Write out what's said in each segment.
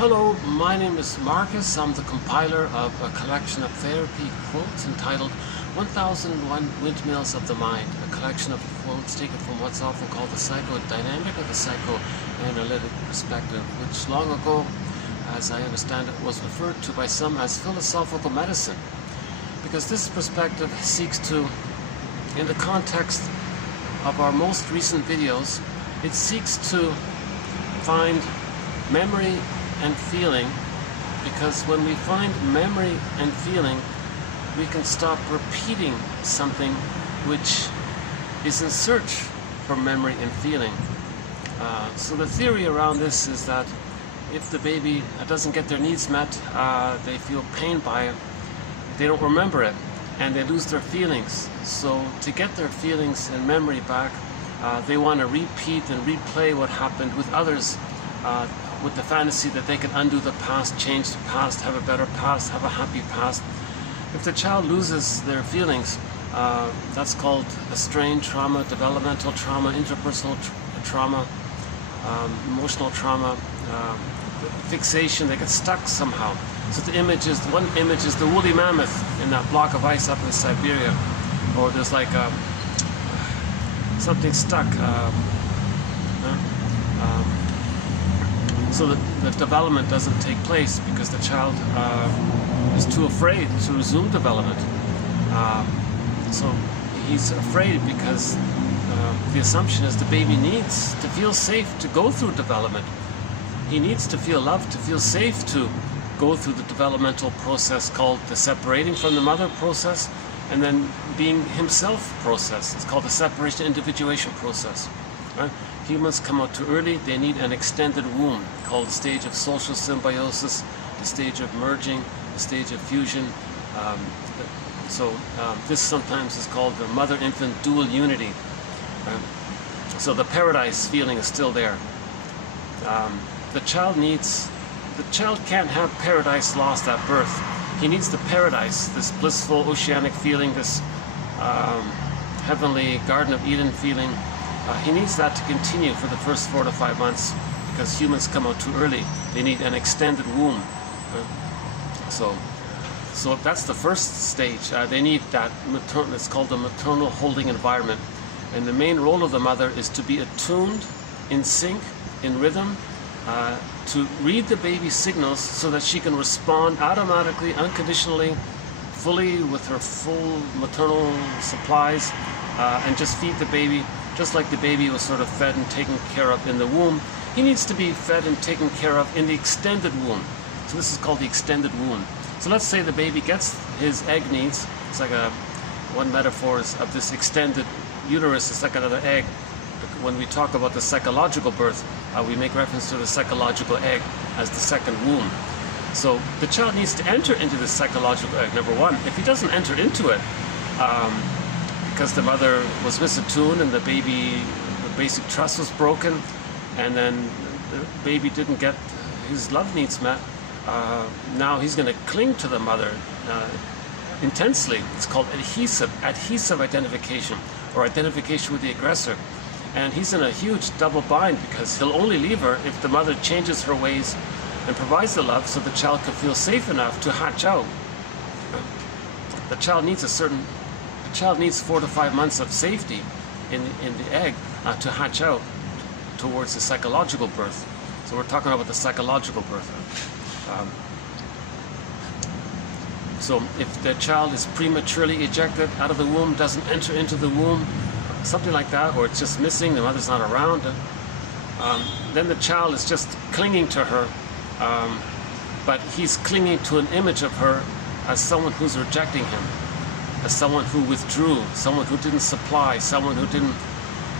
Hello, my name is Marcus. I'm the compiler of a collection of therapy quotes entitled 1001 Windmills of the Mind, a collection of quotes taken from what's often called the psychodynamic or the psychoanalytic perspective, which long ago, as I understand it, was referred to by some as philosophical medicine. Because this perspective seeks to, in the context of our most recent videos, it seeks to find memory and feeling, because when we find memory and feeling, we can stop repeating something which is in search for memory and feeling. So the theory around this is that if the baby doesn't get their needs met, they feel pain by it, they don't remember it, and they lose their feelings. So to get their feelings and memory back, they want to repeat and replay what happened with others, with the fantasy that they can undo the past, change the past, have a better past, have a happy past. If the child loses their feelings, that's called a strain trauma, developmental trauma, interpersonal trauma, emotional trauma, fixation. They get stuck somehow. So the image is, one image is the woolly mammoth in that block of ice up in Siberia, or there's like something stuck. So the development doesn't take place because the child is too afraid to resume development. So he's afraid because the assumption is the baby needs to feel safe to go through development. He needs to feel loved, to feel safe to go through the developmental process called the separating from the mother process, and then being himself process. It's called the separation individuation process. Right? Humans come out too early. They need an extended womb called the stage of social symbiosis, the stage of merging, the stage of fusion. This sometimes is called the mother-infant dual unity. So the paradise feeling is still there. The child can't have paradise lost at birth. He needs the paradise, this blissful oceanic feeling, this heavenly Garden of Eden feeling. He needs that to continue for the first 4 to 5 months, because humans come out too early. They need an extended womb. So that's the first stage. They need that maternal, it's called the maternal holding environment. And the main role of the mother is to be attuned, in sync, in rhythm, to read the baby's signals so that she can respond automatically, unconditionally, fully with her full maternal supplies, and just feed the baby just like the baby was sort of fed and taken care of in the womb. He needs to be fed and taken care of in the extended womb. So this is called the extended womb. So let's say the baby gets his egg needs. It's like one metaphor is of this extended uterus is like another egg. When we talk about the psychological birth, we make reference to the psychological egg as the second womb. So the child needs to enter into the psychological egg, number one. If he doesn't enter into it, because the mother was misattuned and the basic trust was broken, and then the baby didn't get his love needs met, now he's going to cling to the mother intensely. It's called adhesive identification, or identification with the aggressor. And he's in a huge double bind, because he'll only leave her if the mother changes her ways and provides the love so the child can feel safe enough to hatch out. The child needs 4 to 5 months of safety in the egg to hatch out towards the psychological birth. So we're talking about the psychological birth. So if the child is prematurely ejected out of the womb, doesn't enter into the womb, something like that, or it's just missing, the mother's not around, then the child is just clinging to her, but he's clinging to an image of her as someone who's rejecting him, as someone who withdrew, someone who didn't supply, someone who didn't.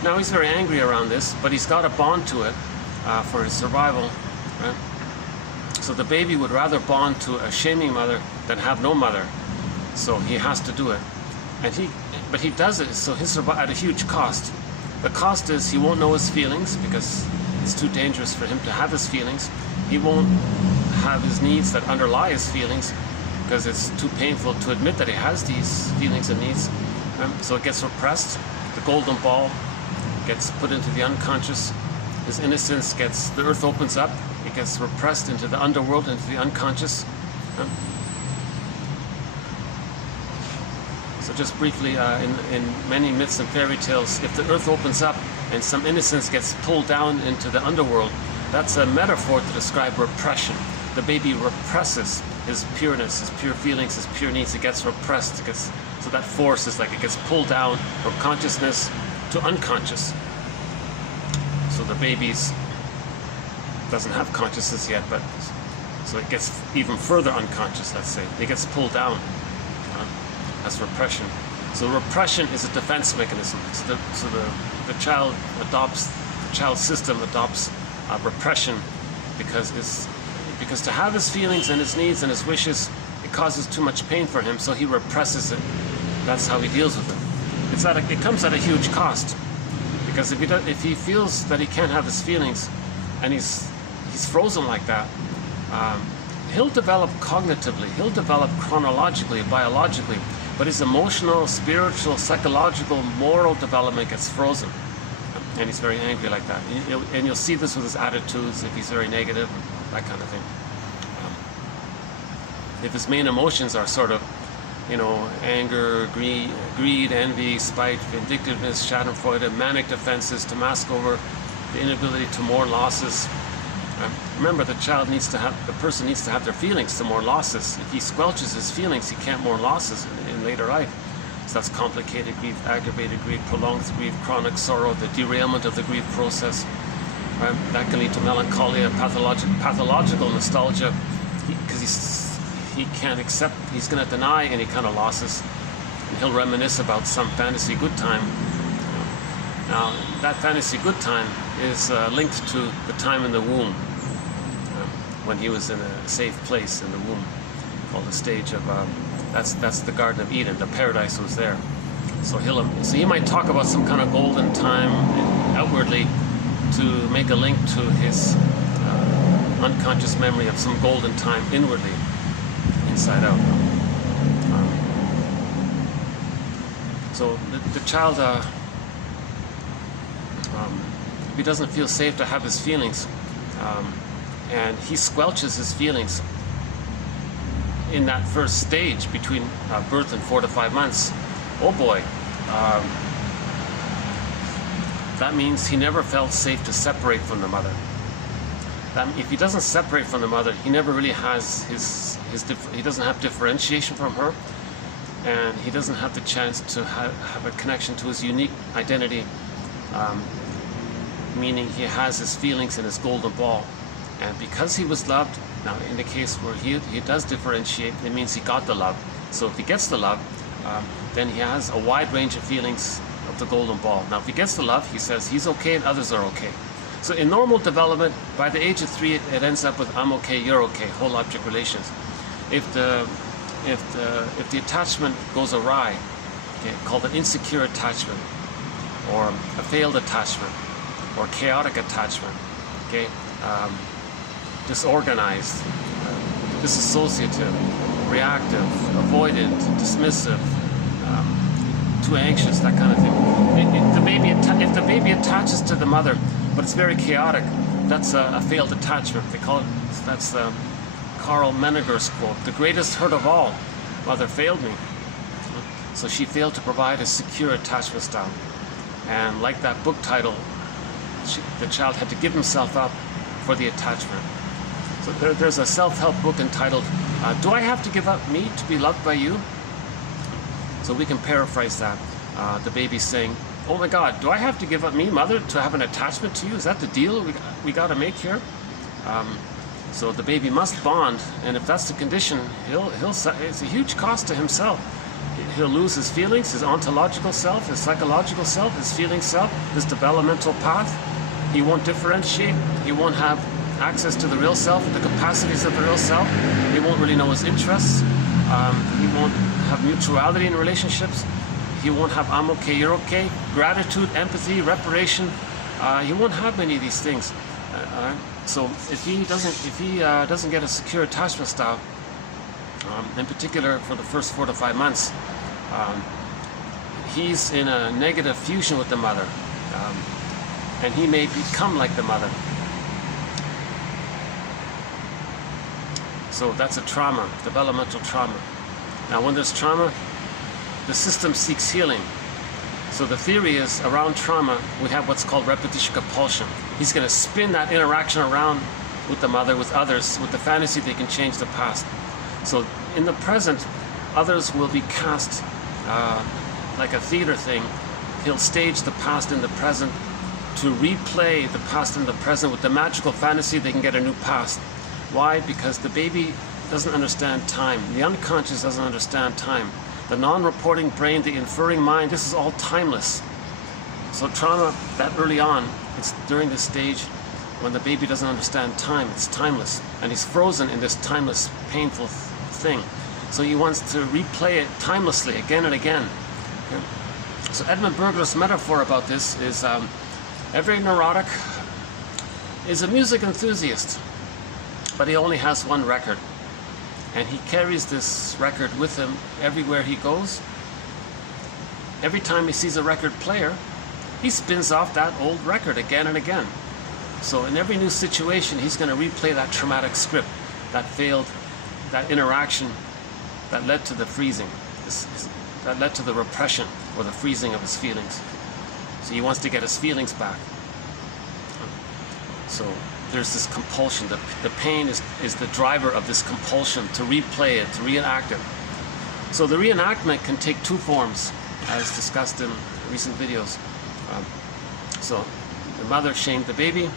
Now he's very angry around this, but he's got to bond to it for his survival, right? So the baby would rather bond to a shaming mother than have no mother, so he has to do it. But he does it, so he'll survive at a huge cost. The cost is he won't know his feelings, because it's too dangerous for him to have his feelings. He won't have his needs that underlie his feelings, because it's too painful to admit that he has these feelings and needs. So it gets repressed. The golden ball gets put into the unconscious. His innocence the earth opens up. It gets repressed into the underworld, into the unconscious. So just briefly, in many myths and fairy tales, if the earth opens up and some innocence gets pulled down into the underworld, that's a metaphor to describe repression. The baby represses his pureness, his pure feelings, his pure needs. It gets repressed. So that force is like it gets pulled down from consciousness to unconscious. So the baby's doesn't have consciousness yet, but so it gets even further unconscious, let's say. It gets pulled down. That's repression. So repression is a defense mechanism. So the child adopts, the child's system adopts repression because to have his feelings and his needs and his wishes, it causes too much pain for him, so he represses it. That's how he deals with it. It comes at a huge cost, because if he feels that he can't have his feelings and he's frozen like that, he'll develop cognitively, he'll develop chronologically, biologically, but his emotional, spiritual, psychological, moral development gets frozen. And he's very angry like that. And you'll see this with his attitudes, if he's very negative, that kind of thing. If his main emotions are sort of, anger, greed, envy, spite, vindictiveness, schadenfreude, manic defenses to mask over the inability to mourn losses. Remember, the person needs to have their feelings to mourn losses. If he squelches his feelings, he can't mourn losses in later life. So that's complicated grief, aggravated grief, prolonged grief, chronic sorrow, the derailment of the grief process. That can lead to melancholia, pathological nostalgia, because he can't accept, he's going to deny any kind of losses, and he'll reminisce about some fantasy good time. Now, that fantasy good time is linked to the time in the womb, when he was in a safe place in the womb, called the stage of, that's the Garden of Eden, the paradise was there. So he might talk about some kind of golden time outwardly to make a link to his unconscious memory of some golden time inwardly, inside out. So the child, if he doesn't feel safe to have his feelings, and he squelches his feelings in that first stage between birth and 4 to 5 months, oh boy, that means he never felt safe to separate from the mother. If he doesn't separate from the mother, he never really has he doesn't have differentiation from her, and he doesn't have the chance to have a connection to his unique identity, meaning he has his feelings in his golden ball. And because he was loved, now in the case where he does differentiate, it means he got the love. So if he gets the love, then he has a wide range of feelings of the golden ball. Now if he gets the love, he says he's okay and others are okay. So in normal development, by the age of 3, it ends up with I'm okay, you're okay, whole object relations. If the attachment goes awry, okay, called an insecure attachment, or a failed attachment, or chaotic attachment, okay, disorganized, disassociative, reactive, avoidant, dismissive, too anxious, that kind of thing. If the baby attaches to the mother, but it's very chaotic, that's a failed attachment. They call it, that's the Carl Menninger's quote, the greatest hurt of all, mother failed me. So she failed to provide a secure attachment style. And like that book title, the child had to give himself up for the attachment. So there's a self-help book entitled, Do I Have to Give Up Me to Be Loved by You? So we can paraphrase that. The baby's saying, oh my God, do I have to give up me, mother, to have an attachment to you? Is that the deal we got to make here? So the baby must bond, and if that's the condition, it's a huge cost to himself. He'll lose his feelings, his ontological self, his psychological self, his feeling self, his developmental path. He won't differentiate. He won't have access to the real self, the capacities of the real self. He won't really know his interests. He won't have mutuality in relationships. He won't have I'm okay, you're okay, gratitude, empathy, reparation. He won't have many of these things. So if he doesn't get a secure attachment style, in particular for the first 4 to 5 months, he's in a negative fusion with the mother, and he may become like the mother. So that's a trauma, developmental trauma. Now when there's trauma, the system seeks healing. So the theory is, around trauma, we have what's called repetition compulsion. He's going to spin that interaction around with the mother, with others, with the fantasy they can change the past. So in the present, others will be cast like a theater thing. He'll stage the past in the present to replay the past in the present with the magical fantasy they can get a new past. Why? Because the baby doesn't understand time. The unconscious doesn't understand time. The non-reporting brain, the inferring mind, this is all timeless. So trauma, that early on, it's during this stage when the baby doesn't understand time. It's timeless. And he's frozen in this timeless, painful thing. So he wants to replay it timelessly, again and again. Okay? So Edmund Berger's metaphor about this is every neurotic is a music enthusiast, but he only has one record. And he carries this record with him everywhere he goes. Every time he sees a record player, he spins off that old record again and again. So in every new situation, he's going to replay that traumatic script, that failed, that interaction that led to the freezing, that led to the repression or the freezing of his feelings. So he wants to get his feelings back. So there's this compulsion. The pain is the driver of this compulsion to replay it, to reenact it. So the reenactment can take two forms, as discussed in recent videos. So the mother shamed the baby.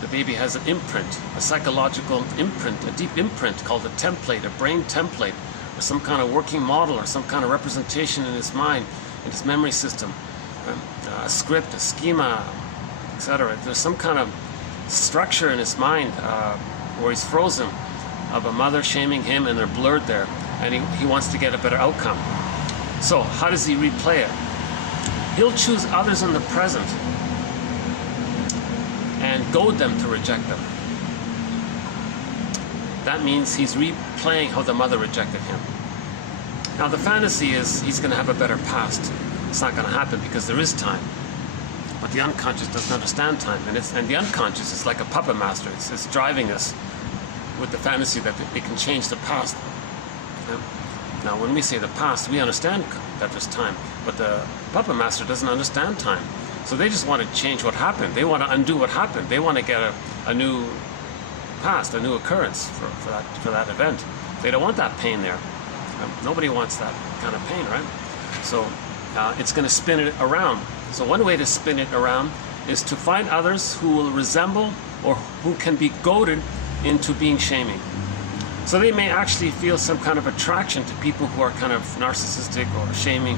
The baby has an imprint, a psychological imprint, a deep imprint called a template, a brain template, or some kind of working model, or some kind of representation in his mind, in his memory system, a script, a schema, etc. There's some kind of structure in his mind where he's frozen, of a mother shaming him, and they're blurred there, and he wants to get a better outcome. So how does he replay it? He'll choose others in the present and goad them to reject them. That means he's replaying how the mother rejected him. Now the fantasy is he's going to have a better past. It's not going to happen because there is time. But the unconscious doesn't understand time, and the unconscious is like a puppet master. It's driving us with the fantasy that it can change the past. Now, when we say the past, we understand that there's time, but the puppet master doesn't understand time. So they just want to change what happened. They want to undo what happened. They want to get a new past, a new occurrence for that event. They don't want that pain there. Nobody wants that kind of pain, right? So it's going to spin it around. So one way to spin it around is to find others who will resemble or who can be goaded into being shaming. So they may actually feel some kind of attraction to people who are kind of narcissistic or shaming,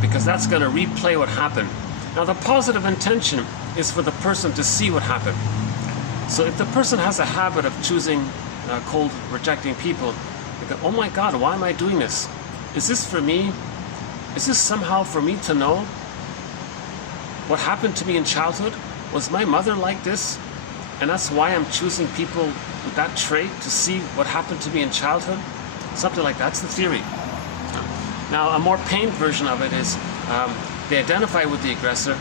because that's going to replay what happened. Now the positive intention is for the person to see what happened. So if the person has a habit of choosing cold, rejecting people, they go, oh my God, why am I doing this? Is this for me? Is this somehow for me to know what happened to me in childhood? Was my mother like this? And that's why I'm choosing people with that trait, to see what happened to me in childhood? Something like that's the theory. Now, a more pained version of it is they identify with the aggressor,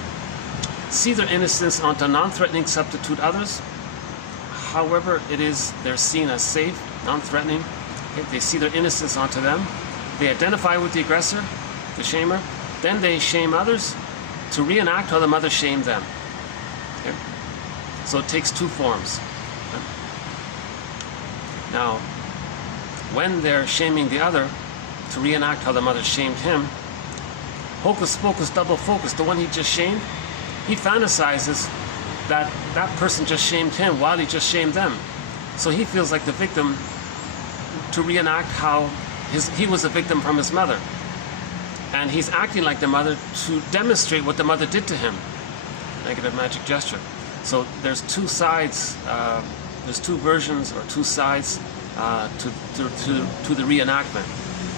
see their innocence onto non-threatening substitute others. However it is, they're seen as safe, non-threatening. Okay? They see their innocence onto them. They identify with the aggressor, the shamer. Then they shame others to reenact how the mother shamed them. Okay? So it takes two forms. Okay? Now, when they're shaming the other to reenact how the mother shamed him, hocus pocus, double focus, the one he just shamed, he fantasizes that that person just shamed him while he just shamed them. So he feels like the victim to reenact how he was a victim from his mother. And he's acting like the mother to demonstrate what the mother did to him. Negative magic gesture. So there's two sides, there's two versions or two sides to the reenactment.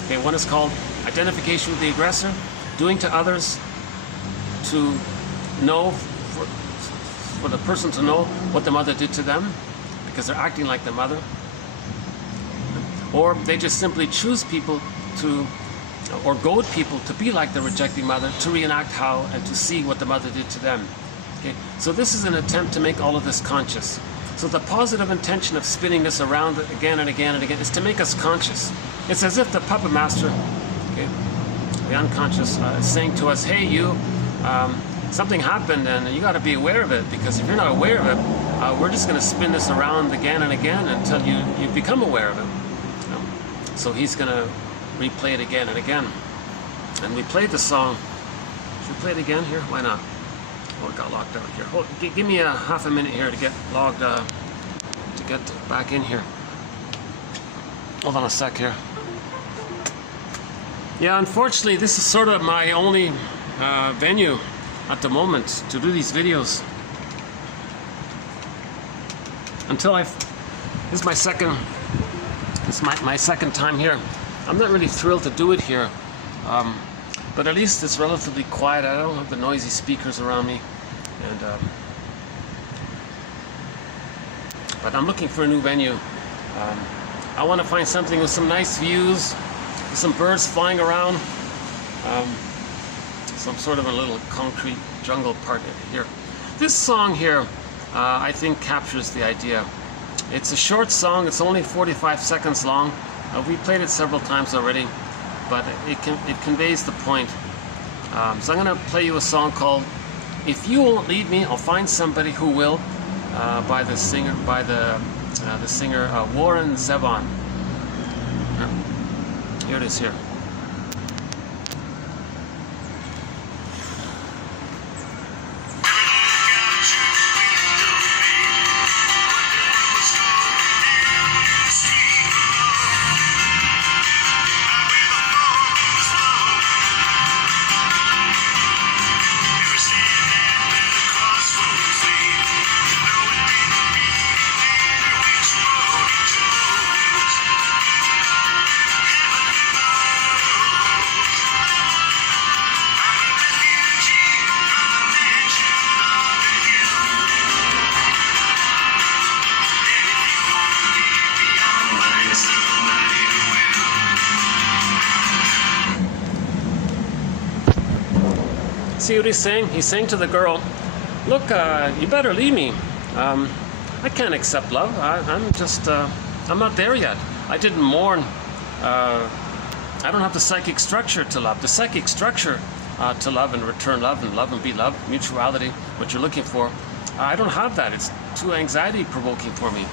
Okay, one is called identification with the aggressor, doing to others to know, for the person to know what the mother did to them, because they're acting like the mother. Or they just simply choose people to, or goad people to be like the rejecting mother, to reenact how and to see what the mother did to them. Okay? So this is an attempt to make all of this conscious. So the positive intention of spinning this around again and again and again is to make us conscious. It's as if the puppet master, okay, the unconscious, is saying to us, hey, you, something happened and you got to be aware of it, because if you're not aware of it, we're just going to spin this around again and again until you become aware of it. So he's going to replay it again and again. And we played the song. Should we play it again here? Why not? Oh, it got locked out here. Hold, give me a half a minute here to get logged, to get back in here. Hold on a sec here. Yeah, unfortunately, this is sort of my only venue at the moment to do these videos. Until this is my second, my second time here. I'm not really thrilled to do it here. But at least it's relatively quiet. I don't have the noisy speakers around me, and but I'm looking for a new venue. I want to find something with some nice views, with some birds flying around, some sort of a little concrete jungle part here. This song here, I think, captures the idea. It's a short song. It's only 45 seconds long. We played it several times already, but it conveys the point. So I'm going to play you a song called "If You Won't Lead Me, I'll Find Somebody Who Will," by the singer Warren Zevon. Here it is here. See what he's saying? He's saying to the girl, look, you better leave me. I can't accept love. I'm not there yet. I didn't mourn. I don't have the psychic structure to love. The psychic structure to love and return love and be loved, mutuality, what you're looking for. I don't have that. It's too anxiety provoking for me.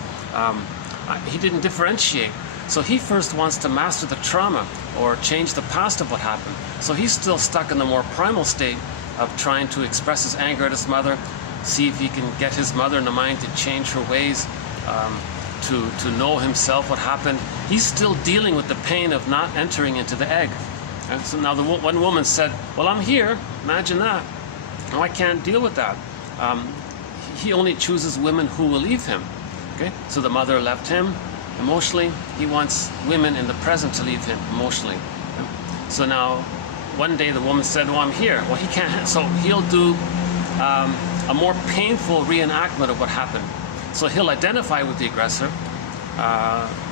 He didn't differentiate. So he first wants to master the trauma or change the past of what happened. So he's still stuck in the more primal state of trying to express his anger at his mother, see if he can get his mother in the mind to change her ways, to know himself what happened. He's still dealing with the pain of not entering into the egg. And so now the one woman said, well, I'm here. Imagine that. No, I can't deal with that. He only chooses women who will leave him. Okay? So the mother left him emotionally. He wants women in the present to leave him emotionally. So now one day the woman said, well, I'm here. Well, he can't. So he'll do a more painful reenactment of what happened. So he'll identify with the aggressor,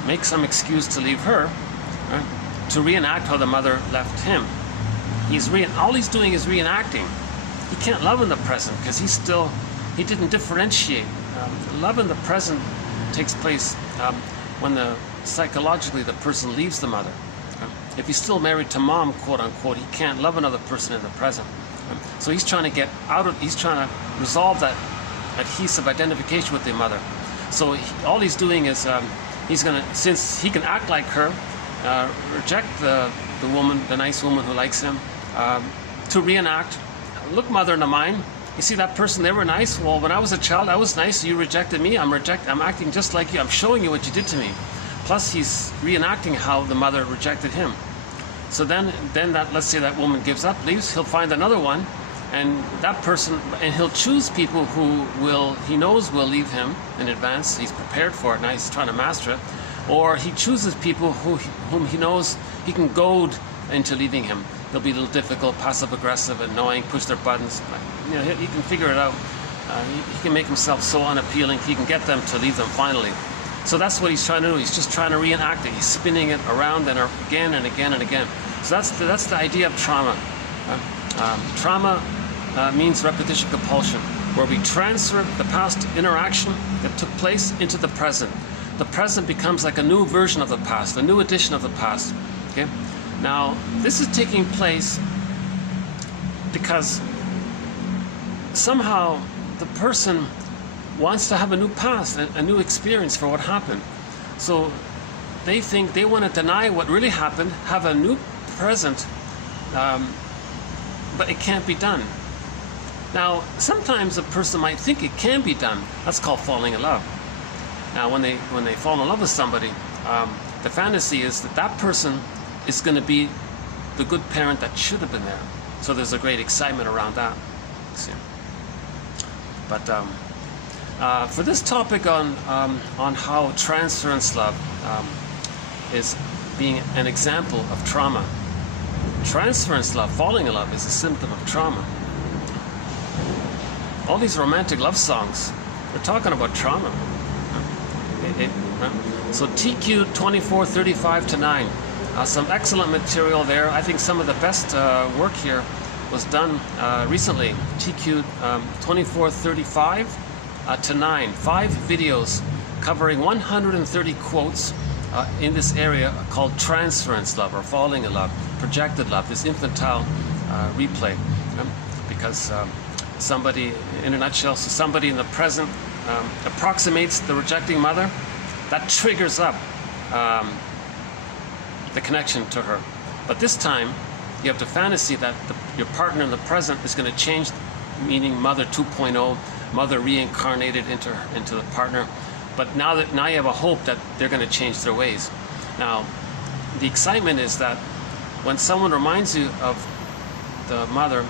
make some excuse to leave her, right, to reenact how the mother left him. All he's doing is reenacting. He can't love in the present because he didn't differentiate. Love in the present takes place when psychologically the person leaves the mother. If he's still married to mom, quote unquote, he can't love another person in the present. So he's trying to he's trying to resolve that adhesive identification with the mother. So all he's doing is he's gonna, since he can act like her, reject the woman, the nice woman who likes him, to reenact. Look, mother in the mind. You see that person, they were nice. Well, when I was a child, I was nice. You rejected me. I'm acting just like you. I'm showing you what you did to me. Plus, he's reenacting how the mother rejected him. So then let's say that woman gives up, leaves. He'll find another one, and that person, and he'll choose people who he knows will leave him in advance. He's prepared for it. Now he's trying to master it. Or he chooses people whom he knows he can goad into leaving him. They'll be a little difficult, passive-aggressive, annoying, push their buttons. But, you know, he can figure it out. He can make himself so unappealing, he can get them to leave them finally. So that's what he's trying to do. He's just trying to reenact it. He's spinning it around and again and again and again. So that's the idea of trauma. Trauma means repetition compulsion. where we transfer the past interaction that took place into the present. The present becomes like a new version of the past, a new edition of the past. Okay? Now, this is taking place because somehow the person wants to have a new past, a new experience for what happened. So they think they want to deny what really happened, have a new present, but it can't be done. Now, sometimes a person might think it can be done. That's called falling in love. Now, when they fall in love with somebody, the fantasy is that that person is going to be the good parent that should have been there. So there's a great excitement around that. See? But for this topic on how transference love is being an example of trauma, transference love, falling in love, is a symptom of trauma. All these romantic love songs, they're talking about trauma. So TQ 2435-9, some excellent material there. I think some of the best work here was done recently. TQ 2435-9, 5 videos covering 130 quotes in this area called transference love, or falling in love, projected love, this infantile replay. Because somebody, in a nutshell, so somebody in the present approximates the rejecting mother, that triggers up the connection to her. But this time, you have the fantasy that your partner in the present is going to change, meaning mother 2.0, mother reincarnated into the partner. But now you have a hope that they're going to change their ways. Now, the excitement is that when someone reminds you of the mother,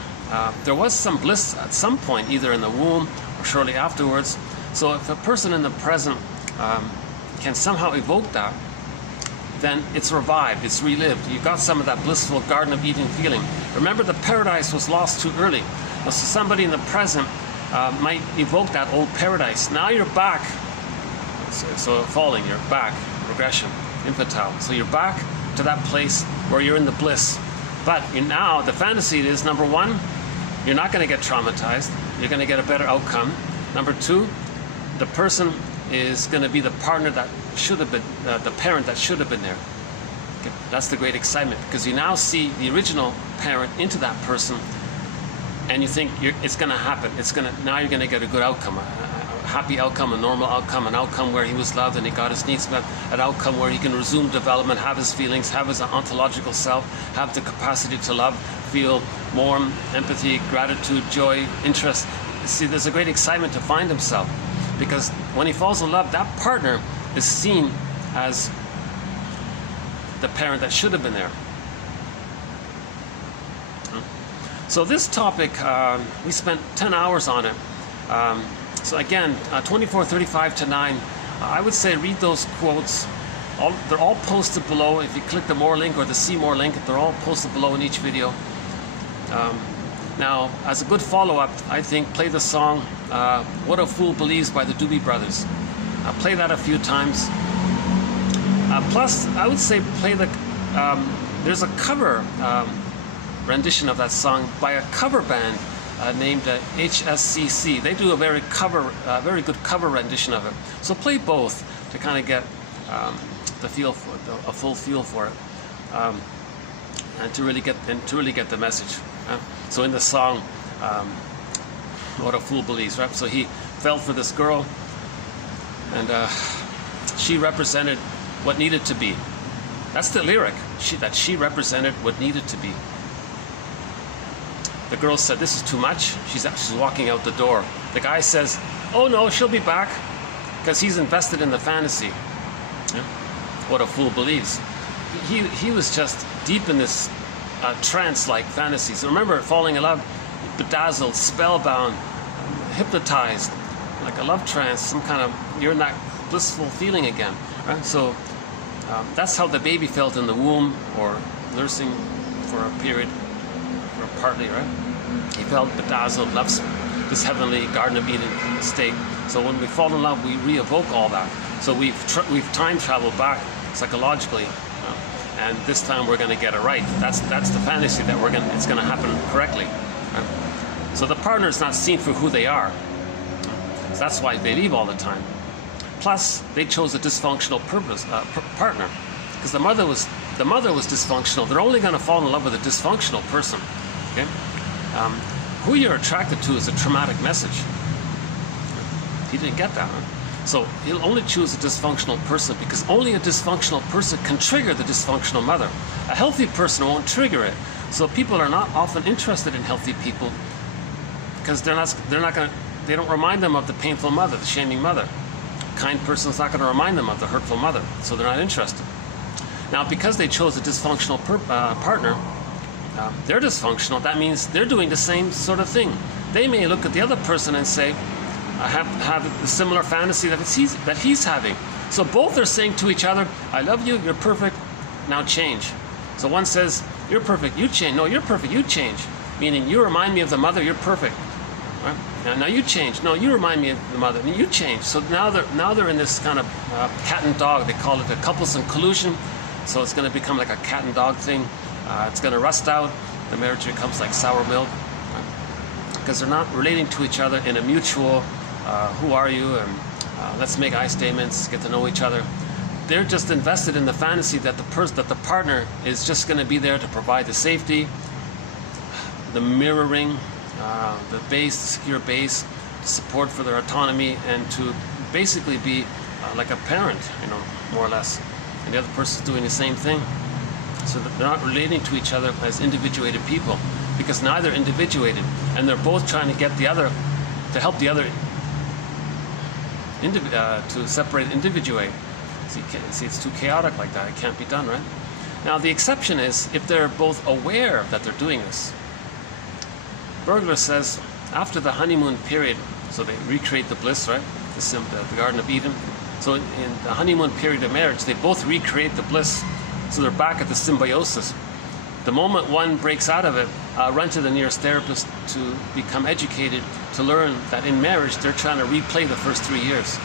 there was some bliss at some point, either in the womb or shortly afterwards. So if a person in the present can somehow evoke that, then it's revived, it's relived. You got some of that blissful Garden of Eden feeling. Remember, the paradise was lost too early. So somebody in the present might evoke that old paradise. Now you're back. So falling, you're back, regression, infantile. So you're back to that place where you're in the bliss. But now the fantasy is, number one, you're not going to get traumatized. You're going to get a better outcome. Number two, the person is going to be the partner that should have been, the parent that should have been there. Okay? That's the great excitement, because you now see the original parent into that person, and you think it's going to happen. Now you're going to get a good outcome, a happy outcome, a normal outcome, an outcome where he was loved and he got his needs met, an outcome where he can resume development, have his feelings, have his ontological self, have the capacity to love, feel warmth, empathy, gratitude, joy, interest. See, there's a great excitement to find himself, because when he falls in love, that partner is seen as the parent that should have been there. So this topic, we spent 10 hours on it. So again, 2435-9, I would say read those quotes. They're all posted below. If you click the More link or the See More link, they're all posted below in each video. Now, as a good follow-up, I think play the song What a Fool Believes by the Doobie Brothers. Play that a few times. Plus, I would say play the... there's a cover rendition of that song by a cover band named HSCC. They do a very good cover rendition of it. So play both to kind of get the feel for a full feel for it, and to really get the message. So in the song, What a Fool Believes, right? So he fell for this girl, and she represented what needed to be. That's the lyric. That she represented what needed to be. The girl said, "This is too much." She's walking out the door. The guy says, "Oh no, she'll be back," because he's invested in the fantasy. Yeah? What a fool believes. He was just deep in this trance-like fantasy. So remember, falling in love, bedazzled, spellbound, hypnotized, like a love trance. Some kind of, you're in that blissful feeling again. Right? So that's how the baby felt in the womb, or nursing for a period. Partly, right? He felt bedazzled, loves this heavenly Garden of Eden state. So when we fall in love, we re-evoke all that. So we've time traveled back psychologically, and this time we're going to get it right. That's the fantasy that it's going to happen correctly. Right? So the partner is not seen for who they are. So that's why they leave all the time. Plus, they chose a dysfunctional partner, because the mother was dysfunctional. They're only going to fall in love with a dysfunctional person. Okay, who you're attracted to is a traumatic message. He didn't get that, huh? So he'll only choose a dysfunctional person because only a dysfunctional person can trigger the dysfunctional mother. A healthy person won't trigger it. So people are not often interested in healthy people because they don't remind them of the painful mother, the shaming mother. A kind person's not going to remind them of the hurtful mother, so they're not interested. Now, because they chose a dysfunctional partner, they're dysfunctional. That means they're doing the same sort of thing. They may look at the other person and say, I have a similar fantasy that he's having. So both are saying to each other, I love you, you're perfect, now change. So one says, you're perfect, you change. No, you're perfect, you change. Meaning, you remind me of the mother, you're perfect. Right? Now you change. No, you remind me of the mother, you change. So now they're in this kind of cat and dog. They call it a couples in collusion. So it's going to become like a cat and dog thing. It's going to rust out. The marriage becomes like sour milk. Because they're not relating to each other in a mutual, who are you, and let's make I statements, get to know each other. They're just invested in the fantasy that the partner is just going to be there to provide the safety, the mirroring, the base, the secure base, support for their autonomy, and to basically be like a parent, more or less. And the other person's doing the same thing. So that they're not relating to each other as individuated people, because neither individuated, and they're both trying to get the other, to help the other to separate individuate. See, it's too chaotic like that. It can't be done, right? Now, the exception is if they're both aware that they're doing this. Bergler says, after the honeymoon period, so they recreate the bliss, right? The Garden of Eden. So in the honeymoon period of marriage, they both recreate the bliss. So they're back at the symbiosis. The moment one breaks out of it, run to the nearest therapist to become educated, to learn that in marriage, they're trying to replay the first 3 years.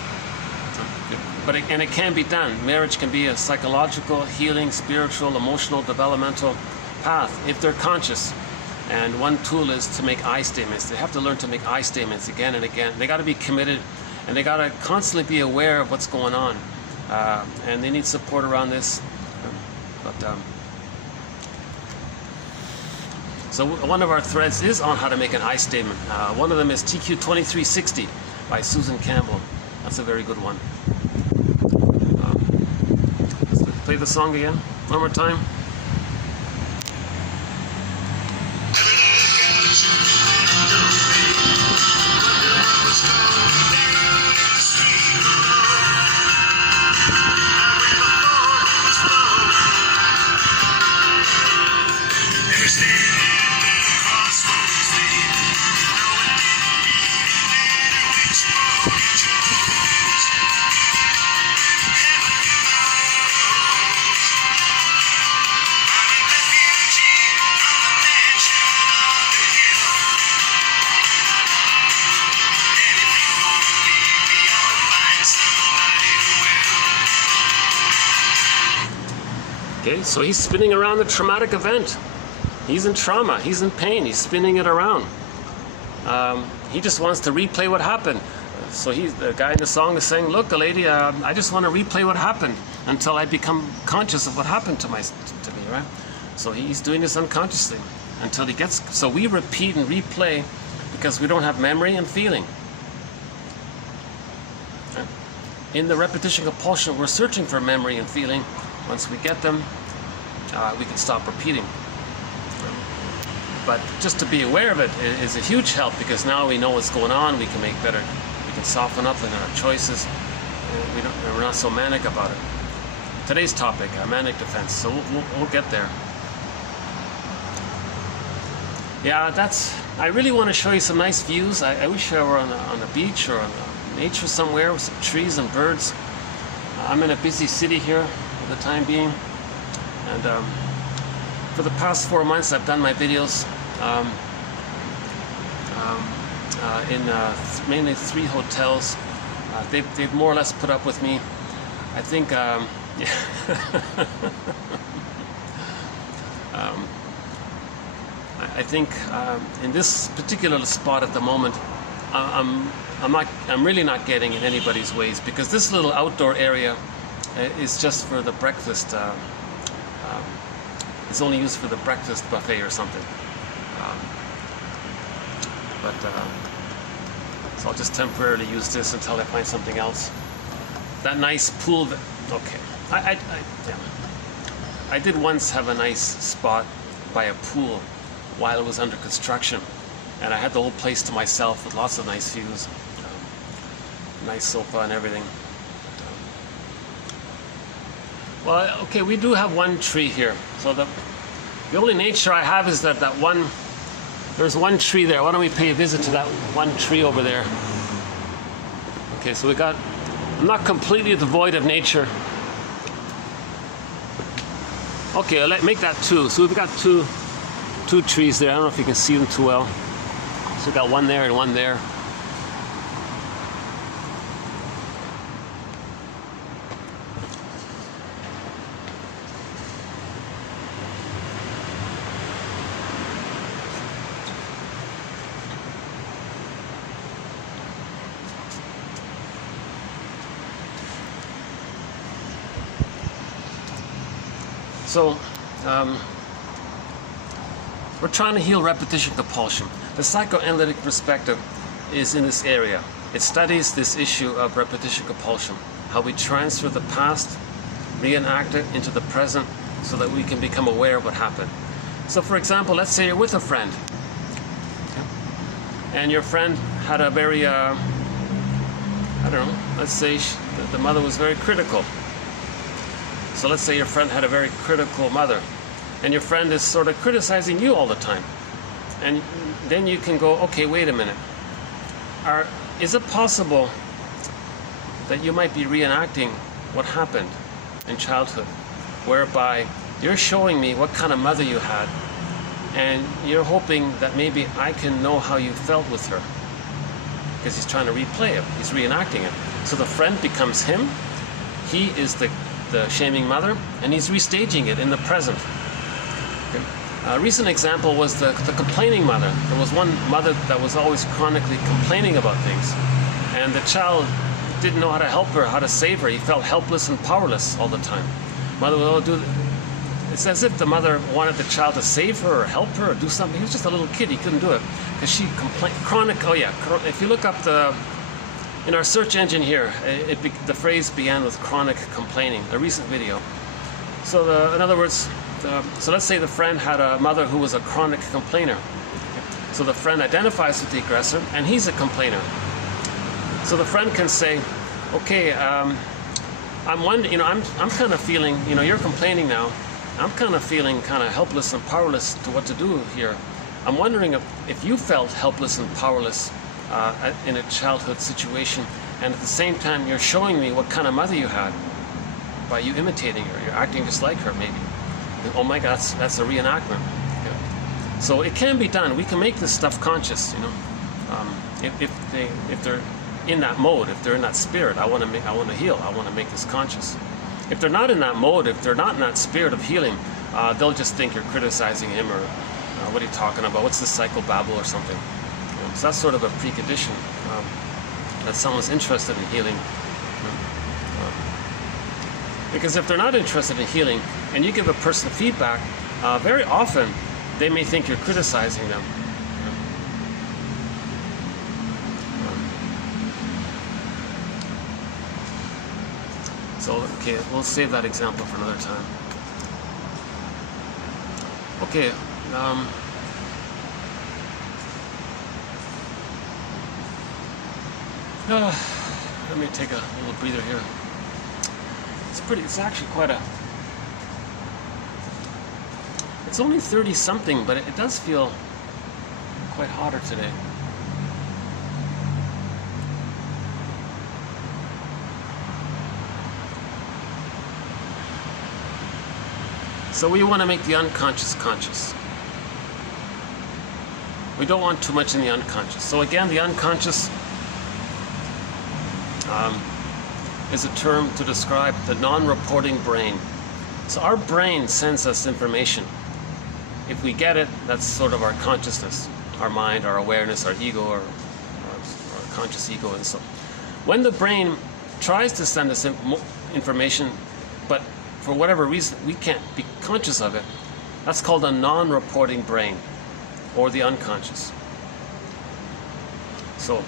And it can be done. Marriage can be a psychological, healing, spiritual, emotional, developmental path if they're conscious. And one tool is to make I statements. They have to learn to make I statements again and again. They got to be committed, and they got to constantly be aware of what's going on. And they need support around this. So one of our threads is on how to make an I statement. One of them is TQ 2360 by Susan Campbell. That's a very good one. Let's play the song again, one more time. Okay, so he's spinning around the traumatic event. He's in trauma, he's in pain, he's spinning it around. He just wants to replay what happened. So the guy in the song is saying, look, the lady, I just want to replay what happened until I become conscious of what happened to me, right? So he's doing this unconsciously until he gets, so we repeat and replay because we don't have memory and feeling. Okay? In the repetition compulsion, we're searching for memory and feeling. Once we get them, we can stop repeating. But just to be aware of it is a huge help, because now we know what's going on. We can make better, we can soften up in our choices. We're not so manic about it. Today's topic, manic defense. So we'll get there. Yeah, I really want to show you some nice views. I wish I were on the beach or on nature somewhere with some trees and birds. I'm in a busy city here for the time being, and for the past 4 months I've done my videos in mainly 3 hotels. They've more or less put up with me. I think I think in this particular spot at the moment, I'm I'm really not getting in anybody's ways, because this little outdoor area is just for the breakfast. It's only used for the breakfast buffet or something. So I'll just temporarily use this until I find something else. That nice pool. Okay. I did once have a nice spot by a pool while it was under construction, and I had the whole place to myself with lots of nice views, nice sofa and everything. Well, okay, we do have one tree here. So the only nature I have is that there's one tree there. Why don't we pay a visit to that one tree over there? Okay, so I'm not completely devoid of nature. Okay, I'll make that two. So we've got two trees there. I don't know if you can see them too well. So we've got one there and one there. So, we're trying to heal repetition compulsion. The psychoanalytic perspective is in this area. It studies this issue of repetition compulsion, how we transfer the past, reenact it into the present so that we can become aware of what happened. So, for example, let's say you're with a friend, and your friend had a very, I don't know, let's say the mother was very critical. So let's say your friend had a very critical mother, and your friend is sort of criticizing you all the time. And then you can go, okay, wait a minute. Is it possible that you might be reenacting what happened in childhood, whereby you're showing me what kind of mother you had, and you're hoping that maybe I can know how you felt with her? Because he's trying to replay it. He's reenacting it. So the friend becomes him. He is the shaming mother, and he's restaging it in the present. Okay. A recent example was the complaining mother. There was one mother that was always chronically complaining about things, and the child didn't know how to help her, how to save her. He felt helpless and powerless all the time. Mother would it's as if the mother wanted the child to save her or help her or do something. He was just a little kid. He couldn't do it because she complained. If you look up in our search engine here, the phrase began with chronic complaining, a recent video. So in other words, so let's say the friend had a mother who was a chronic complainer. So the friend identifies with the aggressor, and he's a complainer. So the friend can say, okay, I'm wondering, I'm kind of feeling, you're complaining now. I'm kind of feeling kind of helpless and powerless to what to do here. I'm wondering if you felt helpless and powerless in a childhood situation, and at the same time you're showing me what kind of mother you had by you imitating her. You're acting just like her, maybe. Oh my God, that's a reenactment. Yeah. So it can be done. We can make this stuff conscious. If they're in that mode, if they're in that spirit, I want to heal. I want to make this conscious. If they're not in that mode, if they're not in that spirit of healing, they'll just think you're criticizing him or what are you talking about? What's this psychobabble or something? So that's sort of a precondition that someone's interested in healing. Because if they're not interested in healing and you give a person feedback, very often they may think you're criticizing them. So, okay, we'll save that example for another time. Okay. Let me take a little breather here. It's actually quite it's only 30 something, but it does feel quite hotter today. So we want to make the unconscious conscious. We don't want too much in the unconscious. So again, the unconscious is a term to describe the non-reporting brain. So our brain sends us information. If we get it, that's sort of our consciousness, our mind, our awareness, our ego, our conscious ego. And so when the brain tries to send us information, but for whatever reason we can't be conscious of it, that's called a non-reporting brain, or the unconscious. So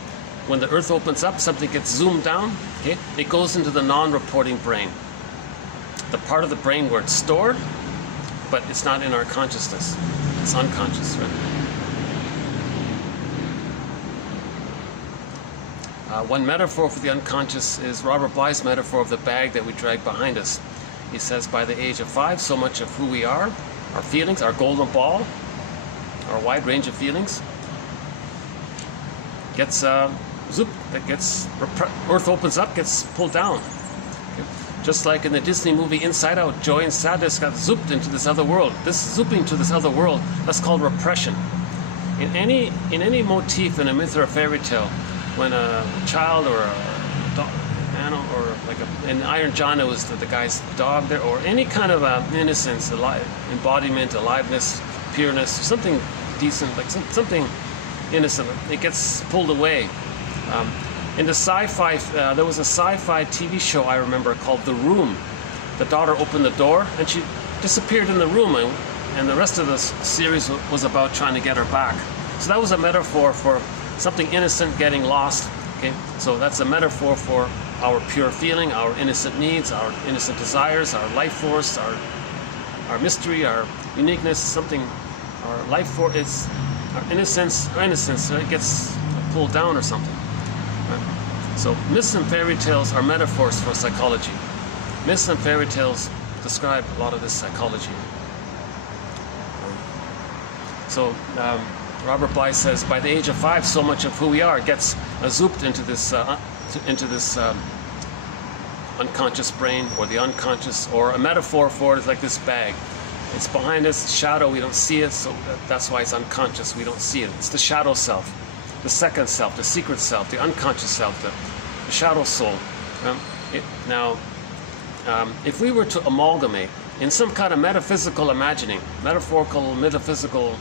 when the earth opens up, something gets zoomed down, okay, it goes into the non-reporting brain, the part of the brain where it's stored, but it's not in our consciousness. It's unconscious, right? One metaphor for the unconscious is Robert Bly's metaphor of the bag that we drag behind us. He says, by the age of 5, so much of who we are, our feelings, our golden ball, our wide range of feelings, gets zoop, that gets, earth opens up, gets pulled down. Okay? Just like in the Disney movie Inside Out, joy and sadness got zooped into this other world. This zooping to this other world, that's called repression. In any motif in a myth or a fairy tale, when a child or a animal, or like in Iron John, it was the guy's dog there, or any kind of innocence, embodiment, aliveness, pureness, something decent, like something innocent, it gets pulled away. In the sci-fi, there was a sci-fi TV show I remember called The Room. The daughter opened the door and she disappeared in the room, and the rest of the series was about trying to get her back. So that was a metaphor for something innocent getting lost. Okay, so that's a metaphor for our pure feeling, our innocent needs, our innocent desires, our life force, our mystery, our uniqueness, something, our life force, it's our innocence, it gets pulled down or something. Right? So myths and fairy tales are metaphors for psychology. Myths and fairy tales describe a lot of this psychology. So Robert Bly says, by the age of 5, so much of who we are gets zooped into this unconscious brain, or the unconscious, or a metaphor for it is like this bag. It's behind us, shadow, we don't see it, so that's why it's unconscious, we don't see it. It's the shadow self, the second self, the secret self, the unconscious self, the shadow soul. If we were to amalgamate in some kind of metaphysical imagining, metaphorical, metaphysical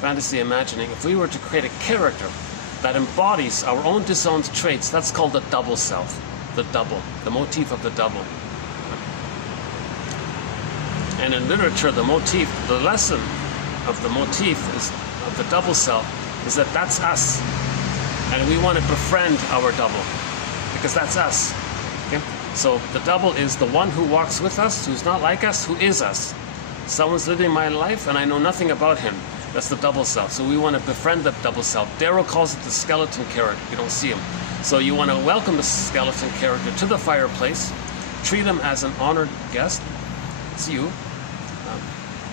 fantasy imagining, if we were to create a character that embodies our own disowned traits, that's called the double self, the double, the motif of the double. And in literature, the motif, the lesson of the motif is, of the double self, is that that's us, and we want to befriend our double, because that's us. Okay? So the double is the one who walks with us, who's not like us, who is us. Someone's living my life, and I know nothing about him. That's the double self. So we want to befriend the double self. Darrow calls it the skeleton character. You don't see him. So you want to welcome the skeleton character to the fireplace, treat him as an honored guest. It's you.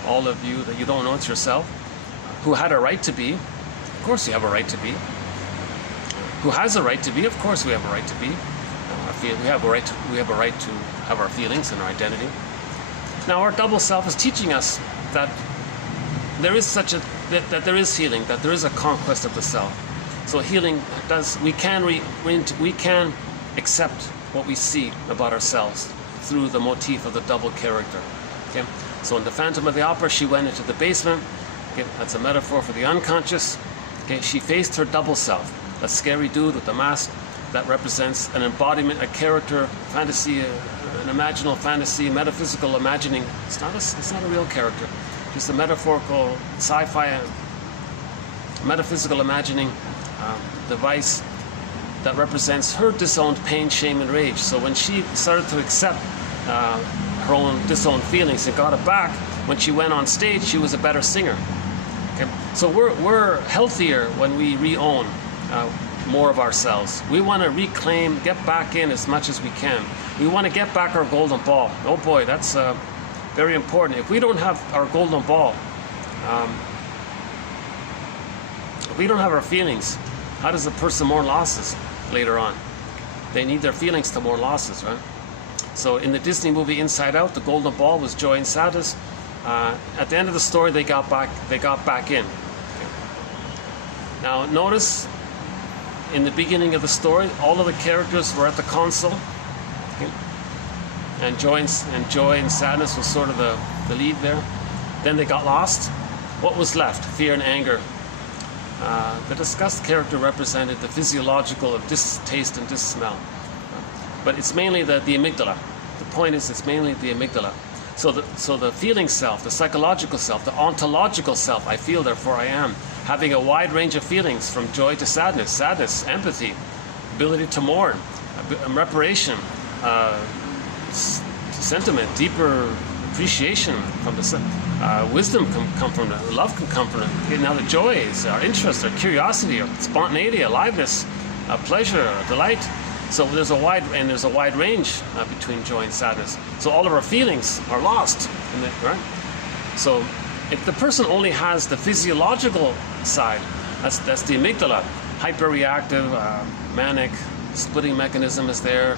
All of you that you don't know, it's yourself. Who had a right to be. Of course you have a right to be. Who has a right to be. Of course we have a right to be. We have a right to have our feelings and our identity. Now our double self is teaching us that there is that there is healing, that there is a conquest of the self. So healing does, we can accept what we see about ourselves through the motif of the double character. Okay? So in the Phantom of the Opera, she went into the basement. Okay? That's a metaphor for the unconscious. Okay? She faced her double self, that scary dude with the mask that represents an embodiment, a character, fantasy, an imaginal fantasy, metaphysical imagining. It's not a real character. Just a metaphorical sci-fi metaphysical imagining device that represents her disowned pain, shame, and rage. So when she started to accept her own disowned feelings and got it back, when she went on stage, she was a better singer. Okay? So we're healthier when we re-own more of ourselves. We want to reclaim, get back in as much as we can. We want to get back our golden ball. Oh boy, that's very important. If we don't have our golden ball, if we don't have our feelings, how does a person mourn losses later on? They need their feelings to mourn losses, right? So in the Disney movie Inside Out, the golden ball was joy and sadness. At the end of the story, they got back in. Okay. Now notice, in the beginning of the story, all of the characters were at the console. Okay. And joy and sadness was sort of the lead there. Then they got lost. What was left? Fear and anger. The disgust character represented the physiological of distaste and dissmell. But it's mainly the amygdala. The point is, it's mainly the amygdala. So the feeling self, the psychological self, the ontological self, I feel, therefore I am, having a wide range of feelings from joy to sadness, empathy, ability to mourn, reparation, sentiment, deeper appreciation from the wisdom can come from it, love can come from it. Now the joys, our interest, our curiosity, our spontaneity, aliveness, pleasure, delight. So there's a wide range between joy and sadness. So all of our feelings are lost in it, right? So if the person only has the physiological side, that's the amygdala, hyperreactive, manic, splitting mechanism is there.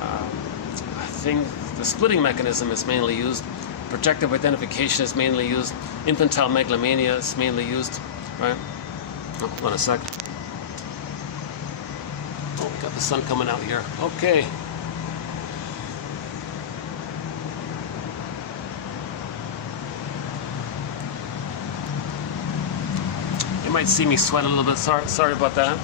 I think the splitting mechanism is mainly used. Projective identification is mainly used. Infantile megalomania is mainly used, right? Oh, hold on a sec. Oh, got the sun coming out here. Okay. You might see me sweat a little bit. Sorry about that.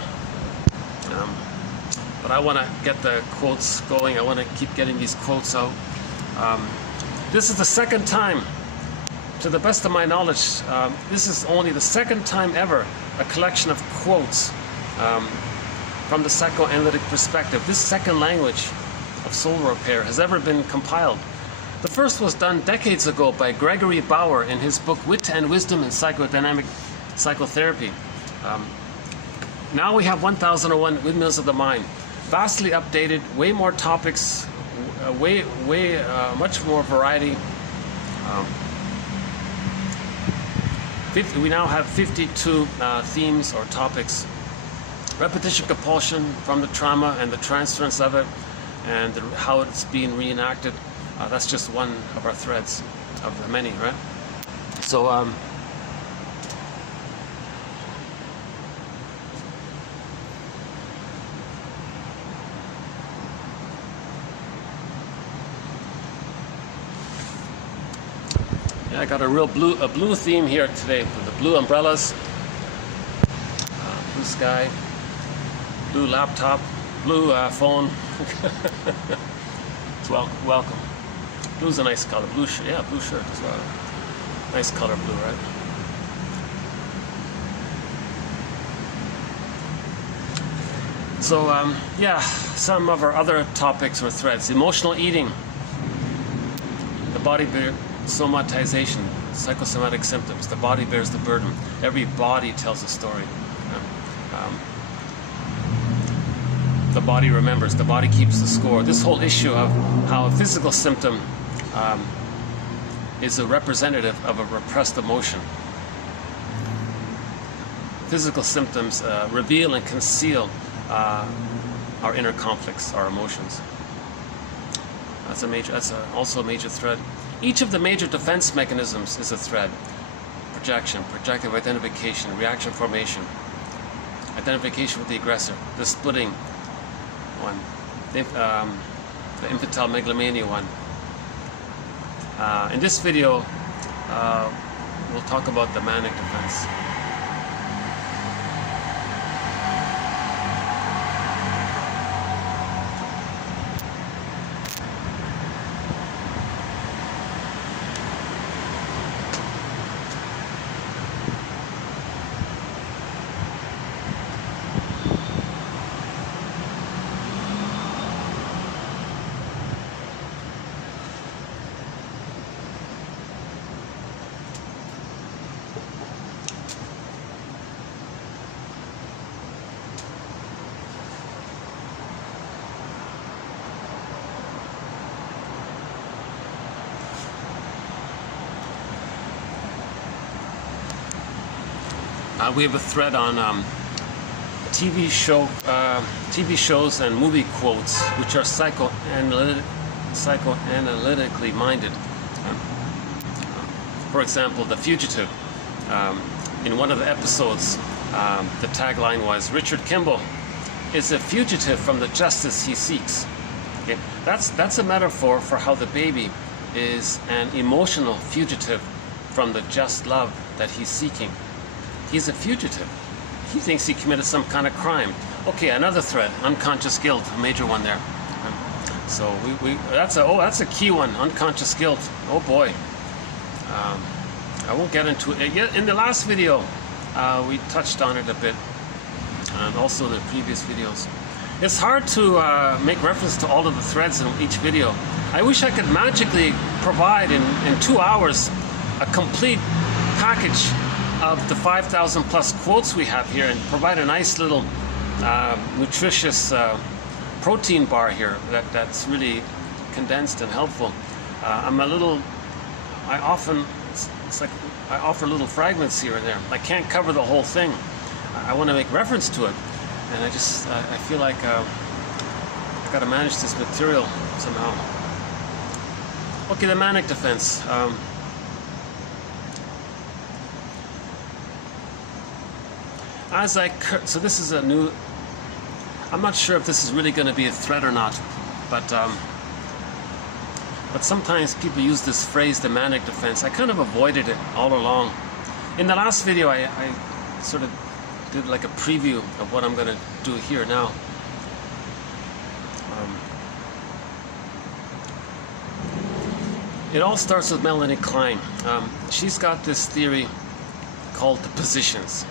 But I want to get the quotes going. I want to keep getting these quotes out. This is the second time, to the best of my knowledge, this is only the second time ever a collection of quotes from the psychoanalytic perspective, this second language of soul repair, has ever been compiled. The first was done decades ago by Gregory Bauer in his book Wit and Wisdom in Psychodynamic Psychotherapy. Now we have 1001 Windmills of the Mind, vastly updated, way more topics, much more variety. We now have 52 themes or topics. Repetition compulsion from the trauma and the transference of it, and how it's being reenacted. That's just one of our threads of the many, right? So yeah, I got a blue theme here today with the blue umbrellas, blue sky, blue laptop, blue phone. It's welcome. Blue's a nice color. Blue shirt as well. Nice color, blue, right? So yeah, some of our other topics or threads: emotional eating, the body somatization, psychosomatic symptoms. The body bears the burden. Every body tells a story. The body remembers. The body keeps the score. This whole issue of how a physical symptom is a representative of a repressed emotion. Physical symptoms reveal and conceal our inner conflicts, our emotions. That's also a major thread. Each of the major defense mechanisms is a thread. Projection, projective identification, reaction formation, identification with the aggressor, the splitting one, the infantile megalomania one. In this video, we'll talk about the manic defense. We have a thread on TV shows and movie quotes, which are psychoanalytically minded. For example, The Fugitive. In one of the episodes, the tagline was, "Richard Kimball is a fugitive from the justice he seeks." Okay? That's a metaphor for how the baby is an emotional fugitive from the just love that he's seeking. He's a fugitive. he thinks he committed some kind of crime. Okay, another thread, unconscious guilt, a major one there. So that's a key one, unconscious guilt. Oh boy. I won't get into it yet. In the last video, we touched on it a bit, and also the previous videos. It's hard to make reference to all of the threads in each video. I wish I could magically provide in 2 hours a complete package of the 5,000 plus quotes we have here and provide a nice little nutritious protein bar here that's really condensed and helpful. It's like I offer little fragments here and there. I can't cover the whole thing. I want to make reference to it, and I feel like I got to manage this material somehow. Okay, the manic defense. So this is a new. I'm not sure if this is really going to be a threat or not, but sometimes people use this phrase, the manic defense. I kind of avoided it all along. In the last video, I sort of did like a preview of what I'm going to do here now. It all starts with Melanie Klein. She's got this theory called the positions.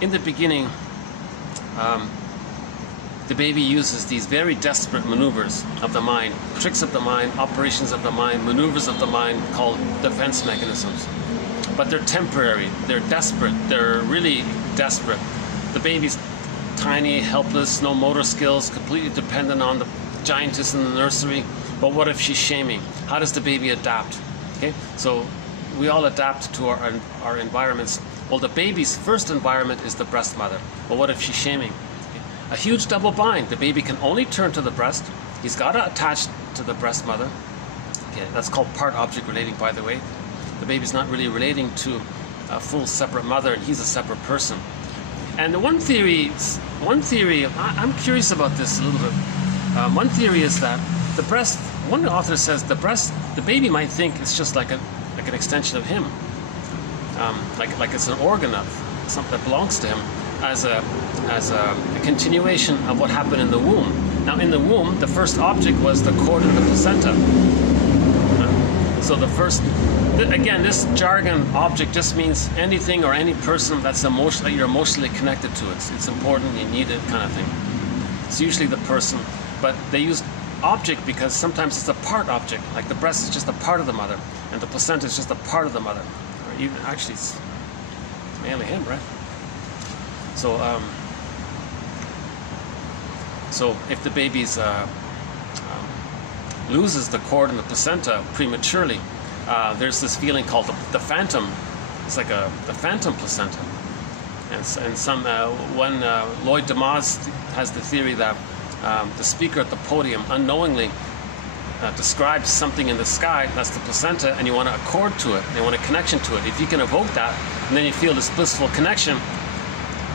In the beginning, the baby uses these very desperate maneuvers of the mind, tricks of the mind, operations of the mind, maneuvers of the mind called defense mechanisms. But they're temporary, they're desperate, they're really desperate. The baby's tiny, helpless, no motor skills, completely dependent on the giantess in the nursery. But what if she's shaming? How does the baby adapt? Okay, so we all adapt to our environments. Well, the baby's first environment is the breast mother. But what if she's shaming? A huge double bind. The baby can only turn to the breast. He's got to attach to the breast mother. Okay, that's called part-object relating, by the way. The baby's not really relating to a full separate mother, and he's a separate person. And the one theory, I'm curious about this a little bit. One theory is that the breast. One author says the baby might think it's just like an extension of him, like it's an organ of something that belongs to him, as a continuation of what happened in the womb. Now, in the womb, the first object was the cord and the placenta. So the first, again, this jargon object just means anything or any person that you're emotionally connected to. It's important, you need it, kind of thing. It's usually the person, but they use object because sometimes it's a part object, like the breast is just a part of the mother, and the placenta is just a part of the mother. Or even, actually, it's mainly him, right? So, so if the baby's loses the cord and the placenta prematurely, there's this feeling called the phantom. It's like the phantom placenta. And Lloyd DeMoss has the theory that the speaker at the podium unknowingly describes something in the sky, that's the placenta, and you want to accord to it, you want a connection to it. If you can evoke that, and then you feel this blissful connection,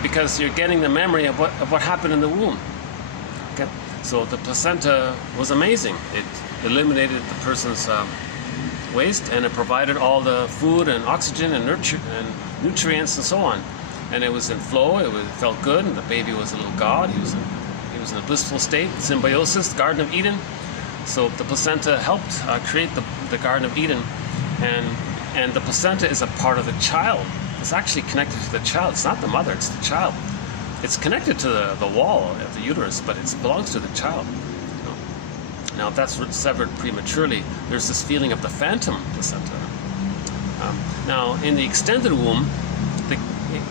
because you're getting the memory of what happened in the womb. Okay? So the placenta was amazing. It eliminated the person's waste, and it provided all the food and oxygen and nutrients and so on. And it was in flow, it felt good, and the baby was a little god. He was in a blissful state, symbiosis, Garden of Eden. So the placenta helped create the Garden of Eden, and the placenta is a part of the child. It's actually connected to the child. It's not the mother, it's the child. It's connected to the wall of the uterus, but it belongs to the child. Now, if that's severed prematurely, there's this feeling of the phantom placenta. Now, in the extended womb, it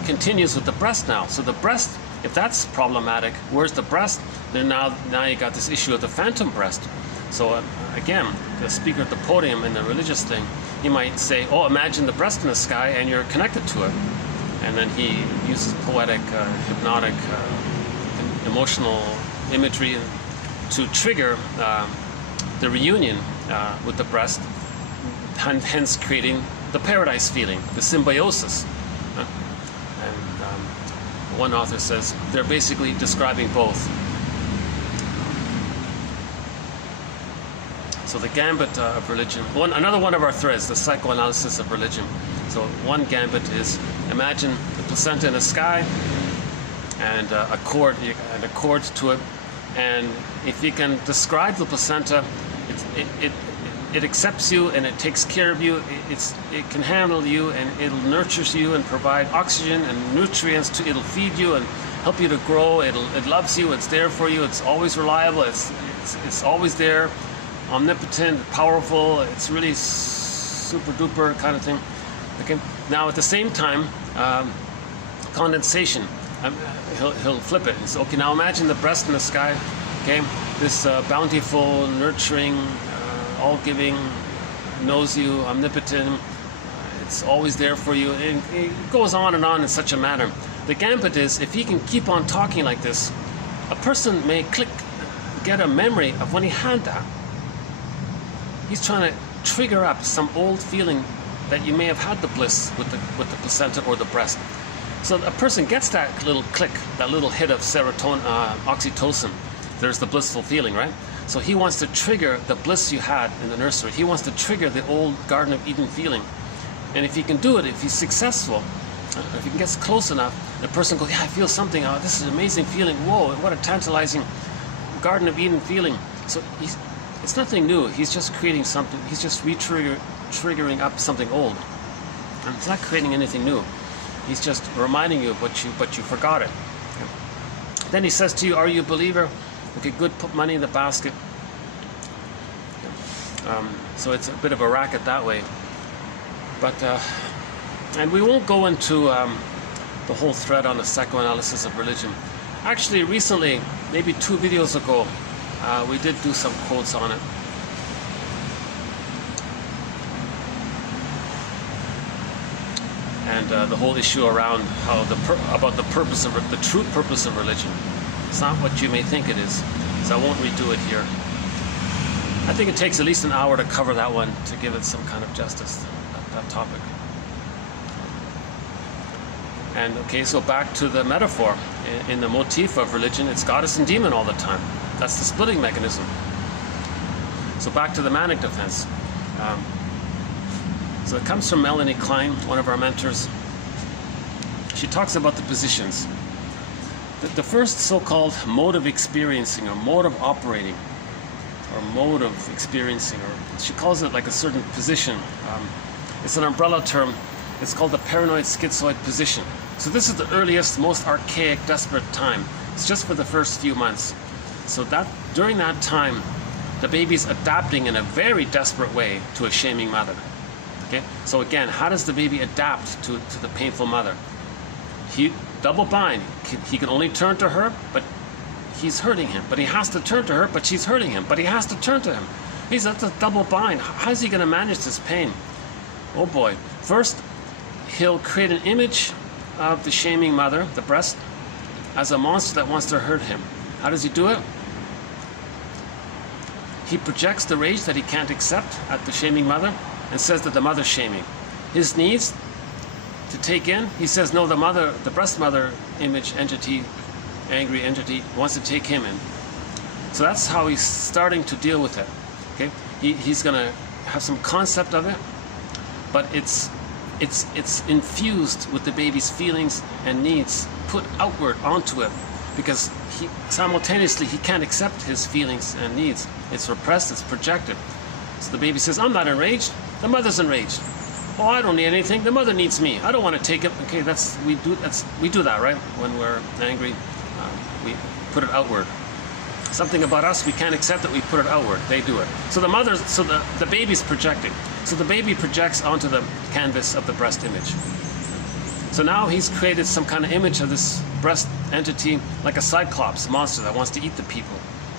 continues with the breast now. So the breast, if that's problematic, where's the breast? Then now you got this issue of the phantom breast. So again, the speaker at the podium in the religious thing, he might say, oh, imagine the breast in the sky, and you're connected to it. And then he uses poetic, hypnotic, emotional imagery to trigger the reunion with the breast, and hence creating the paradise feeling, the symbiosis. One author says they're basically describing both. So the gambit of religion. Another one of our threads, the psychoanalysis of religion. So one gambit is, imagine the placenta in the sky and a cord to it, and if you can describe the placenta, it accepts you and it takes care of you. It can handle you and it'll nurture you and provide oxygen and nutrients it'll feed you and help you to grow. It loves you. It's there for you. It's always reliable. It's always there. Omnipotent, powerful. It's really super duper kind of thing. Okay. Now at the same time, condensation. He'll flip it. So okay, now imagine the breast in the sky. Okay, this bountiful, nurturing, all-giving, knows you, omnipotent. It's always there for you. And it goes on in such a manner. The gambit is, if he can keep on talking like this, a person may get a memory of when he had that. He's trying to trigger up some old feeling that you may have had the bliss with the placenta or the breast. So a person gets that little click, that little hit of serotonin, oxytocin. There's the blissful feeling, right? So he wants to trigger the bliss you had in the nursery. He wants to trigger the old Garden of Eden feeling. And if he can do it, if he's successful, if he gets close enough, the person goes, yeah, I feel something. Oh, this is an amazing feeling. Whoa, what a tantalizing Garden of Eden feeling. So it's nothing new. He's just creating something. He's just triggering up something old. And it's not creating anything new. He's just reminding you of but you forgot it. Okay. Then he says to you, are you a believer? Okay, good, put money in the basket. So it's a bit of a racket that way. But, and we won't go into the whole thread on the psychoanalysis of religion. Actually, recently, maybe 2 videos ago, we did do some quotes on it. And the whole issue around how about the purpose of the true purpose of religion. It's not what you may think it is. So I won't redo it here. I think it takes at least an hour to cover that one to give it some kind of justice, that topic. And okay, so back to the metaphor. In the motif of religion, it's goddess and demon all the time. That's the splitting mechanism. So back to the manic defense. So it comes from Melanie Klein, one of our mentors. She talks about the positions. The first so-called mode of experiencing, or mode of operating, or mode of experiencing, or she calls it like a certain position. It's an umbrella term. It's called the paranoid schizoid position. So this is the earliest, most archaic, desperate time. It's just for the first few months. So that during that time, the baby's adapting in a very desperate way to a shaming mother. Okay? So again, how does the baby adapt to the painful mother? He double bind. He can only turn to her, but he's hurting him. But he has to turn to her, but she's hurting him. But he has to turn to him. He's at the double bind. How's he going to manage this pain? Oh boy. First, he'll create an image of the shaming mother, the breast, as a monster that wants to hurt him. How does he do it? He projects the rage that he can't accept at the shaming mother and says that the mother's shaming. His needs to take in, he says, no, the breast mother image entity, angry entity, wants to take him in. So that's how he's starting to deal with it. Okay, he's going to have some concept of it, but it's infused with the baby's feelings and needs, put outward onto it, because simultaneously he can't accept his feelings and needs. It's repressed, it's projected. So the baby says, I'm not enraged, the mother's enraged. Oh, I don't need anything, the mother needs me, I don't want to take it. Okay, we do that, right? When we're angry, we put it outward. Something about us, we can't accept it, we put it outward. They do it. So the baby's projecting. So the baby projects onto the canvas of the breast image. So now he's created some kind of image of this breast entity, like a cyclops monster that wants to eat the people.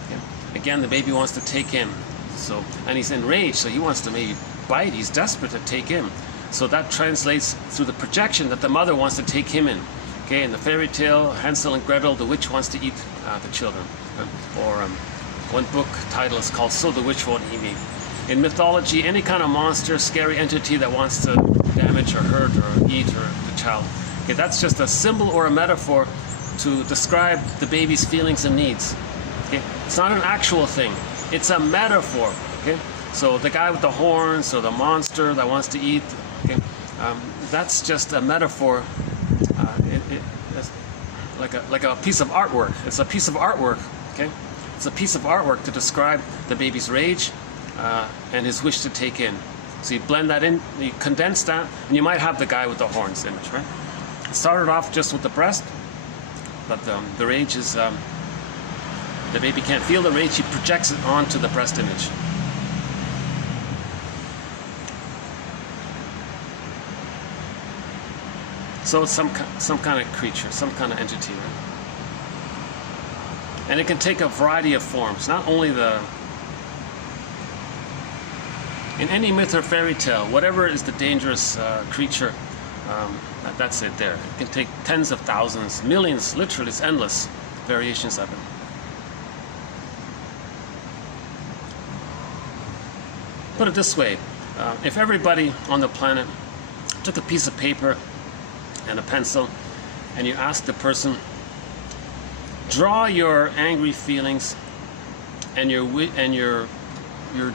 Okay? Again, the baby wants to take in. So, and he's enraged, so he wants to maybe bite. He's desperate to take in. So that translates through the projection that the mother wants to take him in. Okay, in the fairy tale, Hansel and Gretel, the witch wants to eat the children. One book title is called So the Witch Won't Eat Me. In mythology, any kind of monster, scary entity that wants to damage or hurt or eat the child. Okay, that's just a symbol or a metaphor to describe the baby's feelings and needs. Okay, it's not an actual thing. It's a metaphor. Okay, so the guy with the horns or the monster that wants to eat. Okay, that's just a metaphor, it's like a piece of artwork. It's a piece of artwork, okay? It's a piece of artwork to describe the baby's rage and his wish to take in. So you blend that in, you condense that, and you might have the guy with the horns image, right? It started off just with the breast, but the rage is, the baby can't feel the rage, he projects it onto the breast image. So it's some kind of creature, some kind of entity, right? And it can take a variety of forms, not only in any myth or fairy tale, whatever is the dangerous creature, that's it there. It can take tens of thousands, millions, literally, it's endless variations of it. Put it this way, if everybody on the planet took a piece of paper and a pencil and you asked the person, draw your angry feelings and your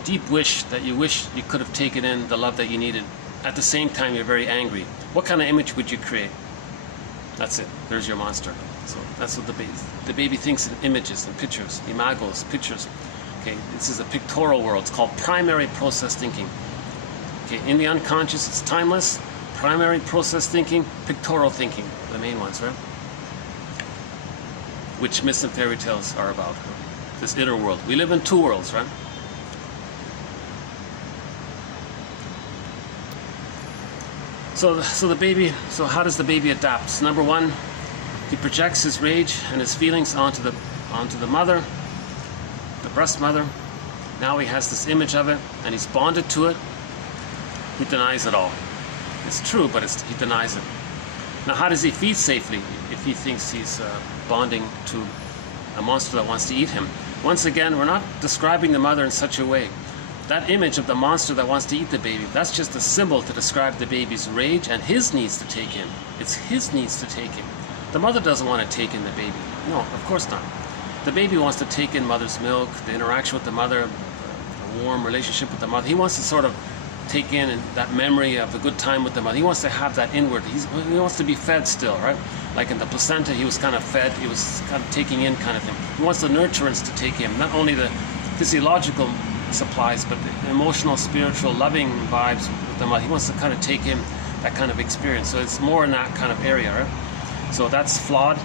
deep wish that you wish you could have taken in the love that you needed. At the same time, you're very angry. What kind of image would you create? That's it. There's your monster. So that's what the baby thinks in images and pictures, imagos, pictures. Okay, this is a pictorial world. It's called primary process thinking. Okay, in the unconscious, it's timeless. Primary process thinking, pictorial thinking, the main ones, right? Which myths and fairy tales are about. This inner world. We live in two worlds, right? So the baby, so how does the baby adapt? So number one, he projects his rage and his feelings onto the mother, the breast mother. Now he has this image of it and he's bonded to it. He denies it all. It's true, but he denies it. Now how does he feed safely if he thinks he's bonding to a monster that wants to eat him? Once again, we're not describing the mother in such a way. That image of the monster that wants to eat the baby, that's just a symbol to describe the baby's rage and his needs to take him. It's his needs to take him. The mother doesn't want to take in the baby. No, of course not. The baby wants to take in mother's milk, the interaction with the mother, a warm relationship with the mother. He wants to sort of take in that memory of the good time with the mother. He wants to have that inward. He wants to be fed still, right? Like in the placenta, he was kind of fed. He was kind of taking in kind of thing. He wants the nurturance to take him, not only the physiological supplies, but the emotional, spiritual, loving vibes with the mother. He wants to kind of take in that kind of experience. So it's more in that kind of area, right? So that's flawed.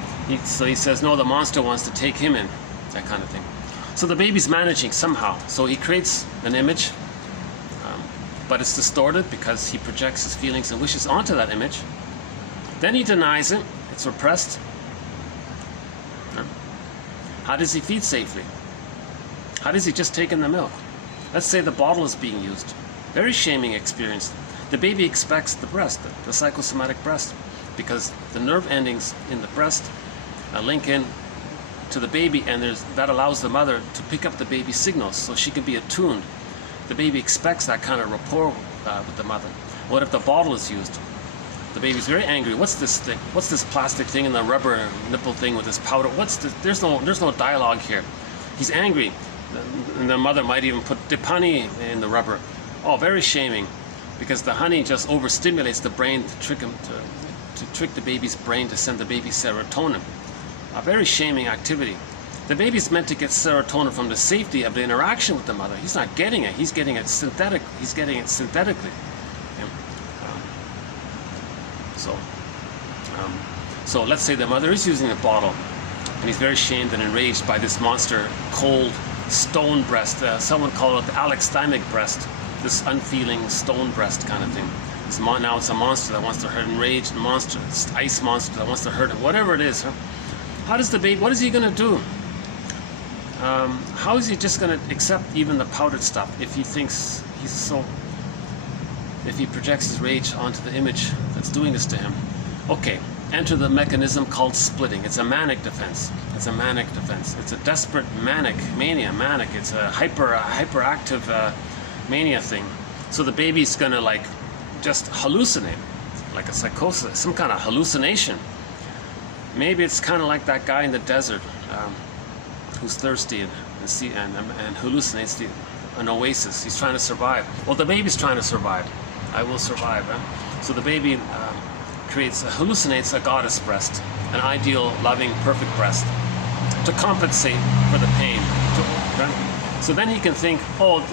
So he says, no, the monster wants to take him in, that kind of thing. So the baby's managing somehow. So he creates an image, but it's distorted because he projects his feelings and wishes onto that image. Then he denies it. It's repressed. How does he feed safely? How does he just take in the milk? Let's say the bottle is being used. Very shaming experience. The baby expects the breast, the psychosomatic breast, because the nerve endings in the breast link in to the baby, and that allows the mother to pick up the baby's signals so she can be attuned. The baby expects that kind of rapport with the mother. What if the bottle is used? The baby's very angry. What's this thing? What's this plastic thing and the rubber nipple thing with this powder? What's this? There's no dialogue here. He's angry. And the mother might even put dip honey in the rubber. Oh, very shaming, because the honey just overstimulates the brain to trick him to trick the baby's brain to send the baby serotonin. A very shaming activity. The baby's meant to get serotonin from the safety of the interaction with the mother. He's not getting it. He's getting it synthetic. He's getting it synthetically. So let's say the mother is using a bottle, and he's very shamed and enraged by this monster, cold stone breast. Someone called it the Alex Steinmeier breast. This unfeeling stone breast kind of thing. Now it's a monster that wants to hurt, enraged monster, ice monster that wants to hurt him. Whatever it is. Huh? How does the baby? What is he going to do? How is he just going to accept even the powdered stuff if he thinks he's so? If he projects his rage onto the image that's doing this to him? Okay, enter the mechanism called splitting. It's a manic defense. It's a manic defense. It's a desperate mania. It's a hyperactive mania thing. So the baby's going to like just hallucinate, like a psychosis, some kind of hallucination. Maybe it's kind of like that guy in the desert who's thirsty and hallucinates an oasis. He's trying to survive. Well, the baby's trying to survive. I will survive. So the baby hallucinates a goddess breast, an ideal, loving, perfect breast, to compensate for the pain. So then he can think, oh,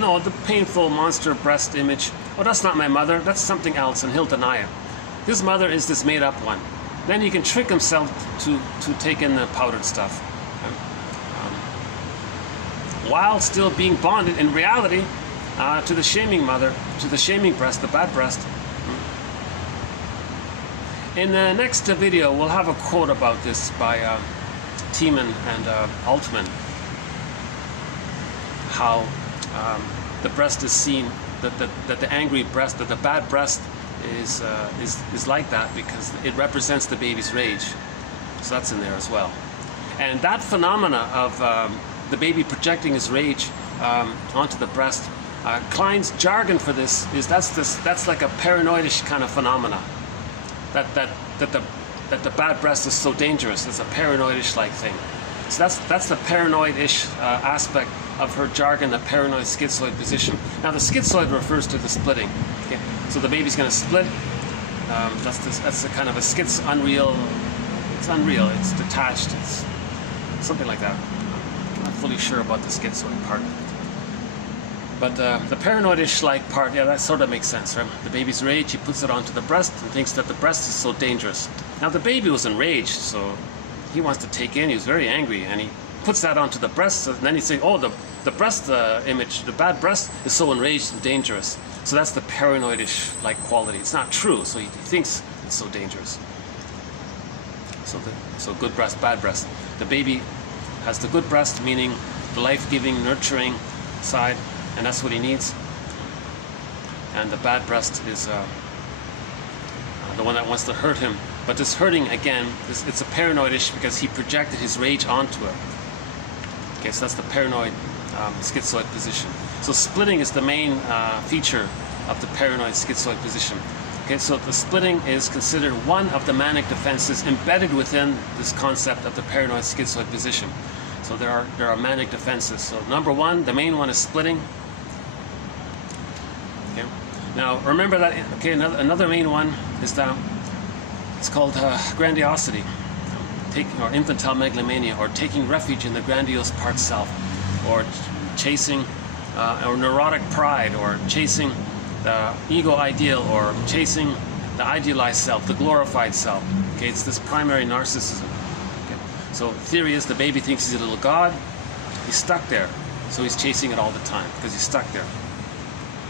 no, the painful monster breast image, oh, that's not my mother, that's something else, and he'll deny it. His mother is this made-up one. Then he can trick himself to take in the powdered stuff, while still being bonded in reality to the shaming mother, to the shaming breast, the bad breast. In the next video, we'll have a quote about this by Tiemann and Altman, how the breast is seen, that the angry breast, that the bad breast is like that because it represents the baby's rage. So that's in there as well. And that phenomena of the baby projecting his rage onto the breast, Klein's jargon for this is that's like a paranoidish kind of phenomena. That the bad breast is so dangerous. It's a paranoidish like thing. So that's the paranoid-ish aspect of her jargon, the paranoid schizoid position. Now the schizoid refers to the splitting. Okay? So the baby's going to split. That's a kind of a unreal. It's unreal. It's detached. It's something like that. I'm not fully sure about the schizoid part. But the paranoid-ish like part, yeah, that sort of makes sense, right? The baby's rage, he puts it onto the breast and thinks that the breast is so dangerous. Now the baby was enraged, so he wants to take in, he was very angry, and he puts that onto the breast, and then he's saying, oh, the breast image, the bad breast is so enraged and dangerous. So that's the paranoid-ish like quality. It's not true, so he thinks it's so dangerous. So good breast, bad breast. The baby has the good breast, meaning the life-giving, nurturing side, and that's what he needs. And the bad breast is the one that wants to hurt him. But this hurting, again, it's a paranoid-ish because he projected his rage onto it. Okay, so that's the paranoid schizoid position. So splitting is the main feature of the paranoid schizoid position. Okay, so the splitting is considered one of the manic defenses embedded within this concept of the paranoid schizoid position. So there are manic defenses. So number one, the main one is splitting. Okay. Now remember that. Okay, another main one is that it's called grandiosity, or infantile megalomania, or taking refuge in the grandiose part self, or chasing, or neurotic pride, or chasing the ego ideal, or chasing the idealized self, the glorified self. Okay, it's this primary narcissism. Okay. So the theory is the baby thinks he's a little god. He's stuck there, so he's chasing it all the time because he's stuck there.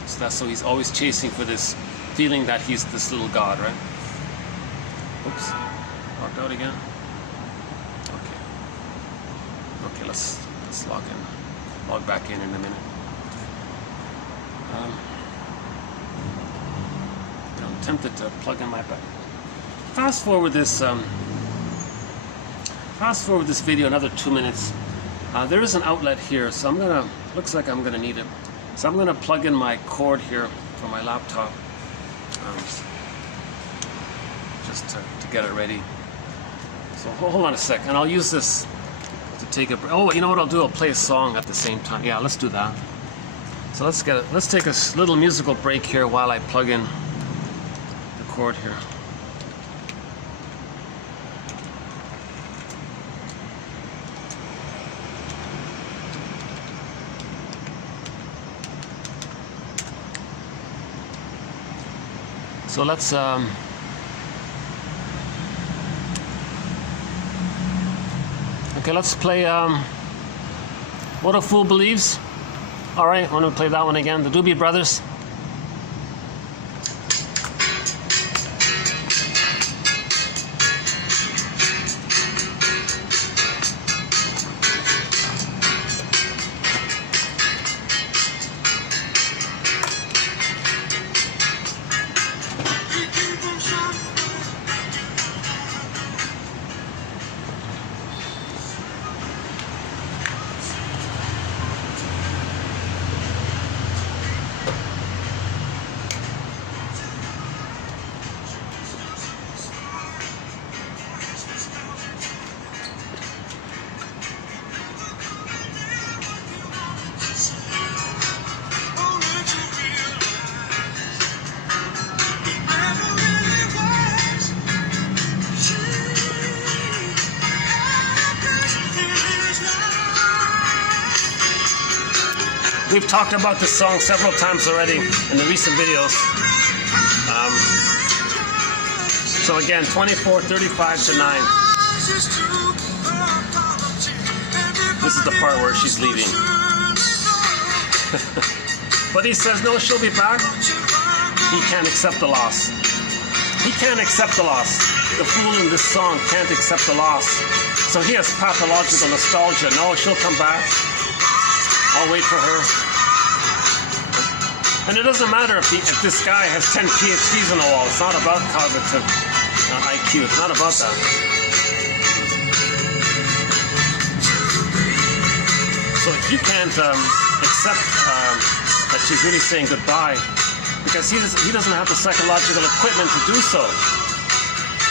So he's always chasing for this feeling that he's this little god, right? Oops, logged out again. Okay, let's log back in a minute. I'm tempted to plug in my back. Fast forward this video another 2 minutes. There is an outlet here, so looks like I'm gonna need it. So I'm gonna plug in my cord here for my laptop, just to get it ready. So hold on a sec, and I'll use this to take a break. Oh, you know what I'll do? I'll play a song at the same time. Yeah, let's do that. So let's take a little musical break here while I plug in the cord here. So let's okay, let's play What a Fool Believes. All right, I'm gonna play that one again. The Doobie Brothers. We've talked about this song several times already in the recent videos. So again, 24:35 to 9. This is the part where she's leaving. But he says, no, she'll be back. He can't accept the loss. He can't accept the loss. The fool in this song can't accept the loss. So he has pathological nostalgia. No, she'll come back. I'll wait for her. And it doesn't matter if this guy has 10 PhDs on the wall. It's not about cognitive IQ. It's not about that. So he can't accept that she's really saying goodbye because he doesn't have the psychological equipment to do so.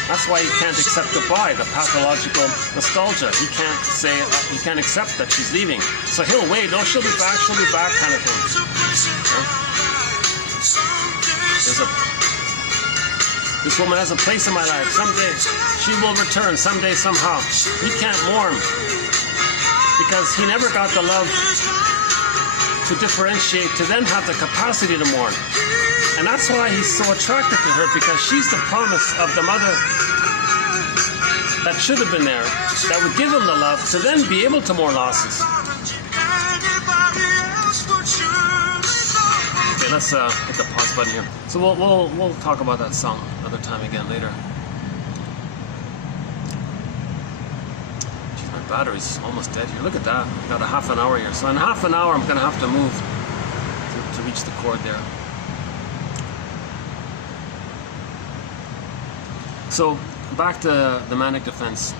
That's why he can't accept goodbye, the pathological nostalgia. He can't say, he can't accept that she's leaving. So he'll wait, oh, she'll be back kind of thing. This woman has a place in my life. Someday she will return, someday, somehow. He can't mourn because he never got the love to differentiate, to then have the capacity to mourn. And that's why he's so attracted to her, because she's the promise of the mother that should have been there, that would give him the love to then be able to mourn losses. Okay, let's hit the pause button here. So we'll talk about that song another time again later. Geez, my battery's almost dead here. Look at that. I've got a half an hour here. So in half an hour I'm going to have to move to reach the chord there. So back to the manic defense.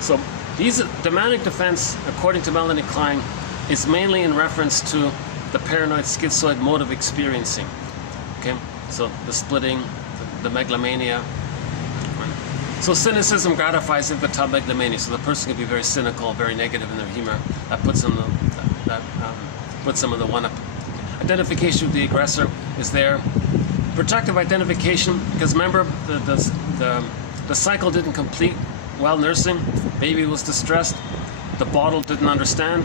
So the manic defense, according to Melanie Klein, is mainly in reference to the paranoid schizoid mode of experiencing. Okay, so the splitting, the megalomania. So cynicism gratifies infantile megalomania. So the person can be very cynical, very negative in their humor. That puts them puts them in the one-up. Identification with the aggressor is there. Protective identification, because remember the cycle didn't complete while nursing. Baby was distressed. The bottle didn't understand.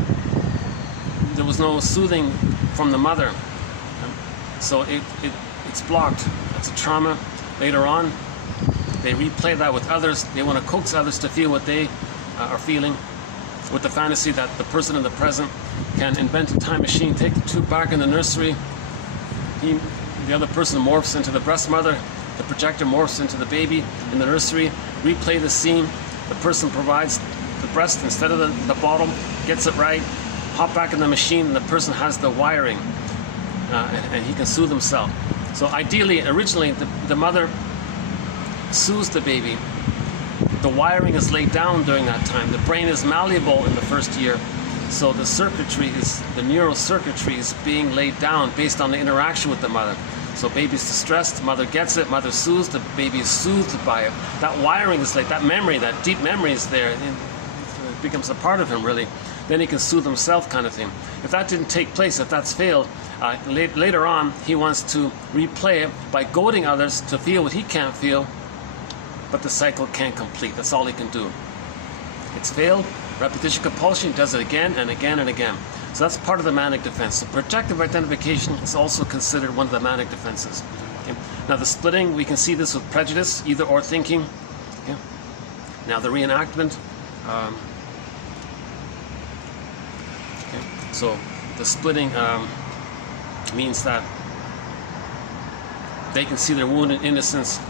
There was no soothing from the mother. So it's blocked. That's a trauma. Later on, they replay that with others. They want to coax others to feel what they are feeling, with the fantasy that the person in the present can invent a time machine, take the tube back in the nursery. The other person morphs into the breast mother. The projector morphs into the baby in the nursery. Replay the scene. The person provides the breast instead of the bottle, gets it right, hop back in the machine, and the person has the wiring, and he can soothe himself. So ideally, originally, the mother soothes the baby. The wiring is laid down during that time. The brain is malleable in the first year. So the neural circuitry is being laid down based on the interaction with the mother. So baby's distressed, mother gets it, mother soothes, the baby is soothed by it. That wiring is laid, that memory, that deep memory is there. It becomes a part of him, really. Then he can soothe himself, kind of thing. If that didn't take place, if that's failed, later on, he wants to replay it by goading others to feel what he can't feel, but the cycle can't complete. That's all he can do. It's failed. Repetition compulsion, does it again and again and again. So that's part of the manic defense. So projective identification is also considered one of the manic defenses. Okay. Now the splitting, we can see this with prejudice, either or thinking. Okay. Now the reenactment. Okay. So the splitting means that they can see their wounded innocence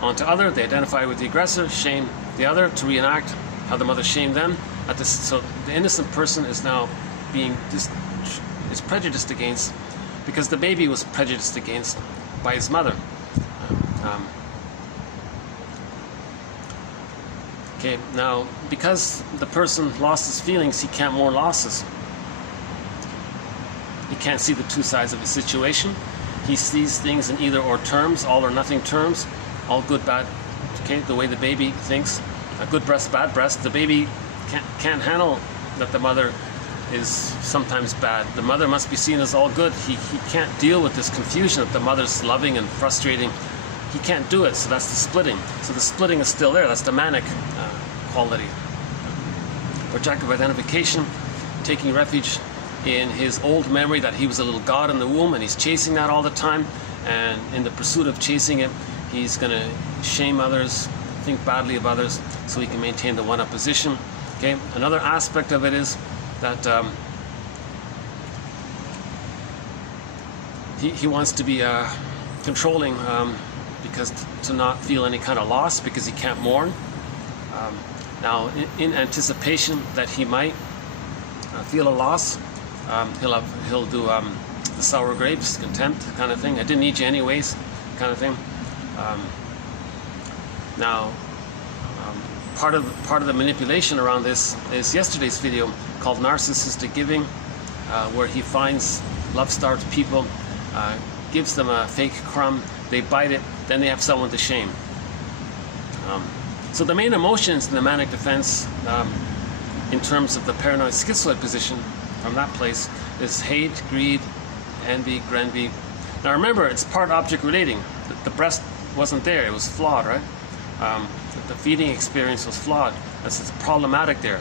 onto other. They identify with the aggressor, shame the other, to reenact how the mother shamed them. So the innocent person is now being is prejudiced against, because the baby was prejudiced against by his mother. Okay, now because the person lost his feelings, he can't mourn losses. He can't see the two sides of the situation. He sees things in either or terms, all or nothing terms, all good, bad. Okay, the way the baby thinks, a good breast, bad breast. The baby can't handle that the mother is sometimes bad. The mother must be seen as all good. He can't deal with this confusion that the mother's loving and frustrating. he can't do it, so that's the splitting. So the splitting is still there. That's the manic quality. Projective identification, taking refuge in his old memory that he was a little god in the womb, and he's chasing that all the time. And in the pursuit of chasing it, he's going to shame others, think badly of others, so he can maintain the one-up position. Okay. Another aspect of it is that he wants to be controlling, because to not feel any kind of loss, because he can't mourn. Now, in anticipation that he might feel a loss, he'll do the sour grapes, contempt kind of thing. I didn't need you anyways, kind of thing. Now, part of the manipulation around this is yesterday's video called narcissistic giving, where he finds love-starved people, gives them a fake crumb, they bite it, then they have someone to shame. So the main emotions in the manic defense, in terms of the paranoid schizoid position from that place, is hate, greed, envy, grenvy. Now remember, it's part object relating. The breast wasn't there, it was flawed, right? The feeding experience was flawed. It's problematic there.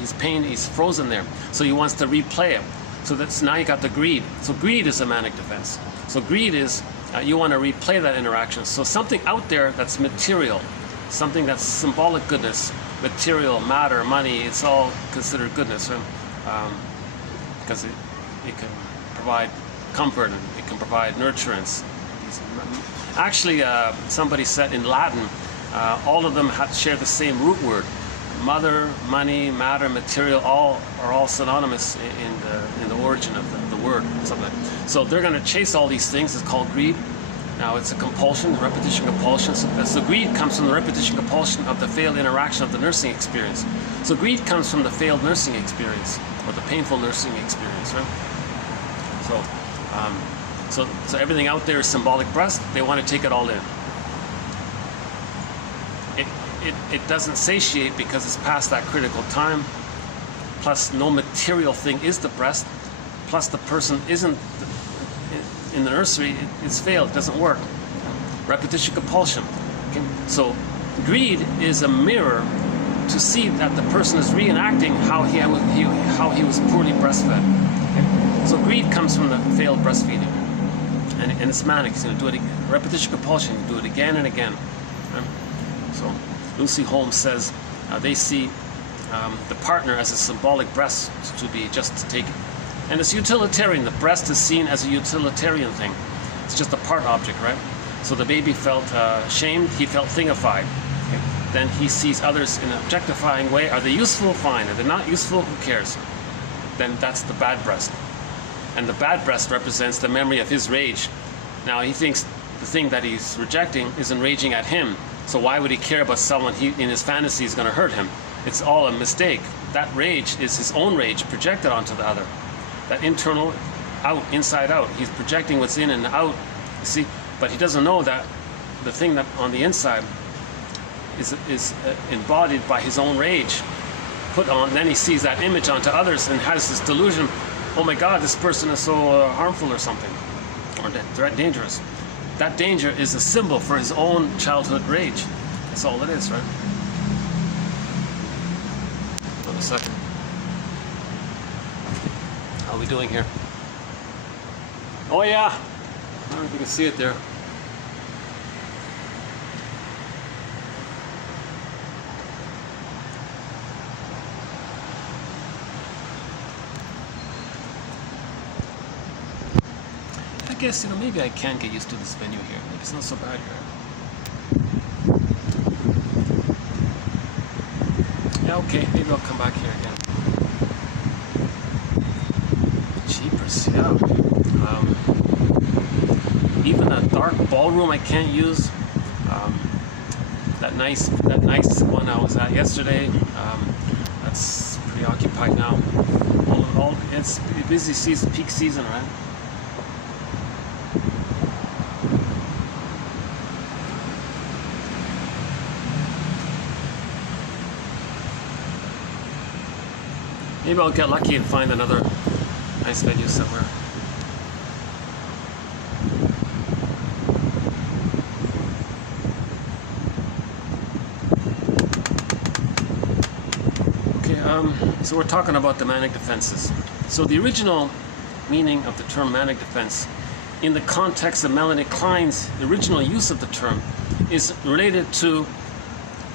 He's frozen there. So he wants to replay it. So that's now you got the greed. So greed is a manic defense. So greed is you want to replay that interaction. So something out there that's material, something that's symbolic goodness, material, matter, money, it's all considered goodness, right? Because it can provide comfort and it can provide nurturance. Actually, somebody said in Latin, all of them share the same root word. Mother, money, matter, material, are all synonymous in the origin of the word. Something. So they're going to chase all these things. It's called greed. Now it's a compulsion, repetition compulsion. So greed comes from the repetition compulsion of the failed interaction of the nursing experience. So greed comes from the failed nursing experience, or the painful nursing experience, right? So everything out there is symbolic breast. They want to take it all in. It doesn't satiate because it's past that critical time. Plus, no material thing is the breast. Plus, the person isn't in the nursery. It's failed. It doesn't work. Repetition compulsion. Okay? So, greed is a mirror to see that the person is reenacting how he was poorly breastfed. Okay? So, greed comes from the failed breastfeeding, and it's manic. He's going to do it again. Repetition compulsion. You do it again and again. Okay? So. Lucy Holmes says they see the partner as a symbolic breast to be just to take it. And it's utilitarian. The breast is seen as a utilitarian thing. It's just a part object, right? So the baby felt shamed, he felt thingified. Okay? Then he sees others in an objectifying way. Are they useful? Fine. Are they not useful? Who cares? Then that's the bad breast. And the bad breast represents the memory of his rage. Now he thinks the thing that he's rejecting is enraging at him. So why would he care about someone in his fantasy is going to hurt him? It's all a mistake. That rage is his own rage projected onto the other. That internal, out, inside out. He's projecting what's in and out, you see? But he doesn't know that the thing that on the inside is embodied by his own rage. Put on, then he sees that image onto others and has this delusion, oh my God, this person is so harmful or something, or dangerous. That danger is a symbol for his own childhood rage. That's all it is, right? Wait a second. How are we doing here? Oh yeah! I don't know if you can see it there. I guess, maybe I can get used to this venue here. Maybe it's not so bad here. Yeah, okay, maybe I'll come back here again. Jeepers, yeah. Even a dark ballroom I can't use. That nice one I was at yesterday, that's pretty occupied now. It's busy season, peak season, right? Maybe I'll get lucky and find another nice venue somewhere. So we're talking about the manic defenses. So the original meaning of the term manic defense, in the context of Melanie Klein's original use of the term, is related to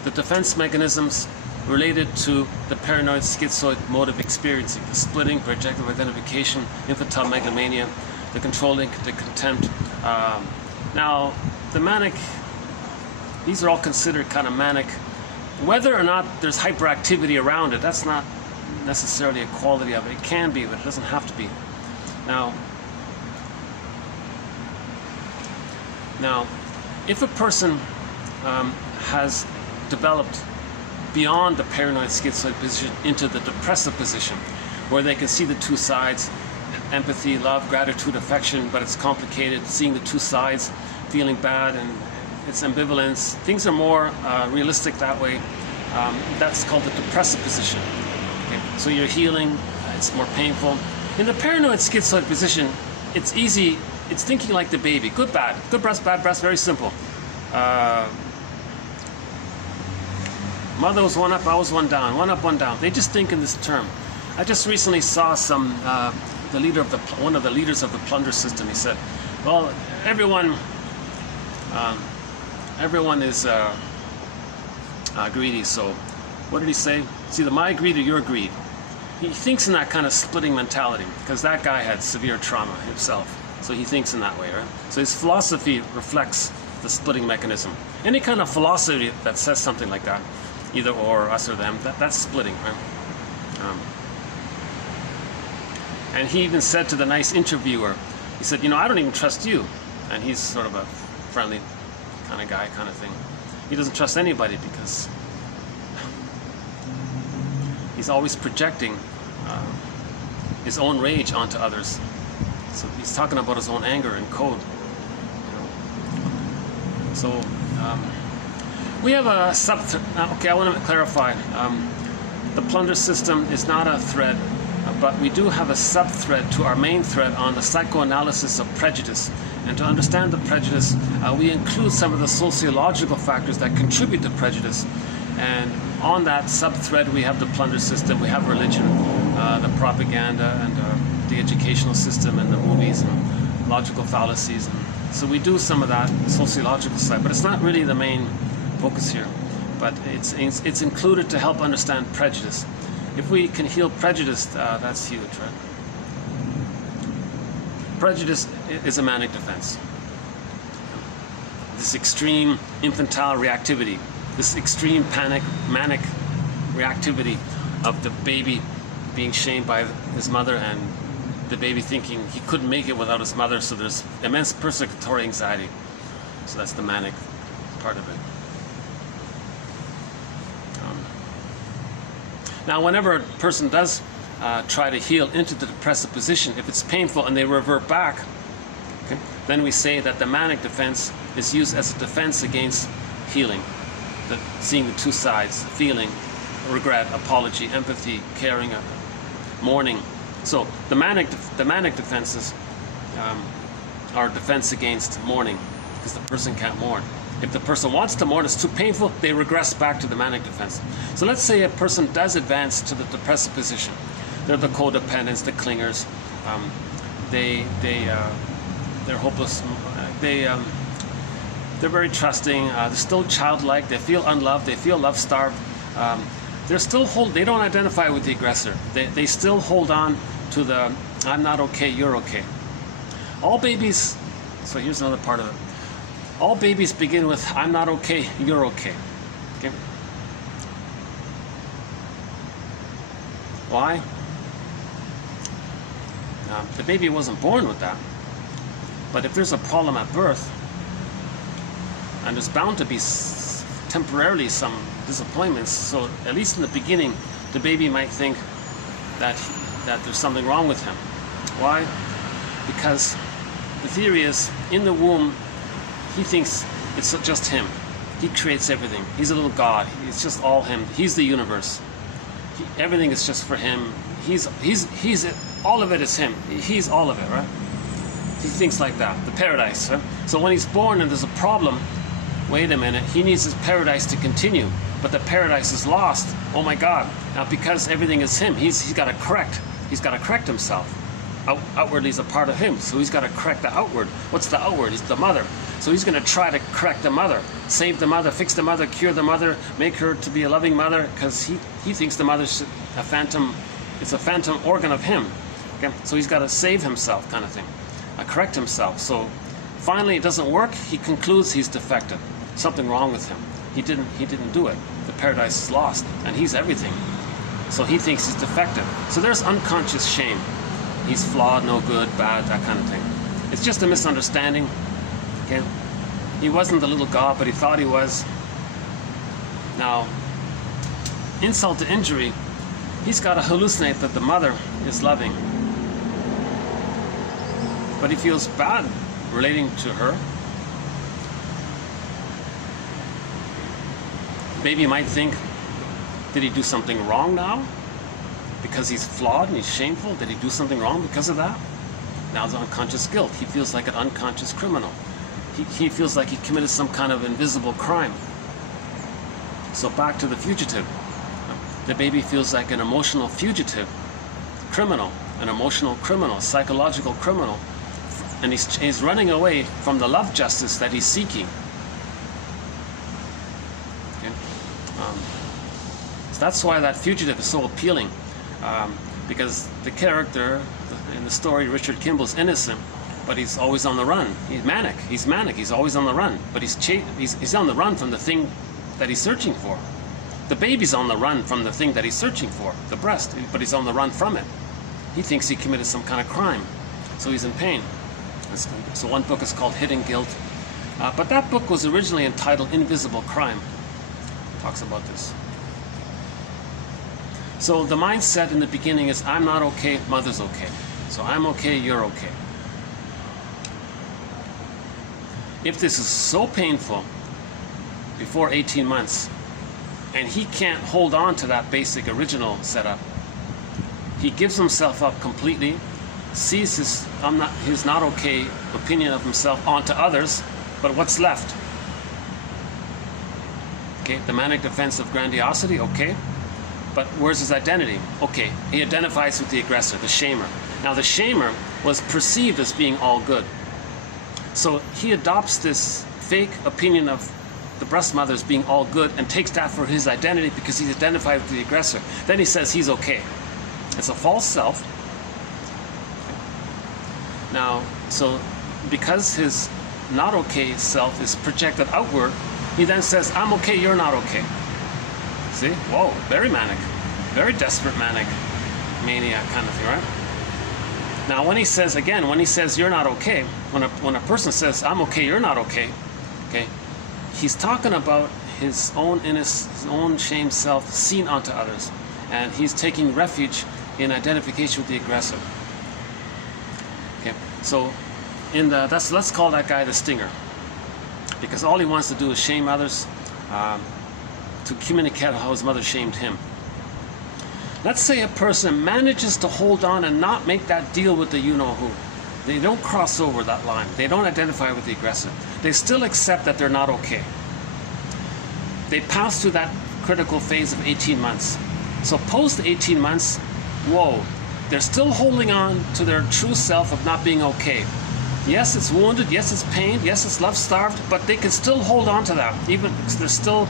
the defense mechanisms related to the paranoid schizoid mode of experiencing, the splitting, projective identification, infantile megalomania, the controlling, the contempt. Now, the manic, these are all considered kind of manic. Whether or not there's hyperactivity around it, that's not necessarily a quality of it. It can be, but it doesn't have to be. Now, if a person has developed beyond the paranoid schizoid position into the depressive position, where they can see the two sides, empathy, love, gratitude, affection, but it's complicated, seeing the two sides, feeling bad, and it's ambivalence. Things are more realistic that way. That's called the depressive position. Okay? So you're healing, it's more painful. In the paranoid schizoid position, it's easy, it's thinking like the baby. Good, bad. Good breast, bad breast, very simple. Mother was one up, I was one down. One up, one down. They just think in this term. I just recently saw one of the leaders of the plunder system. He said, well, everyone is greedy. So what did he say? It's either my greed or your greed. He thinks in that kind of splitting mentality because that guy had severe trauma himself. So he thinks in that way, right? So his philosophy reflects the splitting mechanism. Any kind of philosophy that says something like that, either or, us or them, that's splitting, right? And he even said to the nice interviewer, he said, you know, I don't even trust you. And he's sort of a friendly kind of guy, kind of thing. He doesn't trust anybody because he's always projecting his own rage onto others. So he's talking about his own anger and code. So we have a okay, I want to clarify. The plunder system is not a thread, but we do have a sub-thread to our main thread on the psychoanalysis of prejudice. And to understand the prejudice, we include some of the sociological factors that contribute to prejudice. And on that sub-thread, we have the plunder system, we have religion, the propaganda, and the educational system, and the movies, and logical fallacies. And so we do some of that sociological side, but it's not really the main focus here. But it's included to help understand prejudice. If we can heal prejudice, that's huge, right? Prejudice is a manic defense. This extreme infantile reactivity, this extreme manic reactivity of the baby being shamed by his mother and the baby thinking he couldn't make it without his mother, so there's immense persecutory anxiety. So that's the manic part of it. Now, whenever a person does try to heal into the depressive position, if it's painful and they revert back, okay, then we say that the manic defense is used as a defense against healing, seeing the two sides, feeling, regret, apology, empathy, caring, mourning. So the manic defenses are defense against mourning, because the person can't mourn. If the person wants to mourn, it's too painful, they regress back to the manic defense. So let's say a person does advance to the depressive position. They're the codependents, the clingers. They're hopeless. They're very trusting. They're still childlike. They feel unloved. They feel love-starved. They don't identify with the aggressor. They still hold on to the "I'm not okay, you're okay." All babies. So here's another part of it. All babies begin with "I'm not okay, you're okay." Okay? Why? The baby wasn't born with that. But if there's a problem at birth, and there's bound to be temporarily some disappointments, so at least in the beginning, the baby might think that there's something wrong with him. Why? Because the theory is, in the womb, he thinks it's just him. He creates everything. He's a little god. It's just all him. He's the universe. Everything is just for him. He's all of it is him. He's all of it, right? He thinks like that. The paradise, right? So when he's born and there's a problem, wait a minute, he needs his paradise to continue. but the paradise is lost. Oh my God. Now because everything is him, he's got to correct. He's got to correct himself. Outwardly is a part of him, so he's got to correct the outward. What's the outward? It's the mother. So he's going to try to correct the mother, save the mother, fix the mother, cure the mother, make her to be a loving mother, because he thinks the mother's a phantom. It's a phantom organ of him. Okay? So he's got to save himself, kind of thing, correct himself. So finally, it doesn't work. He concludes he's defective. Something wrong with him. He didn't do it. The paradise is lost, and he's everything. So he thinks he's defective. So there's unconscious shame. He's flawed, no good, bad, that kind of thing. It's just a misunderstanding. Okay? He wasn't the little God, but he thought he was. Now, insult to injury, he's got to hallucinate that the mother is loving. But he feels bad relating to her. Maybe you might think, did he do something wrong now? Because he's flawed and he's shameful? Did he do something wrong because of that? Now it's unconscious guilt. He feels like an unconscious criminal. He feels like he committed some kind of invisible crime. So back to the fugitive. The baby feels like an emotional fugitive, criminal, an emotional criminal, psychological criminal. And he's running away from the love justice that he's seeking. Okay? So that's why that fugitive is so appealing. Because the character in the story, Richard Kimball's innocent, but he's always on the run. He's manic. He's always on the run. But he's on the run from the thing that he's searching for. The baby's on the run from the thing that he's searching for, the breast, but he's on the run from it. He thinks he committed some kind of crime, so he's in pain. So one book is called Hidden Guilt, but that book was originally entitled Invisible Crime. It talks about this. So the mindset in the beginning is, I'm not okay, mother's okay. So I'm okay, you're okay. If this is so painful before 18 months, and he can't hold on to that basic original setup, he gives himself up completely, sees his not okay opinion of himself onto others, but what's left? Okay, the manic defense of grandiosity, okay. But where's his identity? Okay, he identifies with the aggressor, the shamer. Now the shamer was perceived as being all good. So he adopts this fake opinion of the breast mother as being all good and takes that for his identity because he's identified with the aggressor. Then he says he's okay. It's a false self. Now, so because his not okay self is projected outward, he then says, I'm okay, you're not okay. See? Whoa, very manic. Very desperate manic mania kind of thing, right? Now when he says, again, when he says you're not okay, when a person says, I'm okay, you're not okay, okay, he's talking about his own innocence, his own shame self seen onto others. And he's taking refuge in identification with the aggressor. Okay, so let's call that guy the stinger. Because all he wants to do is shame others, to communicate how his mother shamed him. Let's say a person manages to hold on and not make that deal with the you-know-who. They don't cross over that line. They don't identify with the aggressor. They still accept that they're not okay. They pass through that critical phase of 18 months. So post 18 months, whoa, they're still holding on to their true self of not being okay. Yes, it's wounded, yes, it's pained, yes, it's love-starved, but they can still hold on to that. Even they're still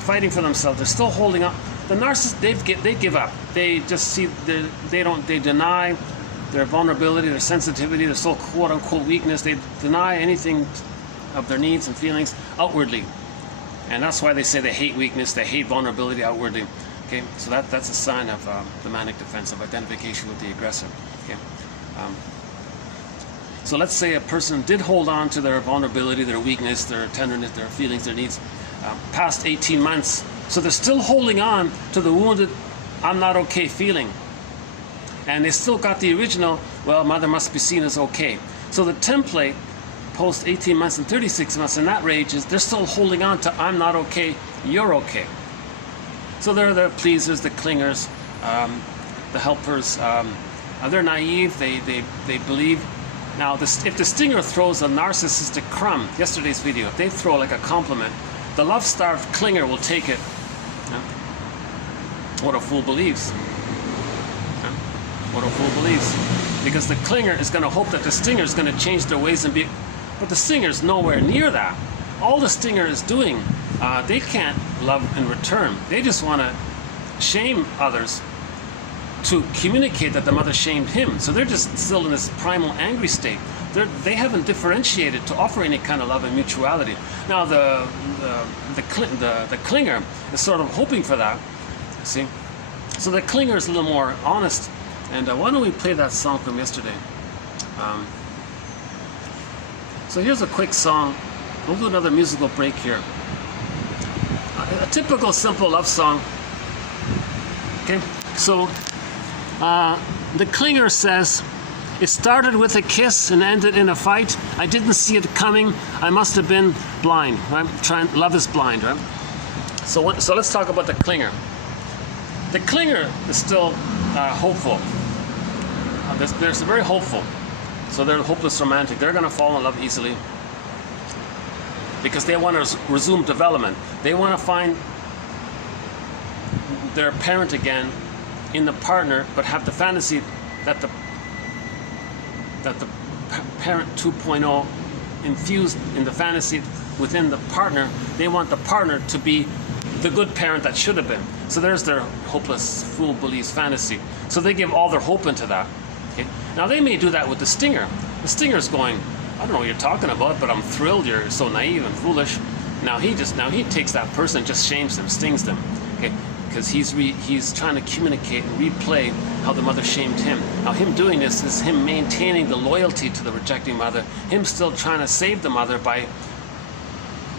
fighting for themselves. They're still holding on. The narcissist, they give up. They just see, they deny their vulnerability, their sensitivity, their so quote-unquote weakness. They deny anything of their needs and feelings outwardly. And that's why they say they hate weakness, they hate vulnerability outwardly. Okay, so that's a sign of the manic defense of identification with the aggressor. Okay. So let's say a person did hold on to their vulnerability, their weakness, their tenderness, their feelings, their needs, past 18 months. So they're still holding on to the wounded, I'm not okay feeling. And they still got the original, well, mother must be seen as okay. So the template, post 18 months and 36 months, in that range is they're still holding on to I'm not okay, you're okay. So they're the pleasers, the clingers, the helpers. They're naive, they believe. Now, if the stinger throws a narcissistic crumb, yesterday's video, if they throw like a compliment, the love-starved clinger will take it What a fool believes. What a fool believes. Because the clinger is going to hope that the stinger is going to change their ways and be... But the stinger's nowhere near that. All the stinger is doing, they can't love in return. They just want to shame others to communicate that the mother shamed him. So they're just still in this primal angry state. They haven't differentiated to offer any kind of love and mutuality. Now the clinger is sort of hoping for that. See, so the clinger is a little more honest. And why don't we play that song from yesterday? So here's a quick song. We'll do another musical break here. A typical simple love song. Okay, so the clinger says, "It started with a kiss and ended in a fight. I didn't see it coming. I must have been blind." Right? Love is blind, right? So let's talk about the clinger. The clinger is still hopeful. They're very hopeful. So they're hopeless romantic. They're going to fall in love easily because they want to resume development. They want to find their parent again in the partner, but have the fantasy that the parent 2.0 infused in the fantasy within the partner. They want the partner to be the good parent that should have been. So there's their hopeless fool believes fantasy. So they give all their hope into that. Okay? Now they may do that with the stinger. The stinger's going, "I don't know what you're talking about, but I'm thrilled you're so naive and foolish." Now he takes that person and just shames them, stings them. Okay? Because he's trying to communicate and replay how the mother shamed him. Now him doing this is him maintaining the loyalty to the rejecting mother, him still trying to save the mother by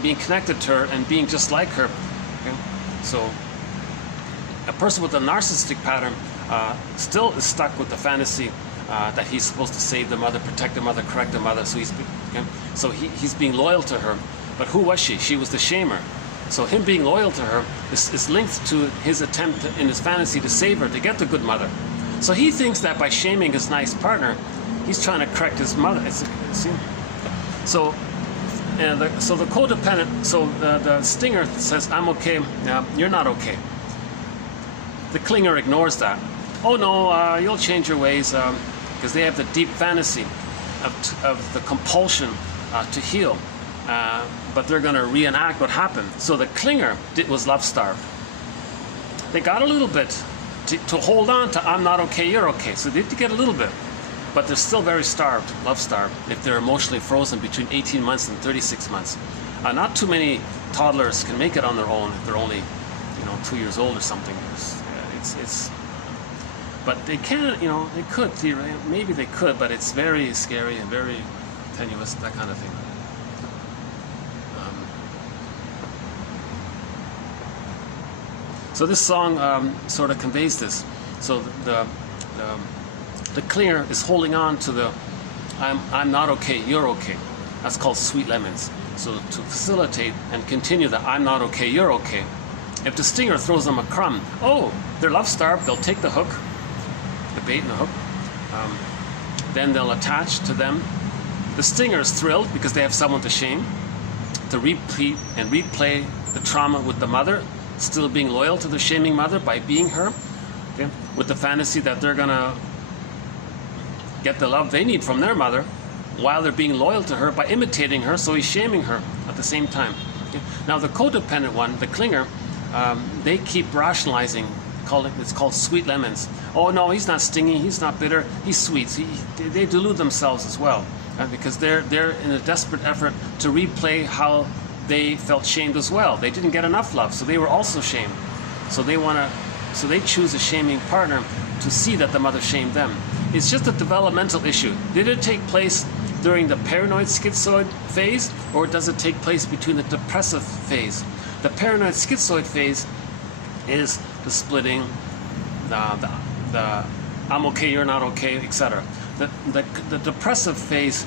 being connected to her and being just like her. Okay? So a person with a narcissistic pattern still is stuck with the fantasy that he's supposed to save the mother, protect the mother, correct the mother. So he's being loyal to her. But who was she? She was the shamer. So him being loyal to her is linked to his attempt in his fantasy to save her, to get the good mother. So he thinks that by shaming his nice partner, he's trying to correct his mother. So the codependent, so the stinger says, "I'm okay, you're not okay." The clinger ignores that. "Oh no, you'll change your ways," because they have the deep fantasy of the compulsion to heal. But they're going to reenact what happened. So the clinger was love-starved. They got a little bit to hold on to "I'm not okay, you're okay." So they did get a little bit. But they're still very starved, love-starved, if they're emotionally frozen between 18 months and 36 months. Not too many toddlers can make it on their own if they're only 2 years old or something. But they can, they could, maybe they could, but it's very scary and very tenuous, that kind of thing. So this song sort of conveys this. So the clinger is holding on to the I'm not okay, you're okay. That's called sweet lemons. So to facilitate and continue the "I'm not okay, you're okay." If the stinger throws them a crumb, they're love-starved, they'll take the hook, the bait and the hook. Then they'll attach to them. The stinger is thrilled because they have someone to shame, to repeat and replay the trauma with the mother, still being loyal to the shaming mother by being her, okay? With the fantasy that they're going to get the love they need from their mother while they're being loyal to her by imitating her, so he's shaming her at the same time. Okay? Now the codependent one, the clinger, they keep rationalizing, it's called sweet lemons. "Oh no, he's not stingy, he's not bitter, he's sweet." They delude themselves as well, because they're in a desperate effort to replay how they felt shamed as well. They didn't get enough love, so they were also shamed. So they choose a shaming partner to see that the mother shamed them. It's just a developmental issue. Did it take place during the paranoid schizoid phase, or does it take place between the depressive phase? The paranoid schizoid phase is the splitting, the "I'm okay, you're not okay," etc. The depressive phase,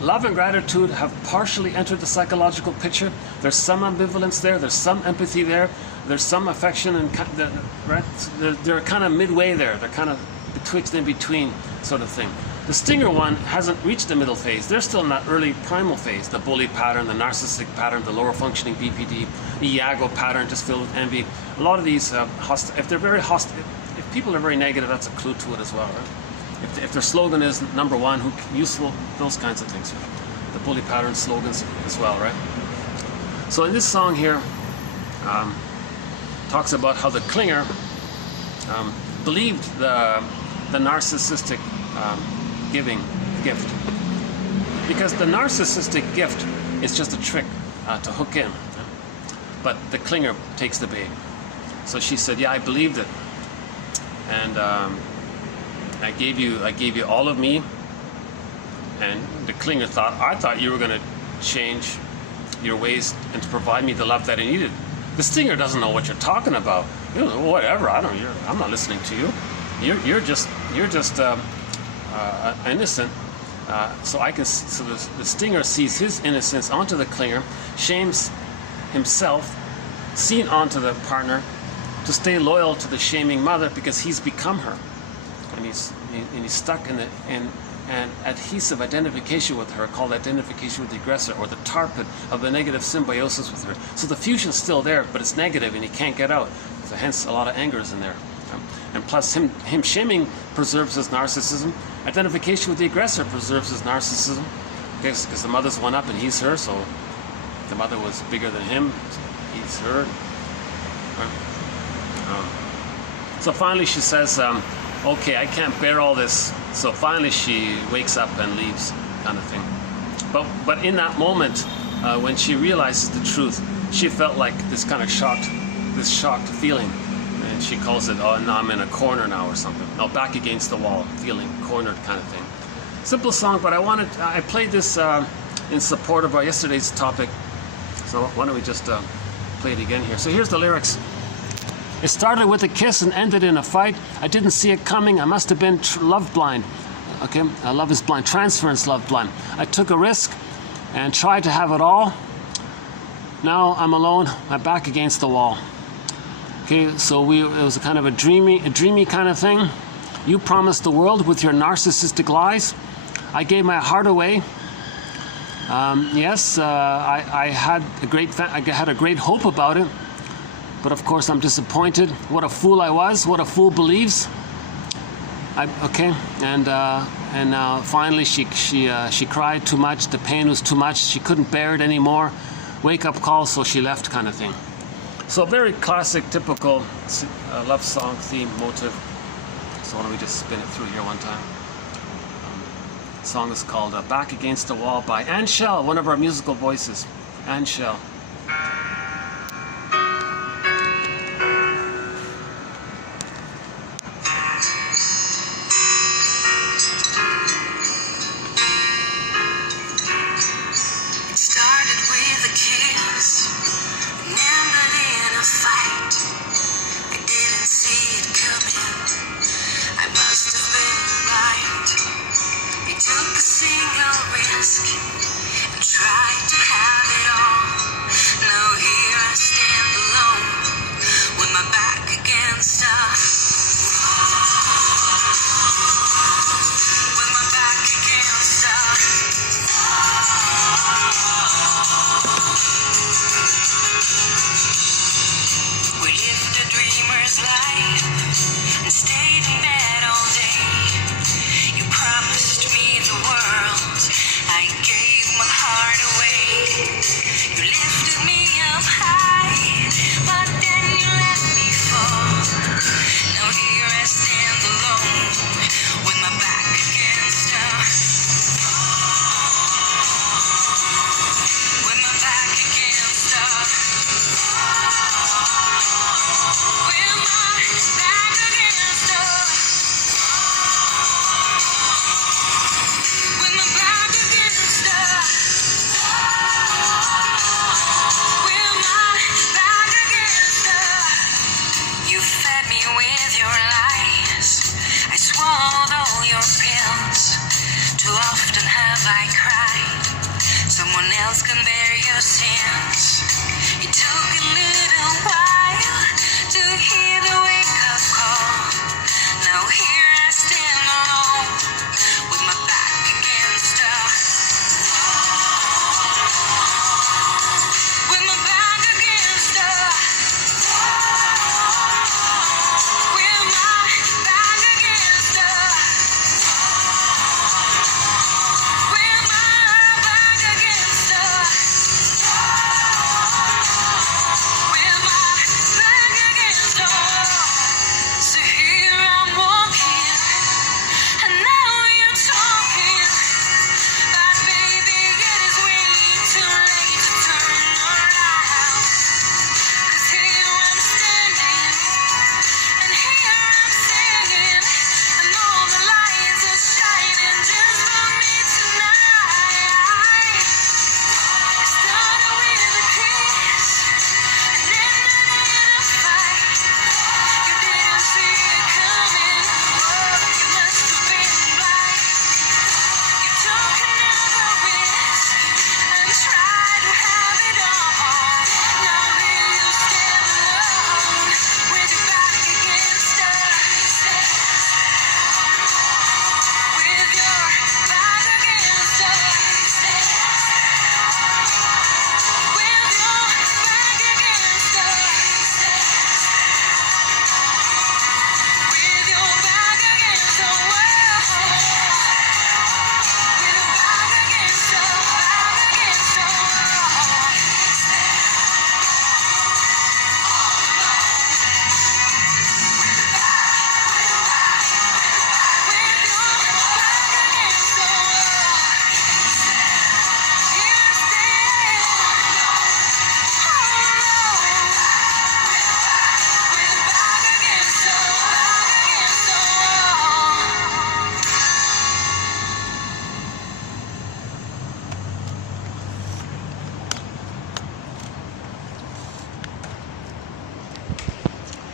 love and gratitude have partially entered the psychological picture. There's some ambivalence there. There's some empathy there. There's some affection, and right? They're kind of midway there. They're kind of betwixt in between sort of thing. The stinger one hasn't reached the middle phase. They're still in that early primal phase, the bully pattern, the narcissistic pattern, the lower functioning BPD. Iago pattern, just filled with envy. A lot of these, if they're very hostile, if people are very negative, that's a clue to it as well, right? If their slogan is number one, who useful, those kinds of things. Right? The bully pattern slogans as well, right? So in this song here, talks about how the clinger believed the narcissistic gift. Because the narcissistic gift is just a trick to hook in. But the clinger takes the bait. So she said, yeah, I believed it. And I gave you all of me. And the clinger thought, I thought you were going to change your ways and to provide me the love that I needed. The stinger doesn't know what you're talking about. You know, whatever, I'm not listening to you. You're just innocent. So the stinger sees his innocence onto the clinger, shames himself, seen onto the partner, to stay loyal to the shaming mother because he's become her, and he's stuck in an adhesive identification with her, called identification with the aggressor, or the tar pit of the negative symbiosis with her. So the fusion's still there, but it's negative and he can't get out. So hence a lot of anger is in there. And plus him shaming preserves his narcissism. Identification with the aggressor preserves his narcissism. Because the mother's one up and he's her, so the mother was bigger than him, so he's her. So finally she says, okay, I can't bear all this. So finally she wakes up and leaves, kind of thing. But in that moment, when she realizes the truth, she felt like this kind of shocked feeling. And she calls it, oh, no, I'm in a corner now or something. No, back against the wall, feeling cornered kind of thing. Simple song, but I played this in support of our yesterday's topic. So why don't we just play it again here. So here's the lyrics. It started with a kiss and ended in a fight. I didn't see it coming. I must have been love blind. Okay, love is blind. Transference love blind. I took a risk and tried to have it all. Now I'm alone. I'm back against the wall. Okay, so it was a kind of a dreamy kind of thing. You promised the world with your narcissistic lies. I gave my heart away. Yes, I had a great hope about it. But of course I'm disappointed. What a fool I was. What a fool believes. And now finally she cried too much. The pain was too much. She couldn't bear it anymore. Wake up call, so she left, kind of thing. So very classic, typical love song theme motive. So why don't we just spin it through here one time. The song is called "Back Against the Wall" by Anne Shell, one of our musical voices. Anne Shell. Tried to have it all. Now here I stand alone with my back against a with my back against a we lived a dreamer's life and stayed in bed all day. You promised me the world. I gave my heart away. You lifted me up high, but then you let me fall. Now here I stand alone with my back against a with my back against a with my back against a with my back against a with my back against a you fed me with your lies. I swallowed all your pills. Too often have I cried. Someone else can bear your sins. It took a little while to hear the wake-up call. Now here I stand alone with my back against a with my back against a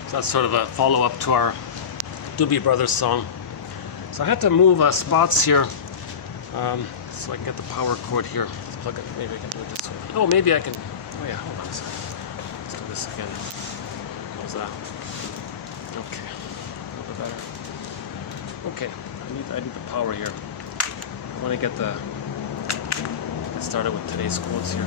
So that's sort of a follow-up to our Doobie Brothers song. So I had to move spots here so I can get the power cord here. Let's plug it. Maybe I can do it this way. Oh, maybe I can. Oh yeah, hold on a second. Let's do this again. How's that? Okay, a little bit better. Okay, I need the power here. I want to get started with today's quotes here.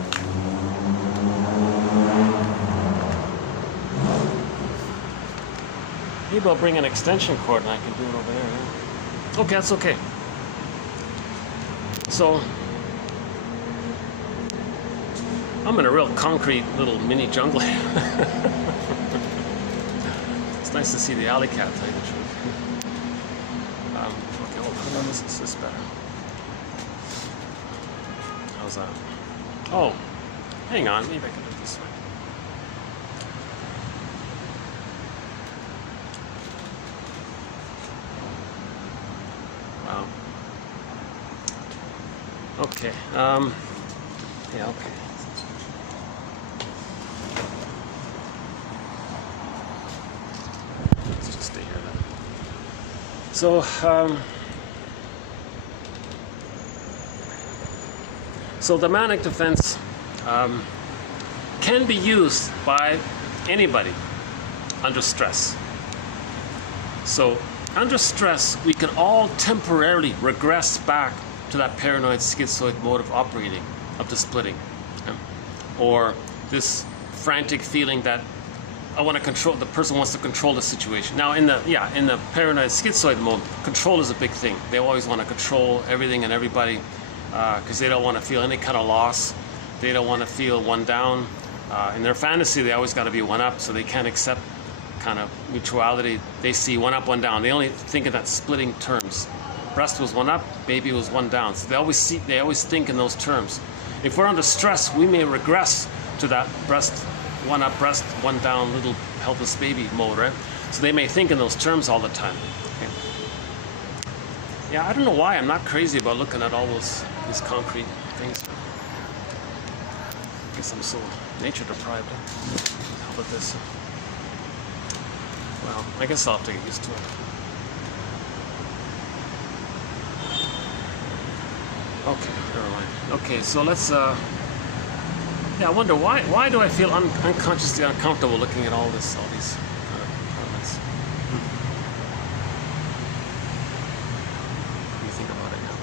Maybe I'll bring an extension cord and I can do it over there. Yeah? Okay, that's okay. So, I'm in a real concrete little mini jungle here. It's nice to see the alley cat, to tell you the truth. Okay, hold on, this is better. How's that? Oh, hang on, maybe I can do it this way. Wow. Okay. Yeah. Okay. Let's just stay here then. So, so the manic defense can be used by anybody under stress. So, under stress, we can all temporarily regress back to that paranoid schizoid mode of operating, of the splitting, or this frantic feeling that I want to control, the person wants to control the situation. Now in the paranoid schizoid mode, control is a big thing. They always want to control everything and everybody because they don't want to feel any kind of loss. They don't want to feel one down. In their fantasy, they always got to be one up, so they can't accept kind of mutuality. They see one up, one down. They only think of that splitting terms. Breast was one up, baby was one down. So they always think in those terms. If we're under stress, we may regress to that breast one up, breast one down, little helpless baby mode, right? So they may think in those terms all the time. Okay. Yeah, I don't know why I'm not crazy about looking at all these concrete things. I guess I'm so nature deprived. How about this? Well, I guess I'll have to get used to it. Okay, never mind. Okay, so let's, yeah, I wonder why do I feel unconsciously uncomfortable looking at all these kind of elements? What do you think about it now?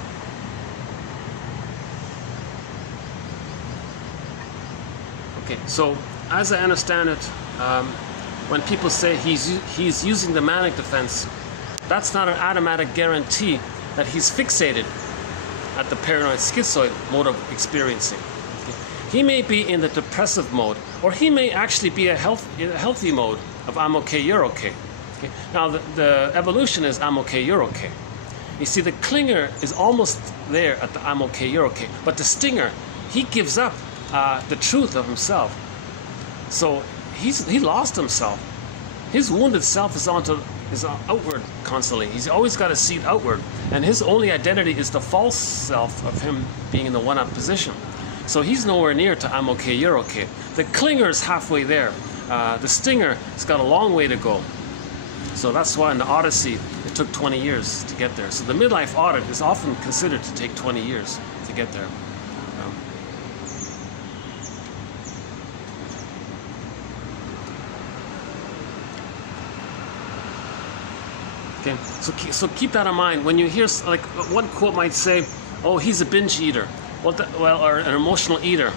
Okay, so as I understand it, when people say he's using the manic defense, that's not an automatic guarantee that he's fixated at the paranoid schizoid mode of experiencing. Okay. He may be in the depressive mode, or he may actually be in a healthy mode of I'm okay, you're okay. Okay. Now the evolution is I'm okay, you're okay. You see, the clinger is almost there at the I'm okay, you're okay, but the stinger, he gives up the truth of himself. So he lost himself. His wounded self is outward constantly. He's always got to see it outward. And his only identity is the false self of him being in the one-up position. So he's nowhere near to I'm okay, you're okay. The clinger is halfway there. The stinger has got a long way to go. So that's why in the Odyssey, it took 20 years to get there. So the midlife audit is often considered to take 20 years to get there. Okay, so keep that in mind when you hear, like one quote might say, "Oh, he's a binge eater," well, or an emotional eater.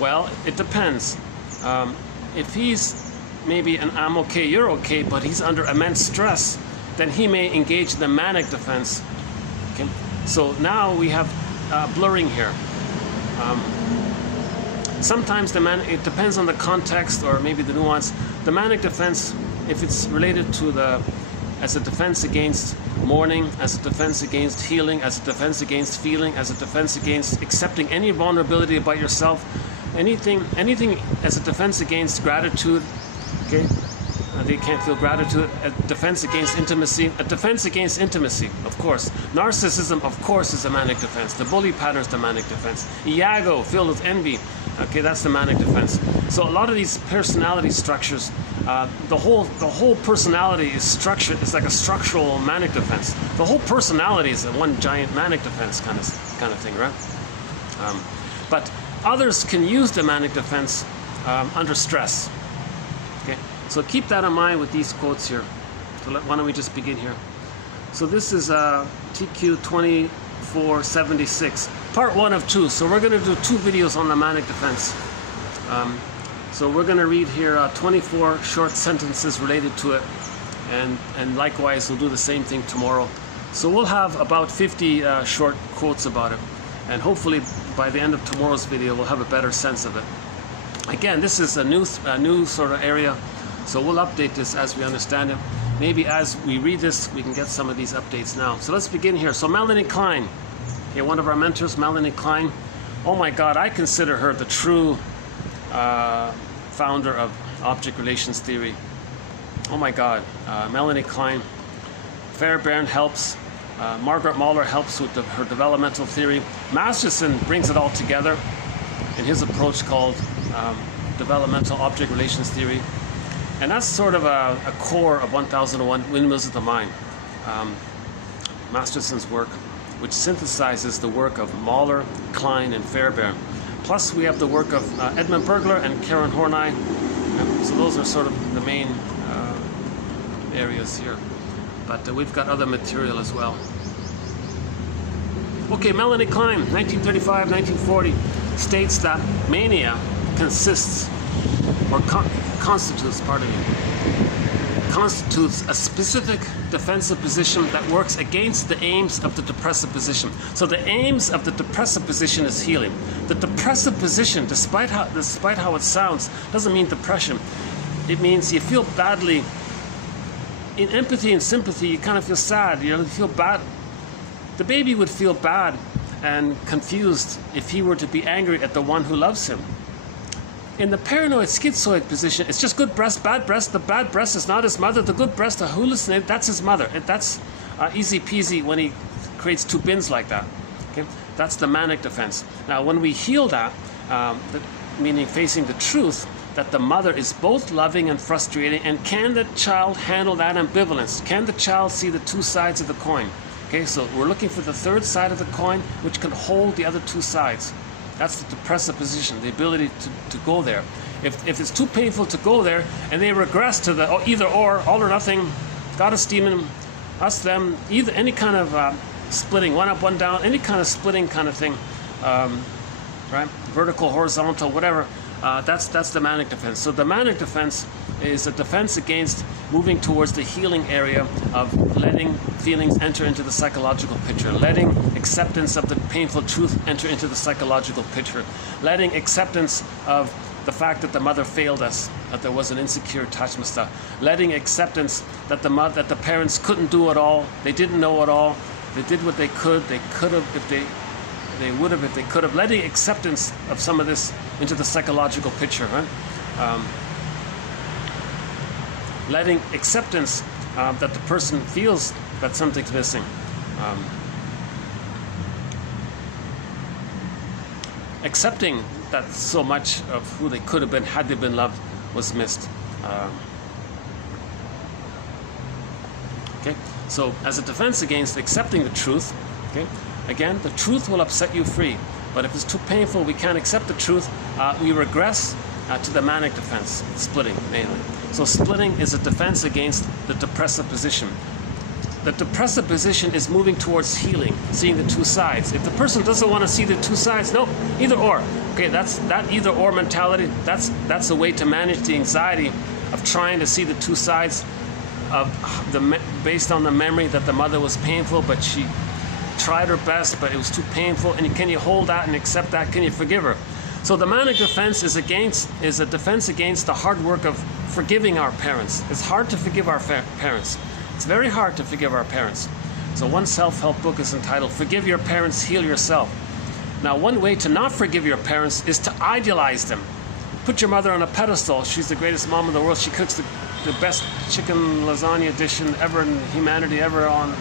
Well, it depends. If he's maybe an I'm okay, you're okay, but he's under immense stress, then he may engage in the manic defense. Okay, so now we have blurring here. Sometimes it depends on the context or maybe the nuance. The manic defense, if it's related to as a defense against mourning, as a defense against healing, as a defense against feeling, as a defense against accepting any vulnerability about yourself, anything as a defense against gratitude, okay? They can't feel gratitude. A defense against intimacy. A defense against intimacy, of course. Narcissism, of course, is a manic defense. The bully pattern is the manic defense. Iago, filled with envy, okay, that's the manic defense. So a lot of these personality structures the whole personality is structured. It's like a structural manic defense. The whole personality is a one giant manic defense kind of thing, right? But others can use the manic defense under stress. Okay, so keep that in mind with these quotes here. So why don't we just begin here? So this is TQ 2476, part 1 of 2. So we're going to do 2 videos on the manic defense. So we're going to read here 24 short sentences related to it, and likewise we'll do the same thing tomorrow. So we'll have about 50 short quotes about it, and hopefully by the end of tomorrow's video we'll have a better sense of it. Again, this is a new sort of area, so we'll update this as we understand it. Maybe as we read this we can get some of these updates now. So let's begin here. So Melanie Klein, okay, one of our mentors, Melanie Klein. Oh my God, I consider her the true founder of object relations theory. Oh my God, Melanie Klein. Fairbairn helps. Margaret Mahler helps with her developmental theory. Masterson brings it all together in his approach called developmental object relations theory. And that's sort of a core of 1001 Windmills of the Mind. Masterson's work, which synthesizes the work of Mahler, Klein, and Fairbairn. Plus we have the work of Edmund Bergler and Karen Horney. So those are sort of the main areas here. But we've got other material as well. Okay, Melanie Klein, 1935-1940, states that mania consists, or constitutes a specific defensive position that works against the aims of the depressive position. So the aims of the depressive position is healing. The depressive position, despite how it sounds, doesn't mean depression. It means you feel badly. In empathy and sympathy, you kind of feel sad. You feel bad. The baby would feel bad and confused if he were to be angry at the one who loves him. In the paranoid schizoid position, it's just good breast, bad breast. The bad breast is not his mother. The good breast, the hallucinated, that's his mother. That's easy peasy when he creates 2 bins like that. Okay, that's the manic defense. Now, when we heal that, meaning facing the truth that the mother is both loving and frustrating, and can the child handle that ambivalence? Can the child see the 2 sides of the coin? Okay, so we're looking for the 3rd side of the coin, which can hold the other 2 sides. That's the depressive position, the ability to go there. If it's too painful to go there, and they regress to the either or, all or nothing, God is demon, us, them, either any kind of splitting, one up, one down, any kind of splitting kind of thing, right? Vertical, horizontal, whatever. That's the manic defense. So the manic defense is a defense against moving towards the healing area of letting feelings enter into the psychological picture, letting acceptance of the painful truth enter into the psychological picture, letting acceptance of the fact that the mother failed us, that there was an insecure attachment style, letting acceptance that the parents couldn't do it all, they didn't know it all, they did what they could have if they would have if they could have, letting acceptance of some of this into the psychological picture, right? Letting acceptance that the person feels that something's missing. Accepting that so much of who they could have been had they been loved was missed. Okay, so as a defense against accepting the truth, okay, again, the truth will upset you free. But if it's too painful, we can't accept the truth, we regress to the manic defense, splitting mainly. So splitting is a defense against the depressive position. The depressive position is moving towards healing, seeing the 2 sides. If the person doesn't want to see the 2 sides, no, either or. Okay, that's that either or mentality. That's a way to manage the anxiety of trying to see the 2 sides of based on the memory that the mother was painful, but she tried her best, but it was too painful. And can you hold that and accept that? Can you forgive her? So the manic defense is a defense against the hard work of forgiving our parents. It's hard to forgive our parents. It's very hard to forgive our parents. So one self-help book is entitled "Forgive Your Parents, Heal Yourself." Now, one way to not forgive your parents is to idealize them. Put your mother on a pedestal. She's the greatest mom in the world. She cooks the best chicken lasagna dish ever in humanity ever on.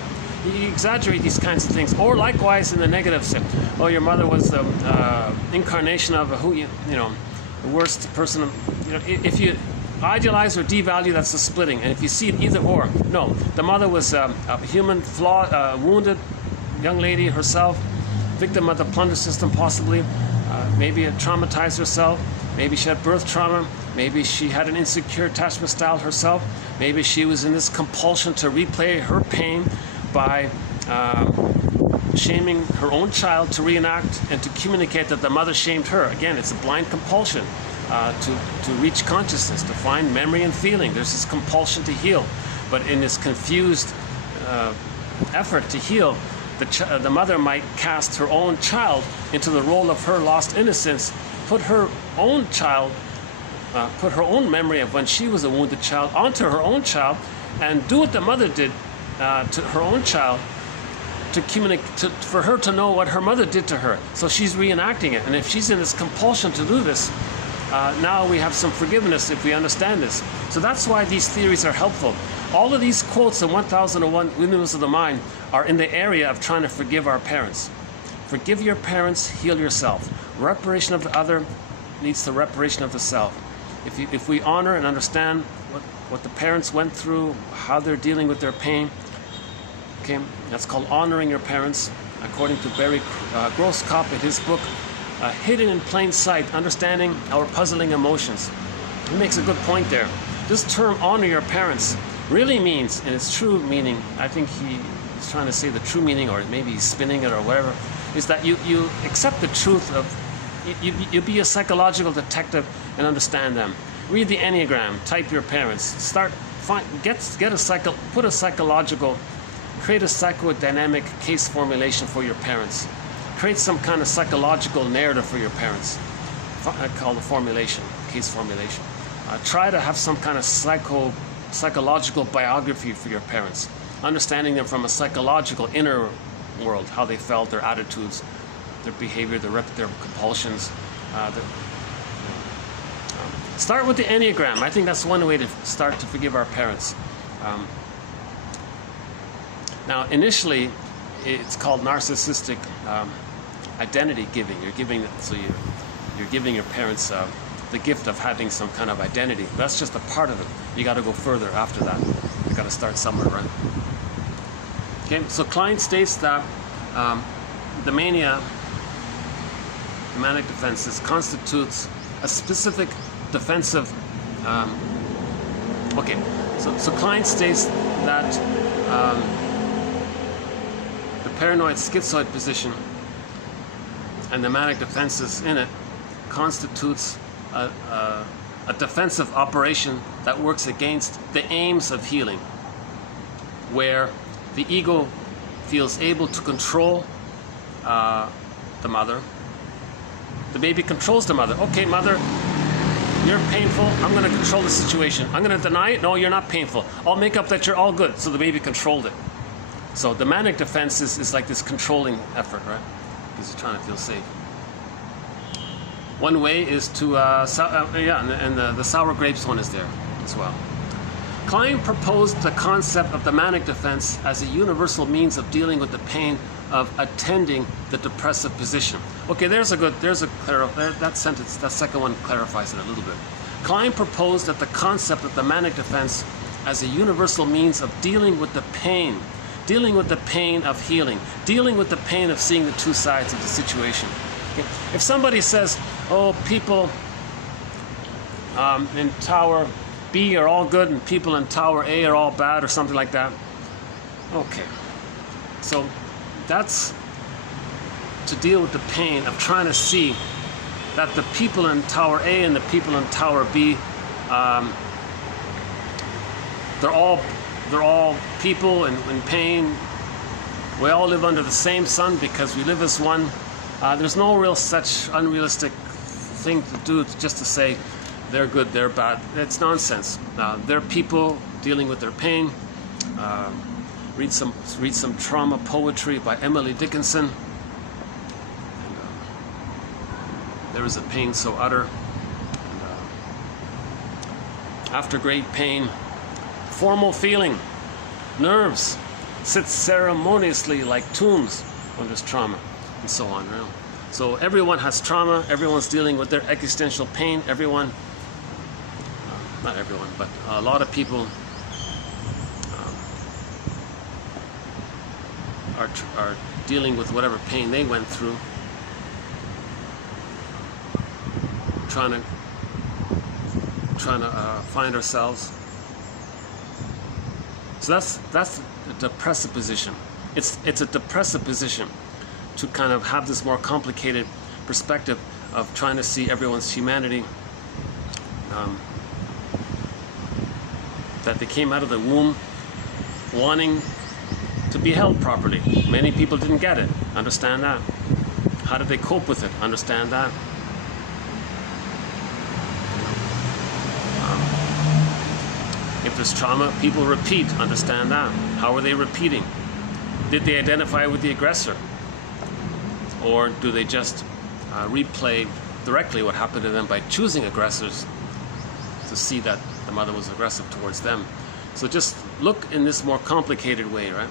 You exaggerate these kinds of things. Or likewise in the negative sense. Oh, your mother was the incarnation of the worst person. You know, if you idealize or devalue, that's the splitting. And if you see it either or, no, the mother was a human, flawed, wounded young lady herself, victim of the plunder system possibly, maybe traumatized herself, maybe she had birth trauma, maybe she had an insecure attachment style herself, maybe she was in this compulsion to replay her pain by shaming her own child, to reenact and to communicate that the mother shamed her. Again, it's a blind compulsion to reach consciousness, to find memory and feeling. There's this compulsion to heal, but in this confused effort to heal, the mother might cast her own child into the role of her lost innocence, put her own child, put her own memory of when she was a wounded child onto her own child, and do what the mother did to her own child, to communicate, for her to know what her mother did to her. So she's reenacting it. And if she's in this compulsion to do this, now we have some forgiveness if we understand this. So that's why these theories are helpful. All of these quotes in 1001 Windmills of the Mind are in the area of trying to forgive our parents. Forgive your parents, heal yourself. Reparation of the other leads to reparation of the self. If we honor and understand what the parents went through, how they're dealing with their pain, okay, that's called honoring your parents, according to Barry Grosskopf in his book, Hidden in Plain Sight, Understanding Our Puzzling Emotions. He makes a good point there. This term, honor your parents, really means, in its true meaning, I think he's trying to say the true meaning, or maybe he's spinning it or whatever, is that you accept the truth of, you be a psychological detective and understand them. Read the Enneagram, type your parents, create a psychodynamic case formulation for your parents. Create some kind of psychological narrative for your parents. I call the formulation, case formulation. Try to have some kind of psychological biography for your parents, understanding them from a psychological inner world, how they felt, their attitudes, their behavior, their compulsions. Start with the Enneagram. I think that's one way to start to forgive our parents. Now, initially, it's called narcissistic identity giving. You're giving your parents the gift of having some kind of identity. That's just a part of it. You got to go further after that. You got to start somewhere, right? Okay. So Klein states that the mania, the manic defenses, constitutes a specific defensive. Okay. So Klein states that the paranoid schizoid position and the manic defenses in it constitutes a defensive operation that works against the aims of healing, where the ego feels able to control the mother. The baby controls the mother. Okay, mother, you're painful. I'm going to control the situation. I'm going to deny it. No, you're not painful. I'll make up that you're all good. So the baby controlled it. So the manic defense is like this controlling effort, right? Because you're trying to feel safe. One way is to, the sour grapes one is there as well. Klein proposed the concept of the manic defense as a universal means of dealing with the pain of attending the depressive position. Okay, that sentence, that second one clarifies it a little bit. Klein proposed that the concept of the manic defense as a universal means of dealing with the pain of healing, dealing with the pain of seeing the two sides of the situation. Okay? If somebody says, oh, people in Tower B are all good and people in Tower A are all bad or something like that, okay. So that's to deal with the pain of trying to see that the people in Tower A and the people in Tower B, they're all people in pain. We all live under the same sun because we live as one. There's no real such unrealistic thing to do just to say they're good, they're bad. It's nonsense. They're people dealing with their pain. Read some trauma poetry by Emily Dickinson. And, there is a pain so utter. And, after great pain, formal feeling, nerves sit ceremoniously like tombs when there's trauma, and so on. Right? So everyone has trauma. Everyone's dealing with their existential pain. Everyone not everyone, but a lot of people are dealing with whatever pain they went through, trying to find ourselves. So that's a depressive position. It's a depressive position to kind of have this more complicated perspective of trying to see everyone's humanity, that they came out of the womb wanting to be held properly. Many people didn't get it. Understand that. How did they cope with it? Understand that. If there's trauma, people repeat. Understand that. How are they repeating? Did they identify with the aggressor? Or do they just replay directly what happened to them by choosing aggressors to see that the mother was aggressive towards them? So just look in this more complicated way, right?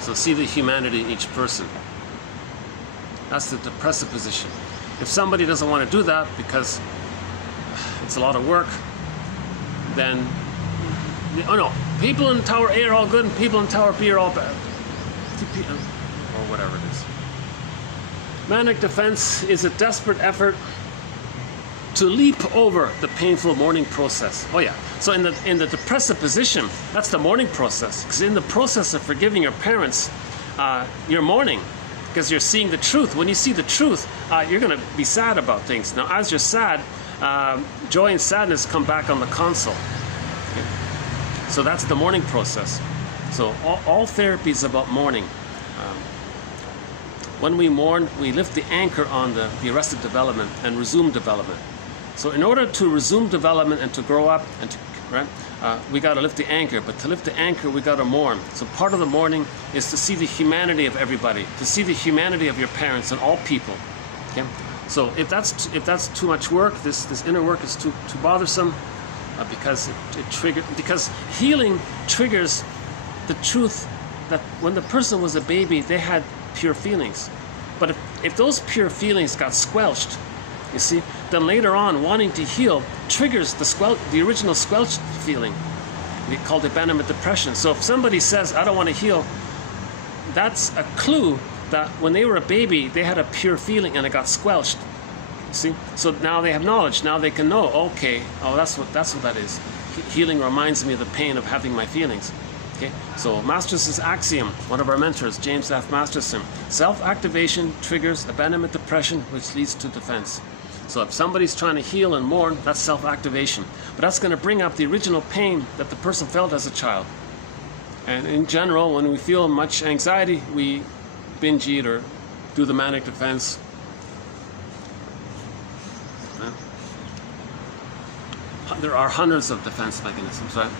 So see the humanity in each person. That's the depressive position. If somebody doesn't want to do that because it's a lot of work, then, oh no, people in Tower A are all good and people in Tower B are all bad. Or whatever it is. Manic defense is a desperate effort to leap over the painful mourning process. Oh yeah, so in the depressive position, that's the mourning process. Because in the process of forgiving your parents, you're mourning because you're seeing the truth. When you see the truth, you're going to be sad about things. Now, as you're sad, joy and sadness come back on the console. Okay? So that's the mourning process. So all therapy is about mourning. When we mourn, we lift the anchor on the arrested development and resume development. So in order to resume development and to grow up, and to, right, we got to lift the anchor. But to lift the anchor, we got to mourn. So part of the mourning is to see the humanity of everybody, to see the humanity of your parents and all people. Okay? So if that's too much work, this inner work is too bothersome, because because healing triggers the truth that when the person was a baby, they had pure feelings. But if those pure feelings got squelched, you see, then later on, wanting to heal triggers the original squelched feeling. We call it abandonment depression. So if somebody says, I don't want to heal, that's a clue that when they were a baby, they had a pure feeling and it got squelched. You see? So now they have knowledge. Now they can know, okay, oh, that's what that is. Healing reminds me of the pain of having my feelings. Okay? So Masterson's axiom, one of our mentors, James F. Masterson, self-activation triggers abandonment depression, which leads to defense. So if somebody's trying to heal and mourn, that's self-activation. But that's going to bring up the original pain that the person felt as a child. And in general, when we feel much anxiety, we binge eat or do the manic defense. There are hundreds of defense mechanisms, right?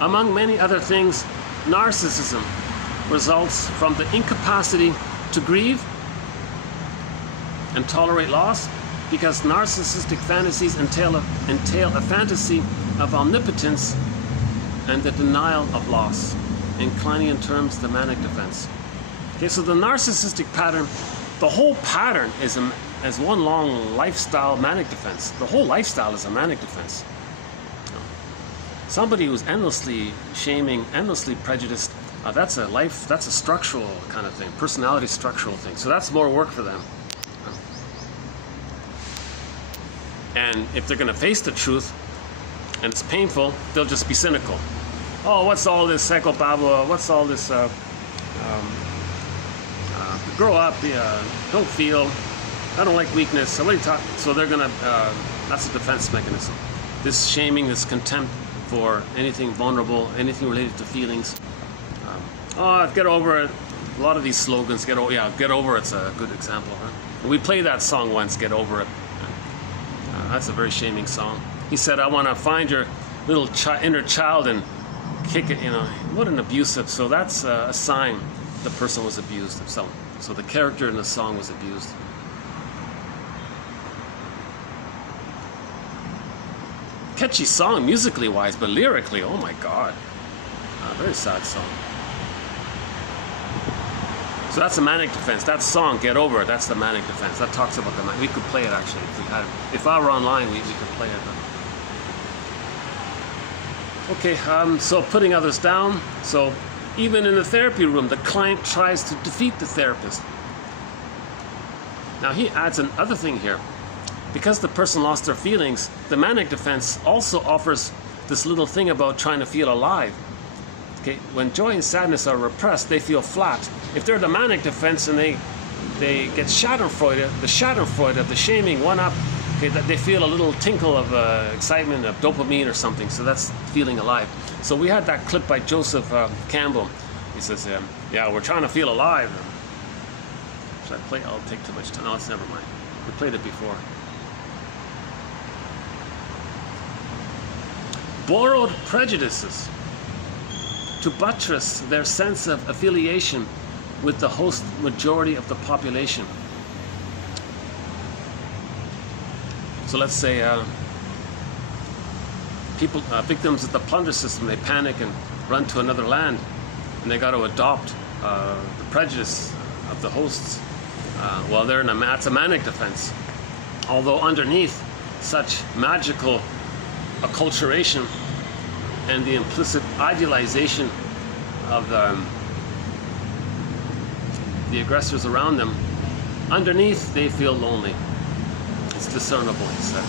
Among many other things, narcissism results from the incapacity to grieve and tolerate loss, because narcissistic fantasies entail a fantasy of omnipotence and the denial of loss. In Kleinian terms, the manic defense. Okay, so the narcissistic pattern, the whole pattern is as one long lifestyle manic defense. The whole lifestyle is a manic defense. Somebody who's endlessly shaming, endlessly prejudiced, that's a structural kind of thing, personality structural thing. So that's more work for them. And if they're going to face the truth, and it's painful, they'll just be cynical. Oh, what's all this psychobabble? What's all this? Grow up. Don't feel. I don't like weakness. So what are you talking? So they're gonna. That's a defense mechanism. This shaming, this contempt for anything vulnerable, anything related to feelings. Get over it. A lot of these slogans, get over it's a good example. Huh? We played that song once, Get Over It. That's a very shaming song. He said, I want to find your little inner child and kick it, you know. What an abusive. So that's a sign the person was abused. So the character in the song was abused. Catchy song musically wise, but lyrically, oh my God. Very sad song. So that's a manic defense. That song, Get Over It, that's the manic defense. That talks about the manic. We could play it actually if we had it. If I were online, we could play it. Okay, so putting others down. So even in the therapy room, the client tries to defeat the therapist. Now he adds another thing here. Because the person lost their feelings, the manic defense also offers this little thing about trying to feel alive. Okay, when joy and sadness are repressed, they feel flat. If they're the manic defense and they get schadenfreude, the schadenfreude of the shaming one up, okay, that they feel a little tinkle of excitement, of dopamine or something. So that's feeling alive. So we had that clip by Joseph Campbell. He says, yeah, we're trying to feel alive. Should I play? I'll take too much time. No, it's never mind. We played it before. Borrowed prejudices to buttress their sense of affiliation with the host majority of the population. So let's say people, victims of the plunder system, they panic and run to another land, and they got to adopt the prejudice of the hosts. Well, that's a manic defense. Although underneath such magical acculturation and the implicit idealization of the aggressors around them, underneath they feel lonely. It's discernible, he said.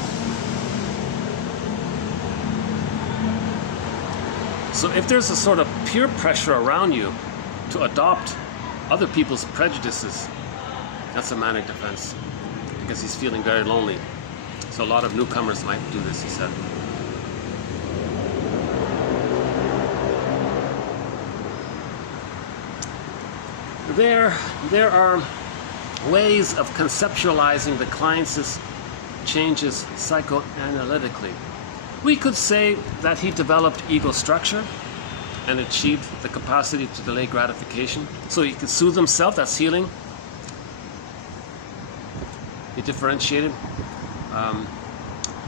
So if there's a sort of peer pressure around you to adopt other people's prejudices, that's a manic defense, because he's feeling very lonely. So a lot of newcomers might do this, he said. There are ways of conceptualizing the client's changes psychoanalytically. We could say that he developed ego structure and achieved the capacity to delay gratification. So he could soothe himself, that's healing. He differentiated.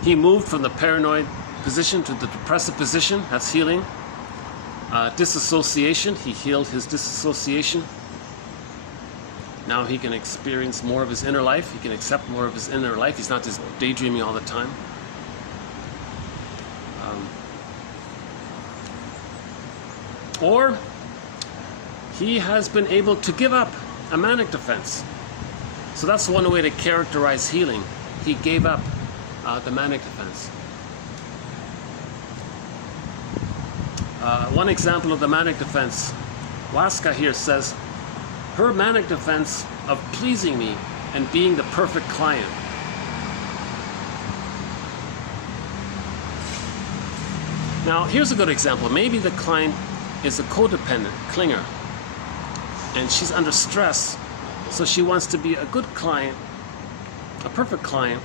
He moved from the paranoid position to the depressive position, that's healing. Disassociation, he healed his disassociation. Now he can experience more of his inner life. He can accept more of his inner life. He's not just daydreaming all the time. Or he has been able to give up a manic defense. So that's one way to characterize healing. He gave up the manic defense. One example of the manic defense, Laska here says, her manic defense of pleasing me and being the perfect client. Now, here's a good example. Maybe the client is a codependent clinger, and she's under stress, so she wants to be a good client, a perfect client,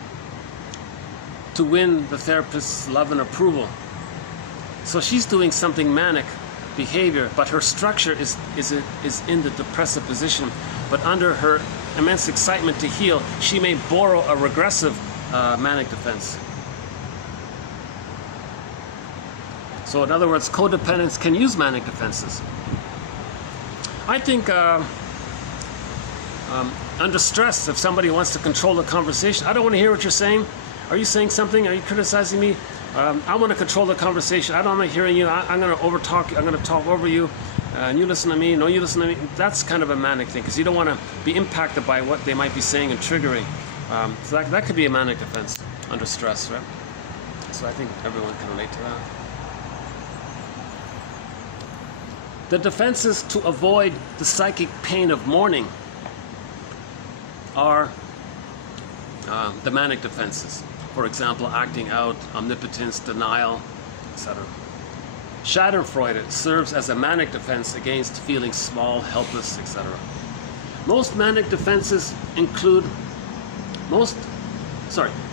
to win the therapist's love and approval. So she's doing something manic behavior, but her structure is in the depressive position. But under her immense excitement to heal, she may borrow a regressive manic defense. So in other words, codependents can use manic defenses. I think under stress, if somebody wants to control the conversation, I don't want to hear what you're saying. Are you saying something? Are you criticizing me? I want to control the conversation. I don't like hearing you. I'm going to overtalk. I'm going to talk over you. And you listen to me. No, you listen to me. That's kind of a manic thing, because you don't want to be impacted by what they might be saying and triggering. So that could be a manic defense under stress, right? So I think everyone can relate to that. The defenses to avoid the psychic pain of mourning are the manic defenses. For example, acting out, omnipotence, denial, etc. Schadenfreude serves as a manic defense against feeling small, helpless, etc. Most manic defenses include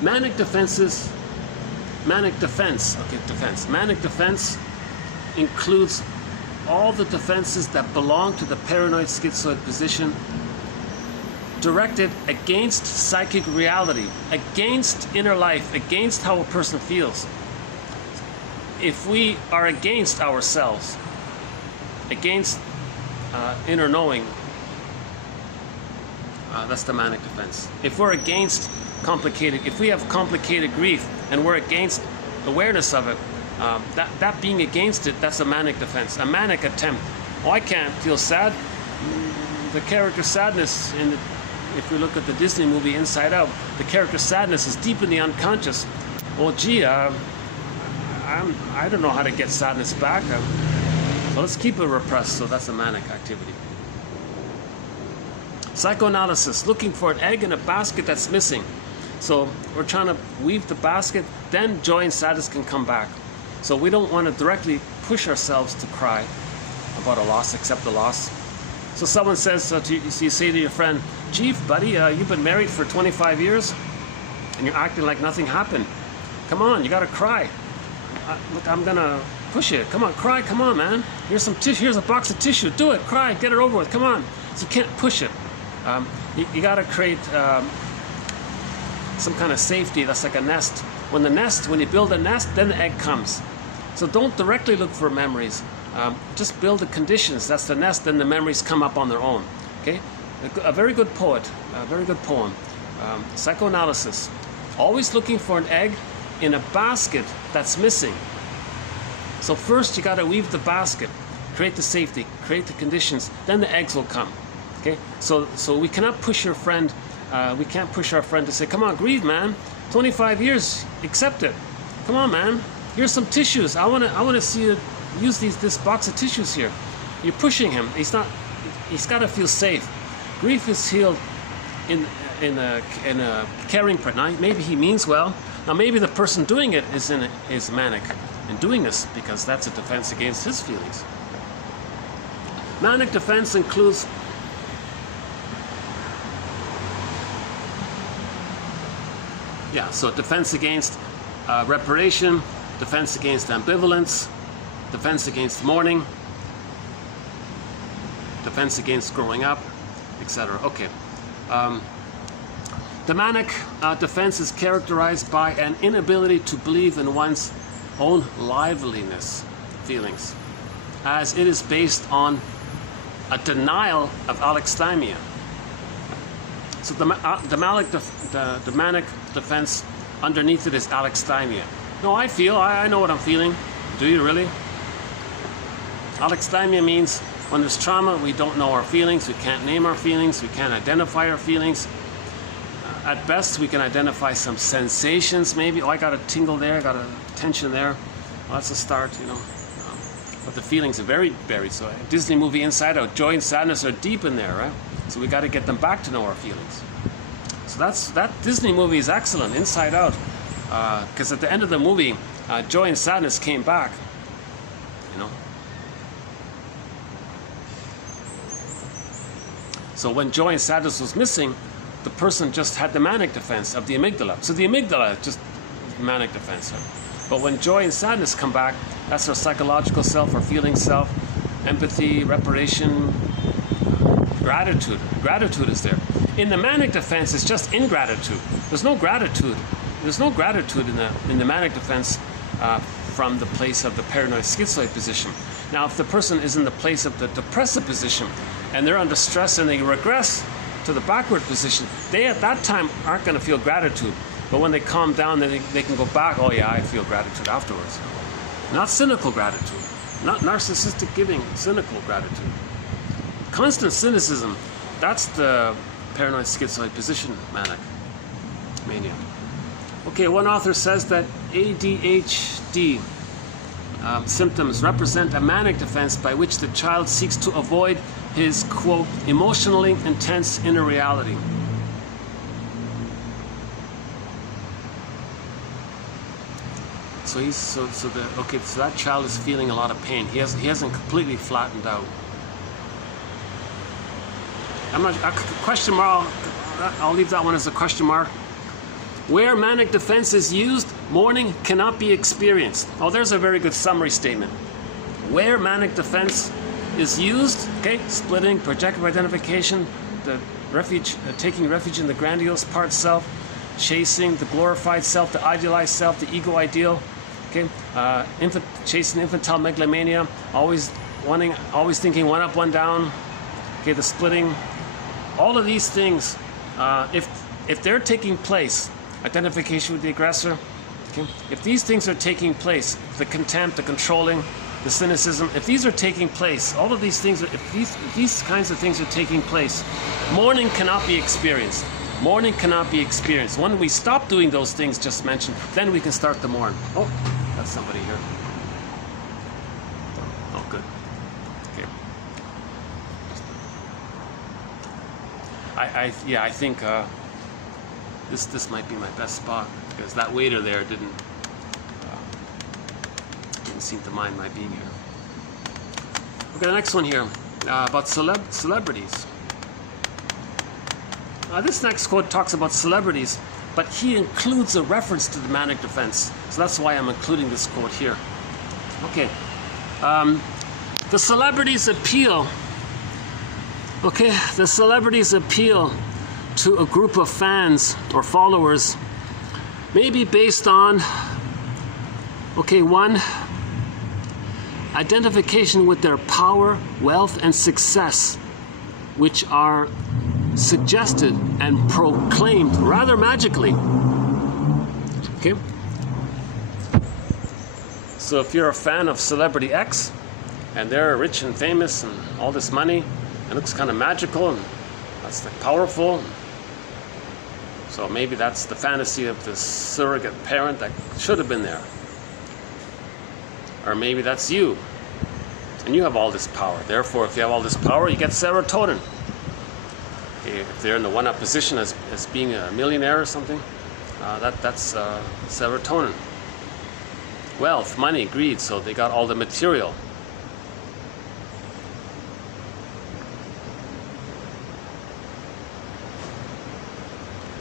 manic defense includes all the defenses that belong to the paranoid schizoid position, directed against psychic reality, against inner life, against how a person feels. If we are against ourselves, against inner knowing, That's the manic defense. If we're against if we have complicated grief and we're against awareness of it, that being against it, that's a manic defense. A manic attempt. Oh, I can't feel sad. The character sadness if we look at the Disney movie Inside Out, the character sadness is deep in the unconscious. Oh, gee, I don't know how to get sadness back. So let's keep it repressed. So that's a manic activity. Psychoanalysis, looking for an egg in a basket that's missing. So we're trying to weave the basket, then joy and sadness can come back. So we don't want to directly push ourselves to cry about a loss, accept the loss. So someone says, so you say to your friend, gee, buddy, you've been married for 25 years and you're acting like nothing happened. Come on, you gotta cry. Look, I'm gonna push it. Come on, cry, come on, man. Here's some tissue, here's a box of tissue. Do it, cry, get it over with, come on. So you can't push it. You gotta create some kind of safety that's like a nest. When you build a nest, then the egg comes. So don't directly look for memories. Just build the conditions. That's the nest. Then the memories come up on their own. Okay, a very good poet, a very good poem. Psychoanalysis. Always looking for an egg in a basket that's missing. So first you got to weave the basket, create the safety, create the conditions. Then the eggs will come. Okay. So we cannot push your friend. We can't push our friend to say, "Come on, grieve, man. 25 years, accept it. Come on, man. Here's some tissues. I wanna see you use this box of tissues here." You're pushing him. He's got to feel safe. Grief is healed in a caring part. Now maybe he means well. Now maybe the person doing it is manic in doing this because that's a defense against his feelings. Manic defense includes so defense against reparation, defense against ambivalence, defense against mourning, defense against growing up, etc. Okay. The manic defense is characterized by an inability to believe in one's own liveliness, feelings, as it is based on a denial of alexithymia. So the manic defense underneath it is alexithymia. No, I know what I'm feeling. Do you really? Alexithymia means when there's trauma, we don't know our feelings, we can't name our feelings, we can't identify our feelings. At best, we can identify some sensations, maybe. Oh, I got a tingle there, I got a tension there. Well, that's a start, you know. But the feelings are very buried. So a Disney movie Inside Out, joy and sadness are deep in there, right? So we got to get them back to know our feelings. So that Disney movie is excellent, Inside Out, because at the end of the movie, joy and sadness came back, you know. So when joy and sadness was missing, the person just had the manic defense of the amygdala. So the amygdala is just manic defense. Right? But when joy and sadness come back, that's our psychological self, our feeling self, empathy, reparation, gratitude. Gratitude is there. In the manic defense, it's just ingratitude. There's no gratitude. There's no gratitude in the manic defense from the place of the paranoid schizoid position. Now, if the person is in the place of the depressive position and they're under stress and they regress to the backward position, they at that time aren't going to feel gratitude. But when they calm down, then they can go back, oh yeah, I feel gratitude afterwards. Not cynical gratitude, not narcissistic giving, cynical gratitude. Constant cynicism, that's the paranoid schizoid position, manic, mania. Okay, one author says that ADHD symptoms represent a manic defense by which the child seeks to avoid his, quote, emotionally intense inner reality. So that child is feeling a lot of pain. He hasn't completely flattened out. I'm not a question mark. I'll leave that one as a question mark. Where manic defense is used, mourning cannot be experienced. Oh, there's a very good summary statement. Where manic defense is used, okay, splitting, projective identification, the refuge, taking refuge in the grandiose part self, chasing the glorified self, the idealized self, the ego ideal, okay, chasing infantile megalomania, always thinking one up, one down, okay, the splitting. All of these things if they're taking place, identification with the aggressor, okay, if these things are taking place, the contempt, the controlling, the cynicism, if these are taking place, all of these things, if these kinds of things are taking place, mourning cannot be experienced. Mourning cannot be experienced. When we stop doing those things just mentioned, then we can start to mourn. Oh, that's somebody here. Oh, good. Okay. I think this might be my best spot because that waiter there didn't seem to mind my being here. Okay, the next one here about celebrities. This next quote talks about celebrities, but he includes a reference to the manic defense, so that's why I'm including this quote here. Okay, the celebrities appeal. Okay, the celebrities appeal to a group of fans or followers, maybe based on, okay, one, identification with their power, wealth, and success, which are suggested and proclaimed rather magically. Okay? So if you're a fan of celebrity X, and they're rich and famous and all this money, it looks kind of magical and that's like powerful. So maybe that's the fantasy of the surrogate parent that should have been there. Or maybe that's you, and you have all this power. Therefore, if you have all this power, you get serotonin. If they're in the one-up position as being a millionaire or something, that's serotonin. Wealth, money, greed, so they got all the material.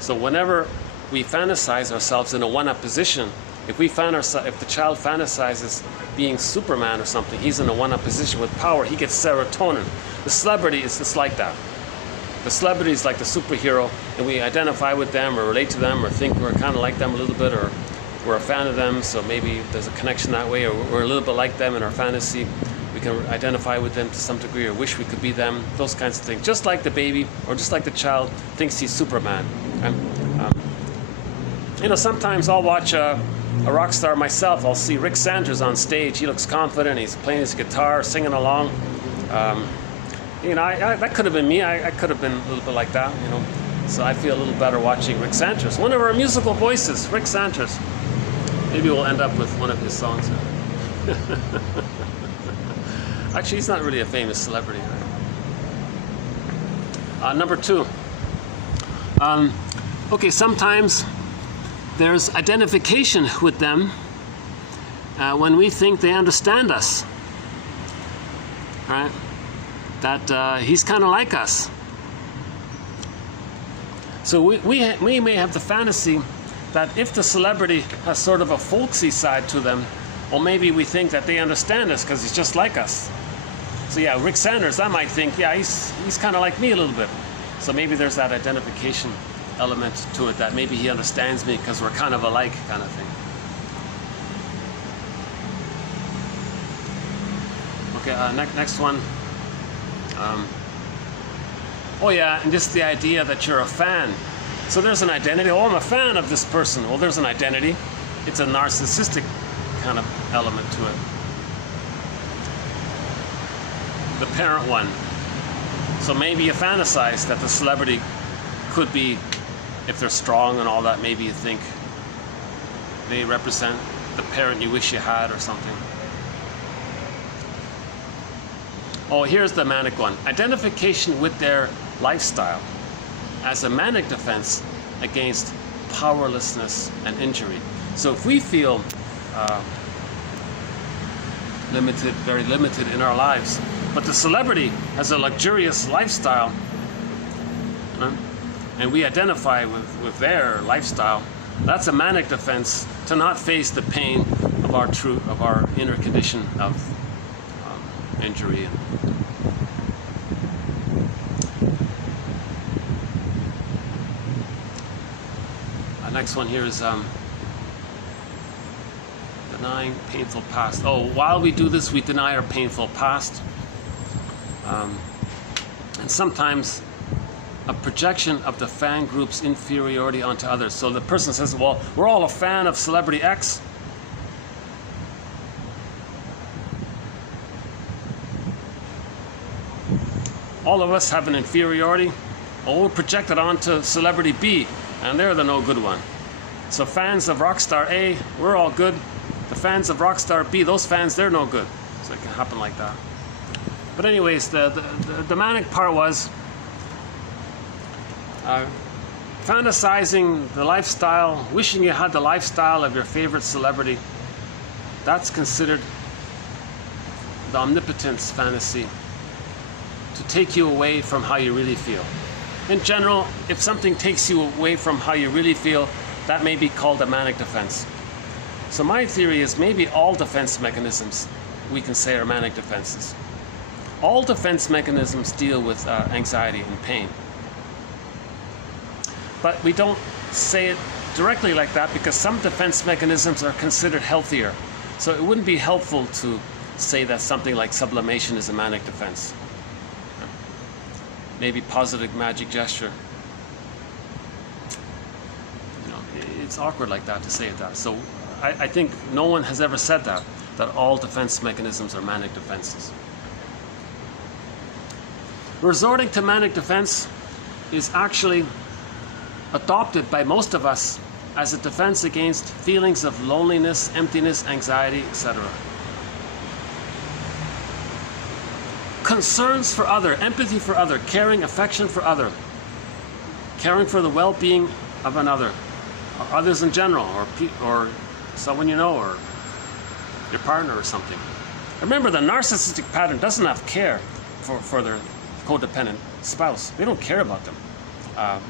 So whenever we fantasize ourselves in a one-up position, if the child fantasizes being Superman or something, he's in a one-up position with power, he gets serotonin. The celebrity is just like that. The celebrity is like the superhero, and we identify with them or relate to them or think we're kind of like them a little bit, or we're a fan of them, so maybe there's a connection that way, or we're a little bit like them in our fantasy. We can identify with them to some degree or wish we could be them, those kinds of things. Just like the baby or just like the child thinks he's Superman. You know, sometimes I'll watch a rock star myself. I'll see Rick Sanders on stage. He looks confident. He's playing his guitar, singing along. You know, that could have been me. I could have been a little bit like that, you know. So I feel a little better watching Rick Sanders. One of our musical voices, Rick Sanders. Maybe we'll end up with one of his songs. Actually, he's not really a famous celebrity, right? Number 2. Okay, sometimes there's identification with them when we think they understand us, right? That he's kind of like us. So we may have the fantasy that if the celebrity has sort of a folksy side to them, well, maybe we think that they understand us because he's just like us. So yeah, Rick Sanders, I might think, yeah, he's kind of like me a little bit. So maybe there's that identification element to it, that maybe he understands me because we're kind of alike, kind of thing. Okay, next one. Oh yeah, and just the idea that you're a fan. So there's an identity. Oh, I'm a fan of this person. Well, there's an identity. It's a narcissistic kind of element to it. The parent one. So maybe you fantasize that the celebrity could be, if they're strong and all that, maybe you think they represent the parent you wish you had or something. Oh, here's the manic one. Identification with their lifestyle as a manic defense against powerlessness and injury. So if we feel limited, very limited in our lives, but the celebrity has a luxurious lifestyle, and we identify with their lifestyle, that's a manic defense to not face the pain of our inner condition of injury. Next one here is denying painful past. Oh, while we do this, we deny our painful past. And sometimes a projection of the fan group's inferiority onto others. So the person says, well, we're all a fan of celebrity X. All of us have an inferiority. Oh, we'll project it onto celebrity B, and they're the no good one. So fans of rockstar A, we're all good. The fans of rockstar B, those fans, they're no good. So it can happen like that. But anyways, the manic part was fantasizing the lifestyle, wishing you had the lifestyle of your favorite celebrity. That's considered the omnipotence fantasy, to take you away from how you really feel. In general, if something takes you away from how you really feel, that may be called a manic defense. So my theory is maybe all defense mechanisms we can say are manic defenses. All defense mechanisms deal with anxiety and pain. But we don't say it directly like that because some defense mechanisms are considered healthier. So it wouldn't be helpful to say that something like sublimation is a manic defense. Maybe positive magic gesture. You know, it's awkward like that to say it that. So I think no one has ever said that all defense mechanisms are manic defenses. Resorting to manic defense is actually adopted by most of us as a defense against feelings of loneliness, emptiness, anxiety, etc. Concerns for other, empathy for other, caring, affection for other, caring for the well-being of another, or others in general, or someone you know, or your partner or something. Remember, the narcissistic pattern doesn't have care for their codependent spouse. They don't care about them.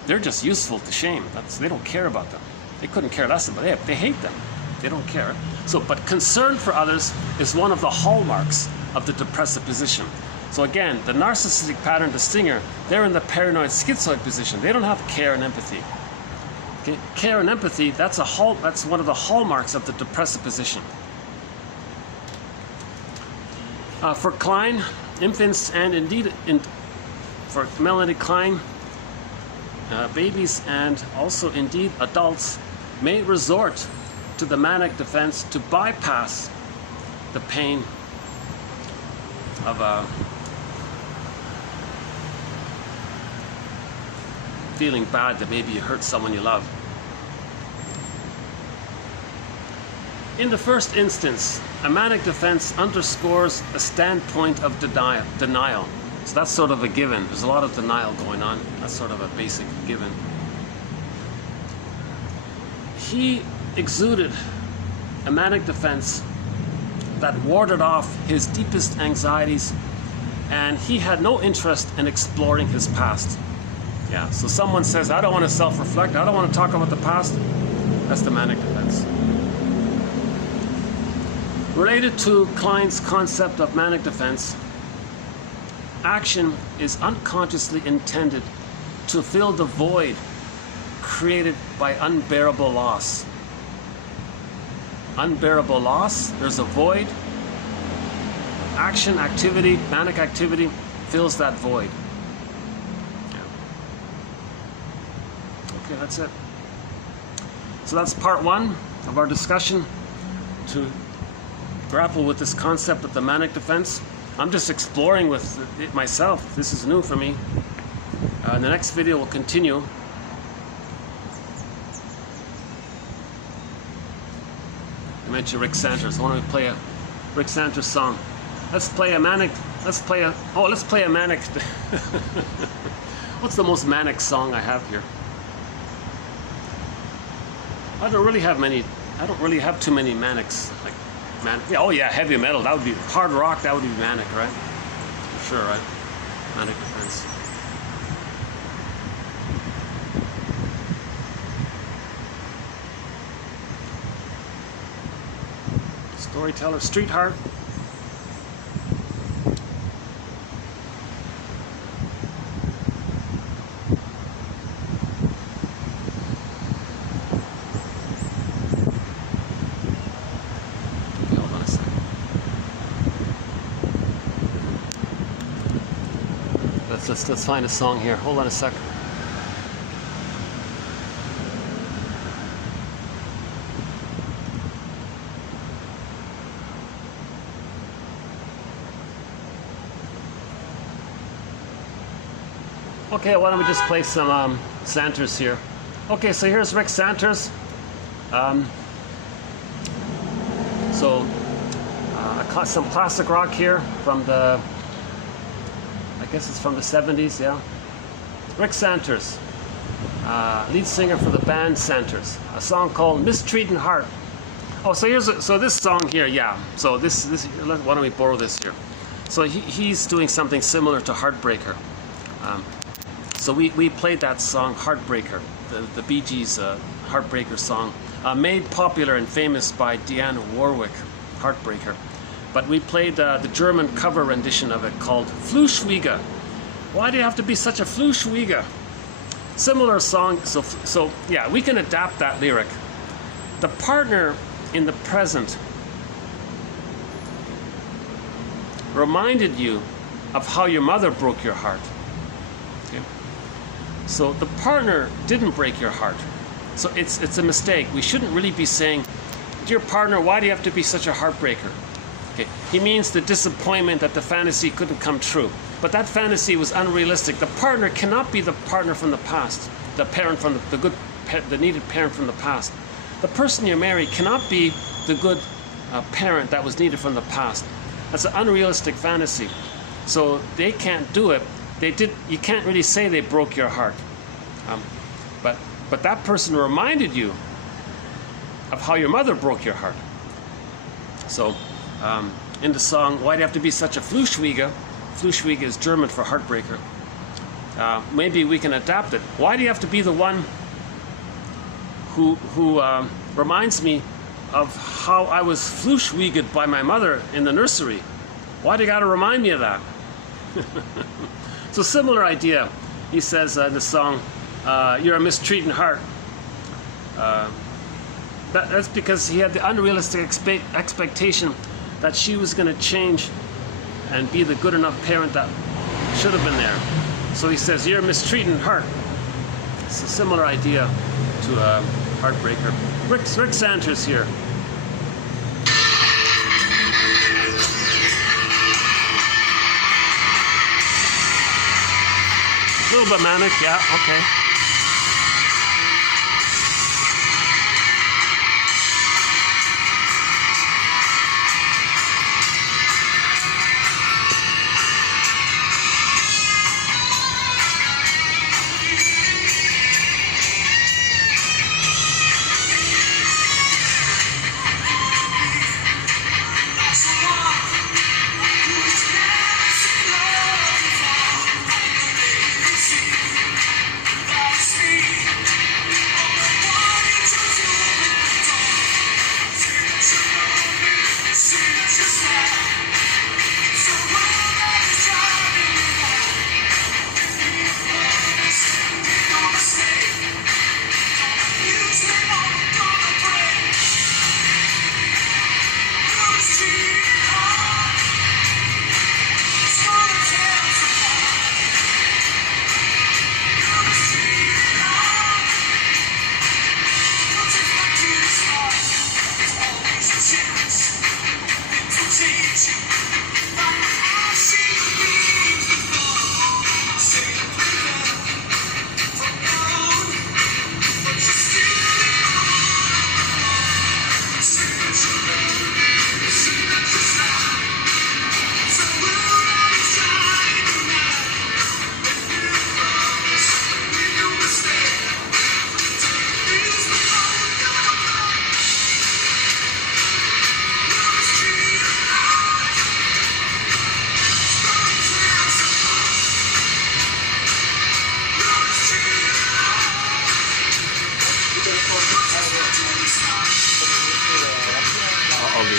They're just useful to shame. They don't care about them. They couldn't care less about them. They hate them. They don't care. So, but concern for others is one of the hallmarks of the depressive position. So again, the narcissistic pattern, the stinger, they're in the paranoid schizoid position. They don't have care and empathy. Okay? Care and empathy, that's one of the hallmarks of the depressive position. For Klein, infants, and indeed for Melanie Klein, babies and also indeed adults may resort to the manic defense to bypass the pain of feeling bad that maybe you hurt someone you love. In the first instance, a manic defense underscores a standpoint of denial. So that's sort of a given. There's a lot of denial going on. That's sort of a basic given. He exuded a manic defense that warded off his deepest anxieties, and he had no interest in exploring his past. Yeah, so someone says, I don't want to self-reflect, I don't want to talk about the past. That's the manic defense. Related to Klein's concept of manic defense, action is unconsciously intended to fill the void created by unbearable loss. Unbearable loss, there's a void. Action, activity, manic activity fills that void. Okay, that's it. So that's part one of our discussion to grapple with this concept of the manic defense. I'm just exploring with it myself. This is new for me. In the next video we'll continue. I mentioned Rick Sanders. Why don't we play a Rick Sanders song? Let's play a manic. Let's play a manic. What's the most manic song I have here? I don't really have too many manics. Like yeah, oh yeah, heavy metal. That would be hard rock. That would be manic, right? For sure, right? Manic defense. Storyteller, Street Heart. Let's find a song here. Hold on a sec. Okay, why don't we just play some Santers here? Okay, so here's Rick Santers. Some classic rock here from the, I guess it's from the 70s, yeah. Rick Santers, lead singer for the band Santers. A song called Mistreating Heart. Oh, so this song here, yeah. So this why don't we borrow this here? So he's doing something similar to Heartbreaker. So we played that song Heartbreaker, the Bee Gees Heartbreaker song, made popular and famous by Dionne Warwick, Heartbreaker. But we played the German cover rendition of it called Fluschwiege. Why do you have to be such a Fluschwiege? Similar song, so yeah, we can adapt that lyric. The partner in the present reminded you of how your mother broke your heart. Okay? So the partner didn't break your heart. So it's a mistake. We shouldn't really be saying, dear partner, why do you have to be such a heartbreaker? Okay. He means the disappointment that the fantasy couldn't come true. But that fantasy was unrealistic. The partner cannot be the partner from the past, the parent from the needed parent from the past. The person you marry cannot be the good parent that was needed from the past. That's an unrealistic fantasy. So they can't do it. You can't really say they broke your heart. But that person reminded you of how your mother broke your heart. So in the song, why do you have to be such a Fluschwiege? Fluschwiege is German for heartbreaker. Maybe we can adapt it. Why do you have to be the one who reminds me of how I was Fluschwieged by my mother in the nursery? Why do you got to remind me of that? So similar idea. He says in the song, you're a mistreating heart. That's because he had the unrealistic expectation that she was going to change and be the good enough parent that should have been there. So he says, you're a mistreating heart. It's a similar idea to Heartbreaker. Rick Santers here. A little bit manic, yeah, okay.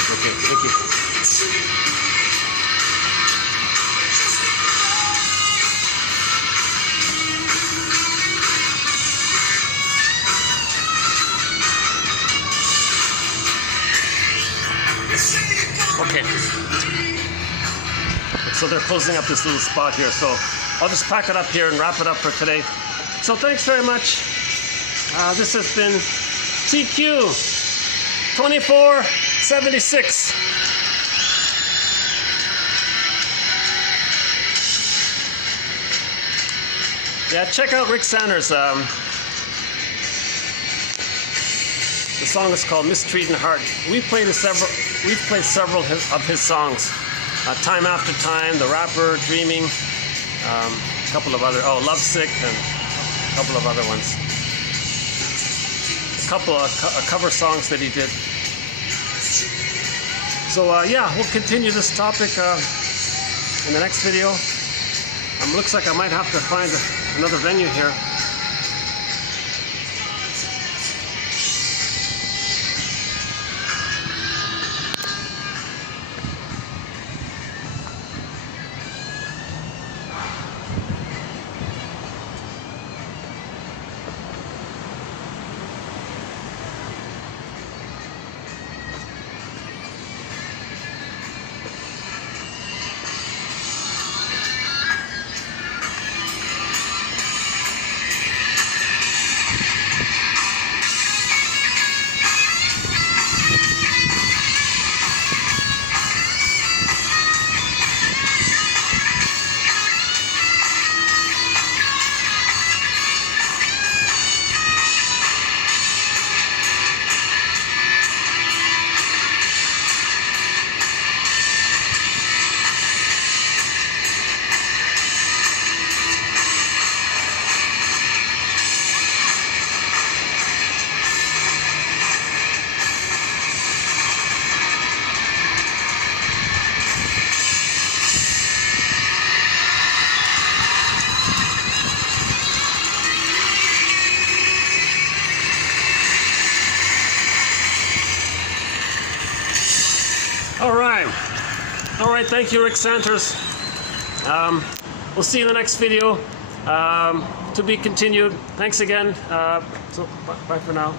Okay, thank you. Okay. So they're closing up this little spot here, so I'll just pack it up here and wrap it up for today. So thanks very much. This has been TQ 2476. Yeah, check out Rick Sanders. The song is called "Mistreating Heart." We've played several of his songs. Time After Time, The Rapper, Dreaming, a couple of other, Lovesick, and a couple of other ones. A couple of cover songs that he did. So yeah, we'll continue this topic in the next video. Looks like I might have to find another venue here. All right, thank you, Rick Sanders. We'll see you in the next video. To be continued. Thanks again. So bye for now.